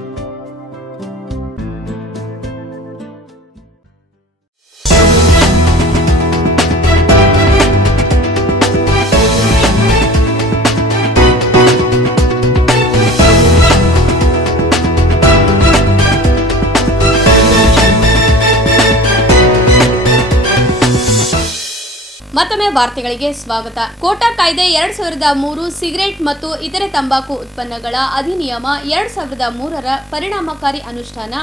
ಮತ್ತೊಮ್ಮೆ ವಾರ್ತೆಗಳಿಗೆ ಸ್ವಾಗತ. ಕೋಟಾ ಕಾಯ್ದೆ 2003 ಸಿಗರೆಟ್ ಮತ್ತು ಇತರೆ ತಂಬಾಕು ಉತ್ಪನ್ನಗಳ ಅಧಿನಿಯಮ 2003ರ ಪರಿಣಾಮಕಾರಿ ಅನುಷ್ಠಾನ,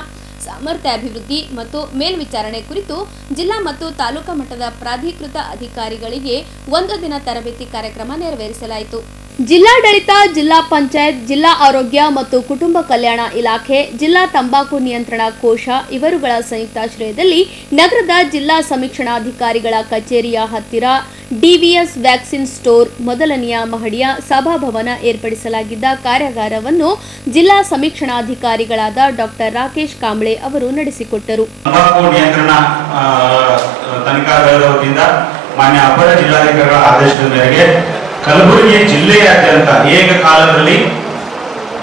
ಸಾಮರ್ಥ್ಯಾಭಿವೃದ್ಧಿ ಮತ್ತು ಮೇಲ್ವಿಚಾರಣೆ ಕುರಿತು ಜಿಲ್ಲಾ ಮತ್ತು ತಾಲೂಕಾ ಮಟ್ಟದ ಪ್ರಾಧಿಕೃತ ಅಧಿಕಾರಿಗಳಿಗೆ ಒಂದು ದಿನ ತರಬೇತಿ ಕಾರ್ಯಕ್ರಮ ನೆರವೇರಿಸಲಾಯಿತು. ಜಿಲ್ಲಾಡಳಿತ, ಜಿಲ್ಲಾ ಪಂಚಾಯತ್, ಜಿಲ್ಲಾ ಆರೋಗ್ಯ ಮತ್ತು ಕುಟುಂಬ ಕಲ್ಯಾಣ ಇಲಾಖೆ, ಜಿಲ್ಲಾ ತಂಬಾಕು ನಿಯಂತ್ರಣ ಕೋಶ ಇವರುಗಳ ಸಂಯುಕ್ತಾಶ್ರಯದಲ್ಲಿ ನಗರದ ಜಿಲ್ಲಾ ಸಮೀಕ್ಷಣಾಧಿಕಾರಿಗಳ ಕಚೇರಿಯ ಹತ್ತಿರ ಡಿವಿಎಸ್ ವ್ಯಾಕ್ಸಿನ್ ಸ್ಟೋರ್ ಮೊದಲನೆಯ ಮಹಡಿಯ ಸಭಾಭವನ ಏರ್ಪಡಿಸಲಾಗಿದ್ದ ಕಾರ್ಯಾಗಾರವನ್ನು ಜಿಲ್ಲಾ ಸಮೀಕ್ಷಣಾಧಿಕಾರಿಗಳಾದ ಡಾಕ್ಟರ್ ರಾಕೇಶ್ ಕಾಂಬ್ಳೆ ಅವರು ನಡೆಸಿಕೊಟ್ಟರು. ತಂಬಾಕು ನಿಯಂತ್ರಣ ತನಿಖಾದಳದ ವತಿಯಿಂದ ಮಾನ್ಯ ಅಪರ ಜಿಲ್ಲಾಧಿಕಾರಿಗಳ ಆದೇಶದ ಮೇರೆಗೆ ಕಲಬುರಗಿ ಜಿಲ್ಲೆಯಾದ್ಯಂತ ಏಕಕಾಲದಲ್ಲಿ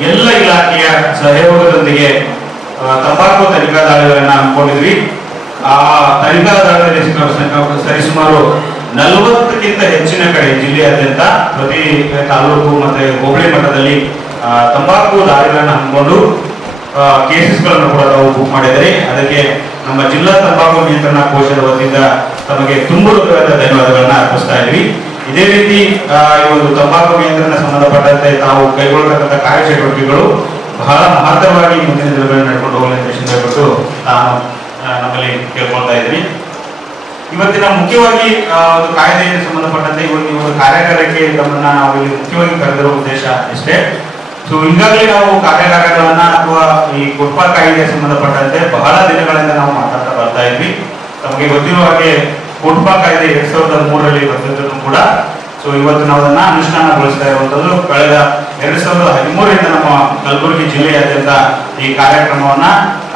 ಎಲ್ಲ ಇಲಾಖೆಯ ಸಹಯೋಗದೊಂದಿಗೆ ತಂಬಾಕು ತನಿಖಾ ದಾಳಿಗಳನ್ನು ಹಮ್ಮಿಕೊಂಡಿದ್ವಿ. ಆ ತನಿಖಾ ದಾಳಿಯಲ್ಲಿ ಸರಿಸುಮಾರು 40ಕ್ಕಿಂತ ಹೆಚ್ಚಿನ ಕಡೆ ಜಿಲ್ಲೆಯಾದ್ಯಂತ ಪ್ರತಿ ತಾಲೂಕು ಮತ್ತೆ ಹೋಬಳಿ ಮಟ್ಟದಲ್ಲಿ ತಂಬಾಕು ದಾಳಿಗಳನ್ನು ಹಮ್ಮಿಕೊಂಡು ಕೇಸಸ್ಗಳನ್ನು ಕೂಡ ನಾವು ಬುಕ್ ಮಾಡಿದರೆ ಅದಕ್ಕೆ ನಮ್ಮ ಜಿಲ್ಲಾ ತಂಬಾಕು ನಿಯಂತ್ರಣ ಕೋಶದ ವತಿಯಿಂದ ತಮಗೆ ತುಂಬು ಧನ್ಯವಾದಗಳನ್ನ ಅರ್ಪಿಸ್ತಾ ಇದ್ವಿ. ಇದೇ ರೀತಿ ಈ ಒಂದು ತಂಬಾಕು ನಿಯಂತ್ರಣ ಸಂಬಂಧಪಟ್ಟಂತೆ ತಾವು ಕೈಗೊಳ್ಳತಕ್ಕಂಥ ಕಾರ್ಯಚಟುವಟಿಕೆಗಳು ಬಹಳ ಮಹತ್ತರವಾಗಿ ಮುಂದಿನ ದಿನಗಳಲ್ಲಿ ನಡ್ಕೊಂಡು ಹೋಗಲಿ ಅಂತ ಹೇಳ್ಬಿಟ್ಟು ನಾನು ನಮ್ಮಲ್ಲಿ ಕೇಳ್ಕೊಳ್ತಾ ಇದ್ದೀನಿ. ಇವತ್ತಿನ ಮುಖ್ಯವಾಗಿ ಒಂದು ಕಾಯ್ದೆಗೆ ಸಂಬಂಧಪಟ್ಟಂತೆ ಈ ಒಂದು ಕಾರ್ಯಾಗಾರಕ್ಕೆ ತಮ್ಮನ್ನ ನಾವು ಇಲ್ಲಿ ಮುಖ್ಯವಾಗಿ ಕರೆದಿರುವ ಉದ್ದೇಶ ಇಷ್ಟೇ. ಸೊ ಈಗಾಗಲೇ ನಾವು ಕಾರ್ಯಾಗಾರಗಳನ್ನ ಅಥವಾ ಈ ಕೊಟ್ಪಾ ಕಾಯ್ದೆಗೆ ಸಂಬಂಧಪಟ್ಟಂತೆ ಬಹಳ ದಿನಗಳಿಂದ ನಾವು ಮಾತಾಡ್ತಾ ಬರ್ತಾ ಇದ್ವಿ. ತಮಗೆ ಗೊತ್ತಿರುವ ಹಾಗೆ ಕೊಟ್ಪಾ ಕಾಯ್ದೆ 2003ರಲ್ಲಿ ಬಂದದ್ದು ಕೂಡ. ಸೊ ಇವತ್ತು ನಾವು ಅದನ್ನ ಅನುಷ್ಠಾನಗೊಳಿಸ್ತಾ ಇರುವಂತದ್ದು ಕಳೆದ 2013ರಿಂದ ನಮ್ಮ ಕಲಬುರಗಿ ಜಿಲ್ಲೆಯಾದ್ಯಂತ ಈ ಕಾರ್ಯಕ್ರಮವನ್ನ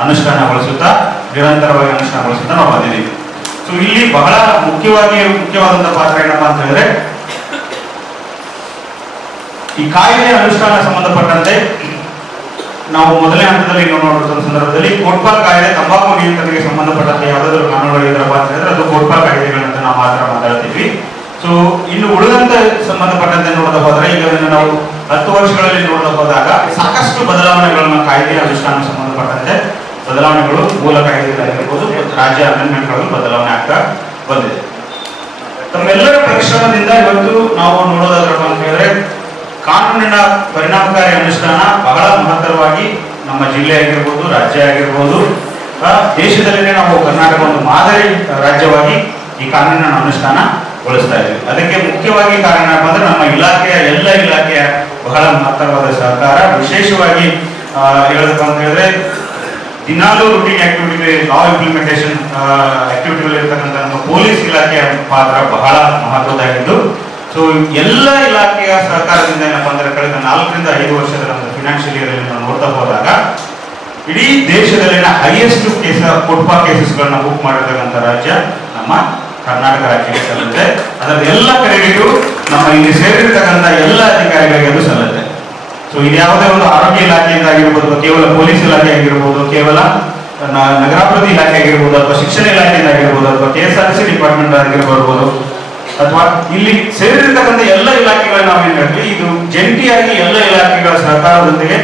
ಅನುಷ್ಠಾನಗೊಳಿಸುತ್ತಾ ನಿರಂತರವಾಗಿ ಅನುಷ್ಠಾನಗೊಳಿಸುತ್ತಾ ನಾವು ಬಂದಿದ್ದೀವಿ. ಸೊ ಇಲ್ಲಿ ಬಹಳ ಮುಖ್ಯವಾದಂತಹ ಪಾತ್ರ ಏನಪ್ಪಾ ಅಂತ ಹೇಳಿದ್ರೆ ಈ ಕಾಯ್ದೆ ಅನುಷ್ಠಾನ ಸಂಬಂಧಪಟ್ಟಂತೆ ನಾವು ಮೊದಲನೇ ಹಂತದಲ್ಲಿ ನೋಡುವ ಸಂದರ್ಭದಲ್ಲಿ ಕೋಟ್ಪಾಲ್ ಕಾಯ್ದೆ ತಂಬಾಕು ನಿಯಂತ್ರಣಕ್ಕೆ ಸಂಬಂಧಪಟ್ಟಂತೆ ಯಾವುದಾದ್ರು ಕಾನೂನುಗಳಿದ್ರಪ್ಪ ಅಂತ ಹೇಳಿದ್ರೆ ಅದು ಕೋಟ್ಪಾಲ್ ಕಾಯ್ದೆಗಳಂತ ನಾವು ಮಾತ್ರ ಮಾತಾಡ್ತೀವಿ. ಸೊ ಇನ್ನು ಉಳಿದಂತೆ ಸಂಬಂಧಪಟ್ಟಂತೆ ನೋಡದ ಹೋದ್ರೆ ಈಗ ನಾವು 10 ವರ್ಷಗಳಲ್ಲಿ ನೋಡದ ಹೋದಾಗ ಸಾಕಷ್ಟು ಬದಲಾವಣೆಗಳನ್ನ ಕಾಯ್ದೆ ಅನುಷ್ಠಾನ ಸಂಬಂಧಪಟ್ಟಂತೆ ಬದಲಾವಣೆಗಳು ಮೂಲ ಕಾಯ್ದೆಗಳಾಗಿರ್ಬೋದು ರಾಜ್ಯ ಅಮೆಂಡ್ಮೆಂಟ್ಗಳು ಬದಲಾವಣೆ ಆಗ್ತಾ ಬಂದಿದೆ. ತಮ್ಮೆಲ್ಲರ ಪರಿಶ್ರಮದಿಂದ ಇವತ್ತು ನಾವು ನೋಡೋದಾದ್ರಪ್ಪ ಅಂತ ಹೇಳಿದ್ರೆ ಕಾನೂನಿನ ಪರಿಣಾಮಕಾರಿ ಅನುಷ್ಠಾನ ಬಹಳ ಮಹತ್ತರವಾಗಿ ನಮ್ಮ ಜಿಲ್ಲೆ ಆಗಿರ್ಬೋದು, ರಾಜ್ಯ ಆಗಿರ್ಬೋದು, ದೇಶದಲ್ಲಿನೇ ನಾವು ಕರ್ನಾಟಕ ಒಂದು ಮಾದರಿ ರಾಜ್ಯವಾಗಿ ಈ ಕಾನೂನಿನ ಅನುಷ್ಠಾನಗೊಳಿಸ್ತಾ ಇದ್ದೀವಿ. ಅದಕ್ಕೆ ಮುಖ್ಯವಾಗಿ ಕಾರಣ ಏನಪ್ಪ ಅಂದ್ರೆ ನಮ್ಮ ಇಲಾಖೆಯ ಎಲ್ಲ ಇಲಾಖೆಯ ಬಹಳ ಮಹತ್ತರವಾದ ಸಹಕಾರ. ವಿಶೇಷವಾಗಿ ಹೇಳಬೇಕು ಅಂತ ಹೇಳಿದ್ರೆ ದಿನಾಲೂ ರೂಟೀನ್ ಆಕ್ಟಿವಿಟಿ ಲಾ ಇಂಪ್ಲಿಮೆಂಟೇಷನ್ ಆಕ್ಟಿವಿಟಿಗಳಿರ್ತಕ್ಕಂಥ ನಮ್ಮ ಪೊಲೀಸ್ ಇಲಾಖೆಯ ಪಾತ್ರ ಬಹಳ ಮಹತ್ವದ್ದಾಗಿದ್ದು, ಸೊ ಎಲ್ಲ ಇಲಾಖೆಯ ಸಹಕಾರದಿಂದ ಏನಪ್ಪಾ ಅಂದ್ರೆ ಕಳೆದ 4 ರಿಂದ 5 ವರ್ಷದ ನಮ್ಮ ಫಿನಾನ್ಷಿಯಲ್ ಇಯರ್ ಅಲ್ಲಿ ನಾವು ನೋಡ್ತಾ ಹೋದಾಗ ಇಡೀ ದೇಶದಲ್ಲಿನ ಹೈಯೆಸ್ಟ್ ಫುಟ್ಪಾಲ್ ಕೇಸಸ್ಗಳನ್ನ ಬುಕ್ ಮಾಡಿರ್ತಕ್ಕಂಥ ರಾಜ್ಯ ನಮ್ಮ ಕರ್ನಾಟಕ ರಾಜ್ಯಕ್ಕೆ ಸಲ್ಲುತ್ತೆ. ಅದರ ಎಲ್ಲ ಕ್ರೆಡಿಟು ನಮ್ಮ ಇಲ್ಲಿ ಸೇರಿರ್ತಕ್ಕಂಥ ಎಲ್ಲ ಅಧಿಕಾರಿಗಳಿಗೆ ಅದು ಸಲ್ಲುತ್ತೆ. ಸೊ ಇದು ಯಾವುದೇ ಒಂದು ಆರೋಗ್ಯ ಇಲಾಖೆಯಿಂದ ಆಗಿರ್ಬೋದು, ಕೇವಲ ಪೊಲೀಸ್ ಇಲಾಖೆ ಆಗಿರ್ಬೋದು, ಕೇವಲ ನಗರಾಭಿವೃದ್ಧಿ ಇಲಾಖೆ ಆಗಿರ್ಬೋದು, ಅಥವಾ ಶಿಕ್ಷಣ ಇಲಾಖೆಯಿಂದ ಆಗಿರ್ಬೋದು, ಅಥವಾ KSRTC ಡಿಪಾರ್ಟ್ಮೆಂಟ್ ಆಗಿರ್ಬೋದು, ಅಥವಾ ಇಲ್ಲಿ ಸೇರಿರ್ತಕ್ಕಂಥ ಎಲ್ಲ ಇಲಾಖೆಗಳನ್ನ ನಾವೇನ್ ಹೇಳ್ತೀವಿ, ಇದು ಜಂಟಿಯಾಗಿ ಎಲ್ಲ ಇಲಾಖೆಗಳ ಸಹಕಾರದೊಂದಿಗೆ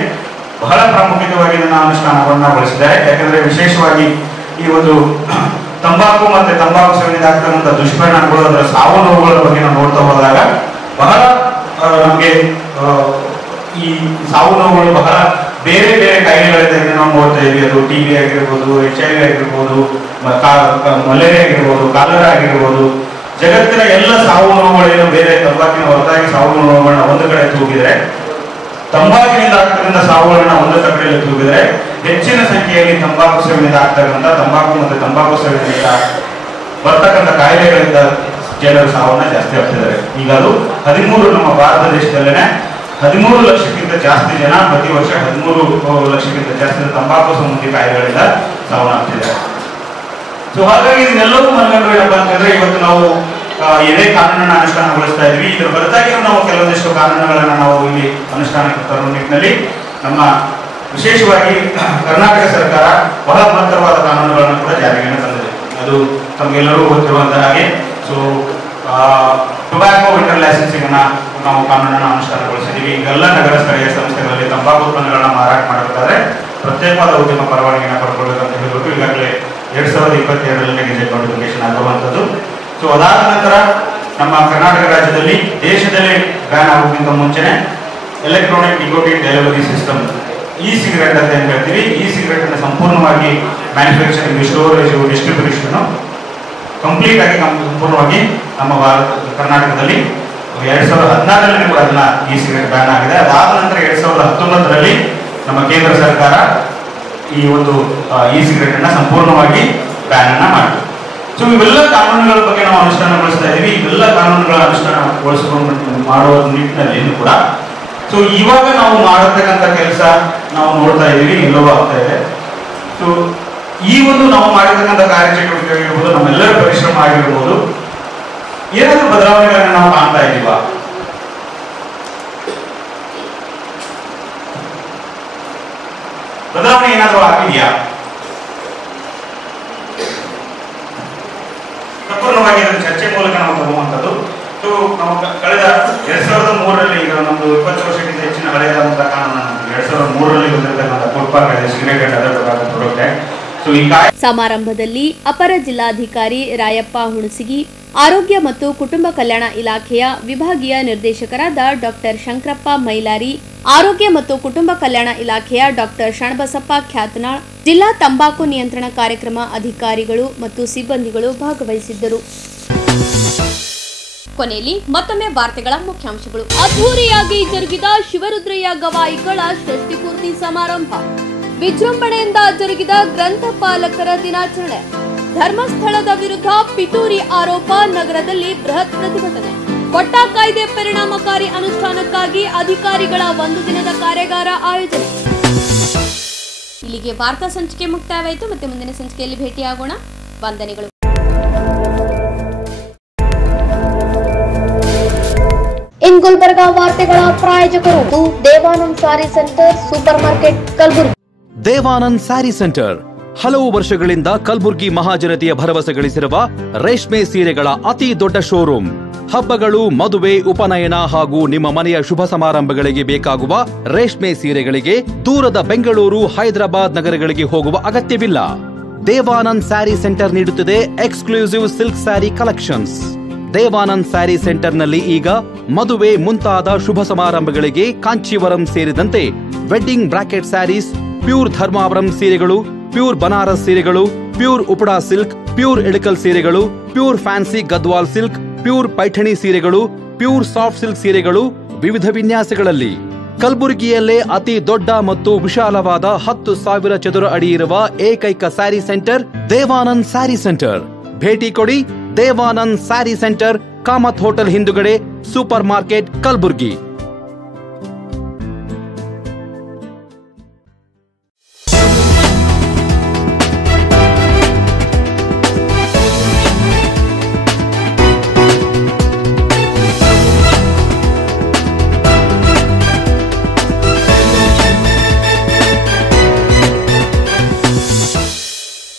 ಬಹಳ ಪ್ರಾಮುಖ್ಯವಾಗಿ ಇದನ್ನ ಅನುಷ್ಠಾನಗೊಳಿಸಿದ್ದಾರೆ. ಯಾಕಂದ್ರೆ ವಿಶೇಷವಾಗಿ ಈ ಒಂದು ತಂಬಾಕು ಮತ್ತೆ ತಂಬಾಕು ಸೇವನೆಯಿಂದ ಆಗ್ತಕ್ಕಂಥ ದುಷ್ಪರಿಣಾಮಗಳು, ಅದರ ಸಾವು ನೋವುಗಳ ಬಗ್ಗೆ ನಾವು ನೋಡ್ತಾ ಹೋದಾಗ ಬಹಳ ನಮಗೆ ಈ ಸಾವು ನೋವುಗಳು ಬಹಳ ಬೇರೆ ಬೇರೆ ಕಾಯಿಲೆಗಳಿಂದ ನಾವು ನೋಡ್ತಾ ಇದ್ವಿ. ಅದು TB ಆಗಿರ್ಬೋದು, HIV ಆಗಿರ್ಬೋದು, ಮಲೇರಿಯಾ ಆಗಿರ್ಬೋದು, ಕಾಲರಾ ಆಗಿರ್ಬೋದು, ಜಗತ್ತಿನ ಎಲ್ಲ ಸಾವು ನೋವುಗಳೇನು ಬೇರೆ ತಂಬಾಕಿನ ಹೊರತಾಗಿ ಸಾವು ನೋವುಗಳನ್ನ ಒಂದು ಕಡೆ ತೂಗಿದ್ರೆ, ತಂಬಾಕಿನಿಂದ ಆಗ್ತಕ್ಕಂಥ ಸಾವುಗಳನ್ನ ಒಂದು ಕಡೆಯಲ್ಲಿ ತೂಗಿದ್ರೆ, ಹೆಚ್ಚಿನ ಸಂಖ್ಯೆಯಲ್ಲಿ ತಂಬಾಕು ಸೇವನೆಯಿಂದ ಆಗ್ತಕ್ಕಂಥ ತಂಬಾಕು ಮತ್ತು ತಂಬಾಕು ಸೇವನೆಯಿಂದ ಬರ್ತಕ್ಕಂಥ ಕಾಯಿಲೆಗಳಿಂದ ಜನರು ಸಾವನ್ನ ಜಾಸ್ತಿ ಆಗ್ತಿದ್ದಾರೆ. ಈಗ ಅದು 13 ನಮ್ಮ ಭಾರತ ದೇಶದಲ್ಲೇನೆ 13 ಲಕ್ಷಕ್ಕಿಂತ ಜಾಸ್ತಿ ಜನ ಪ್ರತಿ ವರ್ಷ 13 ಲಕ್ಷಕ್ಕಿಂತ ಜಾಸ್ತಿ ತಂಬಾಕು ಸಂಬಂಧಿ ಕಾಯಿಲೆಗಳಿಂದ ಸಾವನ್ನಾಗ್ತಿದ್ದಾರೆ. ಸೊ ಹಾಗಾಗಿ ಇದನ್ನೆಲ್ಲವೂ ಮನಗಂಡು ಏನಪ್ಪ ಅಂತಂದ್ರೆ ಇವತ್ತು ನಾವು ಏನೇ ಕಾನೂನನ್ನ ಅನುಷ್ಠಾನಗೊಳಿಸ್ತಾ ಇದ್ವಿ. ಇದರ ಹೊರತಾಗಿ ನಾವು ಕೆಲವೊಂದಿಷ್ಟು ಕಾನೂನುಗಳನ್ನ ನಾವು ಇಲ್ಲಿ ಅನುಷ್ಠಾನಕ್ಕೆ ತರುವ ನಿಟ್ಟಿನಲ್ಲಿ ನಮ್ಮ ವಿಶೇಷವಾಗಿ ಕರ್ನಾಟಕ ಸರ್ಕಾರ ಬಹಳ ಮಹತ್ತರವಾದ ಕಾನೂನುಗಳನ್ನು ಕೂಡ ಜಾರಿಗೆ ತಂದಿದೆ. ಅದು ತಮಗೆಲ್ಲರೂ ಗೊತ್ತಿರುವಂತಹ ಹಾಗೆ ಸೊ ಟೊಬ್ಯಾಕೋ ವಿಂಟರ್ ಲೈಸೆನ್ಸಿಂಗ್ ಅನ್ನ ನಾವು ಕಾನೂನನ್ನು ಅನುಷ್ಠಾನಗೊಳಿಸಿದ್ದೀವಿ. ಈಗೆಲ್ಲ ನಗರ ಸ್ಥಳೀಯ ಸಂಸ್ಥೆಗಳಲ್ಲಿ ತಂಬಾಕು ಉತ್ಪನ್ನಗಳನ್ನ ಮಾರಾಟ ಮಾಡಬೇಕಾದ್ರೆ ಪ್ರತ್ಯೇಕವಾದ ಉದ್ಯಮ ಪರವಾನಗಿಯನ್ನು ಪಡ್ಕೊಳ್ಬೇಕಂತ ಹೇಳಿಬಿಟ್ಟು ಈಗಾಗಲೇ 2022ರಲ್ಲಿ ಗೆಜೆಟ್ ನೋಟಿಫಿಕೇಶನ್ ಆಗಿರುವಂಥದ್ದು. ಸೊ ಅದಾದ ನಂತರ ನಮ್ಮ ಕರ್ನಾಟಕ ರಾಜ್ಯದಲ್ಲಿ ದೇಶದಲ್ಲಿ ಬ್ಯಾನ್ ಆಗೋಕ್ಕಿಂತ ಮುಂಚೆನೆ electronic nicotine delivery system cigarette ಅಂತ ಏನ್ ಹೇಳ್ತೀವಿ, ಸಿಗರೆಟ್ ಅನ್ನು ಸಂಪೂರ್ಣವಾಗಿ ಮ್ಯಾನುಫ್ಯಾಕ್ಚರಿಂಗ್, ಸ್ಟೋರೇಜ್, ಡಿಸ್ಟ್ರಿಬ್ಯೂಷನ್ ಕಂಪ್ಲೀಟ್ ಆಗಿ ಸಂಪೂರ್ಣವಾಗಿ ನಮ್ಮ ಕರ್ನಾಟಕದಲ್ಲಿ 2016ರಲ್ಲಿ ಕೂಡ ಅದನ್ನ ಸಿಗರೆಟ್ ಬ್ಯಾನ್ ಆಗಿದೆ. ಅದಾದ ನಂತರ 2019ರಲ್ಲಿ ನಮ್ಮ ಕೇಂದ್ರ ಸರ್ಕಾರ ಈ ಒಂದು ಸಿಗರೆಟ್ ಅನ್ನ ಸಂಪೂರ್ಣವಾಗಿ ಬ್ಯಾನ್ ಅನ್ನ ಮಾಡಿದೆ. ಸೊ ಇವೆಲ್ಲ ಕಾನೂನುಗಳ ಬಗ್ಗೆ ನಾವು ಅನುಷ್ಠಾನಗೊಳಿಸ್ತಾ ಇದ್ದೀವಿ. ಇವೆಲ್ಲ ಕಾನೂನುಗಳ ಅನುಷ್ಠಾನಗೊಳಿಸಿಕೊಂಡು ಮಾಡುವ ನಿಟ್ಟಿನಲ್ಲಿ ಕೂಡ ಸೊ ಇವಾಗ ನಾವು ಮಾಡತಕ್ಕಂಥ ಕೆಲಸ ನಾವು ನೋಡ್ತಾ ಇದ್ದೀವಿ, ಎಲ್ಲವೂ ಆಗ್ತಾ ಇದೆ. ಸೊ ಈ ಒಂದು ನಾವು ಮಾಡಿರ್ತಕ್ಕಂಥ ಕಾರ್ಯಚಟುವಟಿಕೆ ಆಗಿರ್ಬೋದು, ನಮ್ಮೆಲ್ಲರ ಪರಿಶ್ರಮ ಆಗಿರ್ಬೋದು, ಏನಾದರೂ ಬದಲಾವಣೆಗಳನ್ನ ನಾವು ಕಾಣ್ತಾ ಇದ್ದೀವ? ಬದಲಾವಣೆ ಏನಾದರೂ ಆಗಿದೆಯಾ? ಸಂಪೂರ್ಣವಾಗಿ ಅದನ್ನು ಚರ್ಚೆ ಮೂಲಕ ನಾವು ತರುವಂಥದ್ದು. ಸೊ ನಾವು ಕಳೆದ 2003ರಲ್ಲಿ, ಈಗ ನಮ್ದು 20 ವರ್ಷಕ್ಕಿಂತ ಹೆಚ್ಚಿನ ಹಳೆಯದಾದಂತಹ ಕಾನೂನು 2003ರಲ್ಲಿ ಬಂದಿರತಕ್ಕಂಥ ಫುಟ್ಪಾಲ್ ಕಾಯ್ದೆ, cigarette and other product. So ಈ ಸಮಾರಂಭದಲ್ಲಿ ಅಪರ ಜಿಲ್ಲಾಧಿಕಾರಿ ರಾಯಪ್ಪ ಹುಣಸಗಿ, ಆರೋಗ್ಯ ಮತ್ತು ಕುಟುಂಬ ಕಲ್ಯಾಣ ಇಲಾಖೆಯ ವಿಭಾಗೀಯ ನಿರ್ದೇಶಕರಾದ ಡಾಕ್ಟರ್ ಶಂಕರಪ್ಪ ಮೈಲಾರಿ, ಆರೋಗ್ಯ ಮತ್ತು ಕುಟುಂಬ ಕಲ್ಯಾಣ ಇಲಾಖೆಯ ಡಾಕ್ಟರ್ ಶಣಬಸಪ್ಪ ಖ್ಯಾತನಾಳ್, ಜಿಲ್ಲಾ ತಂಬಾಕು ನಿಯಂತ್ರಣ ಕಾರ್ಯಕ್ರಮ ಅಧಿಕಾರಿಗಳು ಮತ್ತು ಸಿಬ್ಬಂದಿಗಳು ಭಾಗವಹಿಸಿದ್ದರು. ಕೊನೆಯಲ್ಲಿ ಮತ್ತೊಮ್ಮೆ ವಾರ್ತೆಗಳ ಮುಖ್ಯಾಂಶಗಳು. ಅದ್ಧೂರಿಯಾಗಿ ಜರುಗಿದ ಶಿವರುದ್ರಯ್ಯ ಗವಾಯಿಗಳ ಷಷ್ಠಿಪೂರ್ತಿ ಸಮಾರಂಭ, ವಿಜೃಂಭಣೆಯಿಂದ ಜರುಗಿದ ಗ್ರಂಥಪಾಲಕರ ದಿನಾಚರಣೆ, ಧರ್ಮಸ್ಥಳದ ವಿರುದ್ಧ ಪಿತೂರಿ ಆರೋಪ, ನಗರದಲ್ಲಿ ಬೃಹತ್ ಪ್ರತಿಭಟನೆ, ಕೊಟ್ಟ ಕಾಯ್ದೆ ಪರಿಣಾಮಕಾರಿ ಅನುಷ್ಠಾನಕ್ಕಾಗಿ ಅಧಿಕಾರಿಗಳ 1 ದಿನದ ಕಾರ್ಯಾಗಾರ ಆಯೋಜನೆ. ಇಲ್ಲಿಗೆ ವಾರ್ತಾ ಸಂಚಿಕೆ ಮುಕ್ತಾಯವಾಯಿತು. ಮತ್ತೆ ಮುಂದಿನ ಸಂಚಿಕೆಯಲ್ಲಿ ಭೇಟಿಯಾಗೋಣ. ವಂದನೆಗಳು. In Gulbarga ಗುಲ್ಬರ್ಗಾ ವಾರ್ತೆಗಳ ಪ್ರಾಯೋಜಕರು Devanand sari centre super market Kalaburagi. Devanand sari centre ಹಲವು ವರ್ಷಗಳಿಂದ ಕಲಬುರ್ಗಿ ಮಹಾಜನತೆಯ ಭರವಸೆ ಗಳಿಸಿರುವ ರೇಷ್ಮೆ ಸೀರೆಗಳ ಅತಿ ದೊಡ್ಡ ಶೋರೂಮ್. ಹಬ್ಬಗಳು, ಮದುವೆ, ಉಪನಯನ ಹಾಗೂ ನಿಮ್ಮ ಮನೆಯ ಶುಭ ಸಮಾರಂಭಗಳಿಗೆ ಬೇಕಾಗುವ ರೇಷ್ಮೆ ಸೀರೆಗಳಿಗೆ ದೂರದ ಬೆಂಗಳೂರು, ಹೈದರಾಬಾದ್ ನಗರಗಳಿಗೆ ಹೋಗುವ ಅಗತ್ಯವಿಲ್ಲ. ದೇವಾನಂದ್ ಸ್ಯಾರಿ ಸೆಂಟರ್ ನೀಡುತ್ತಿದೆ exclusive silk sari collections. Devanand sari ಸೆಂಟರ್ನಲ್ಲಿ ಈಗ ಮದುವೆ ಮುಂತಾದ ಶುಭ ಸಮಾರಂಭಗಳಿಗೆ ಕಾಂಚೀವರಂ ಸೇರಿದಂತೆ wedding brocade saris, pure Dharmavaram ಸೀರೆಗಳು, ಪ್ಯೂರ್ ಬನಾರಸ್ ಸೀರೆಗಳು, pure Uppada silk, pure Ilkal ಸೀರೆಗಳು, pure fancy Gadwal silk, pure Paithani ಸೀರೆಗಳು, ಪ್ಯೂರ್ ಸಾಫ್ಟ್ ಸಿಲ್ಕ್ ಸೀರೆಗಳು ವಿವಿಧ ವಿನ್ಯಾಸಗಳಲ್ಲಿ. ಕಲಬುರಗಿಯಲ್ಲೇ ಅತಿ ದೊಡ್ಡ ಮತ್ತು ವಿಶಾಲವಾದ 10,000 ಚದುರ ಅಡಿ ಇರುವ ಏಕೈಕ ಸ್ಯಾರಿ ಸೆಂಟರ್ ದೇವಾನಂದ್ ಸ್ಯಾರಿ ಸೆಂಟರ್. ಭೇಟಿ ಕೊಡಿ. ದೇವಾನಂದ್ ಸ್ಯಾರಿ ಸೆಂಟರ್, ಕಾಮತ್ ಹೋಟೆಲ್ ಹಿಂದುಗಡೆ, ಸೂಪರ್ ಮಾರ್ಕೆಟ್, ಕಲಬುರ್ಗಿ.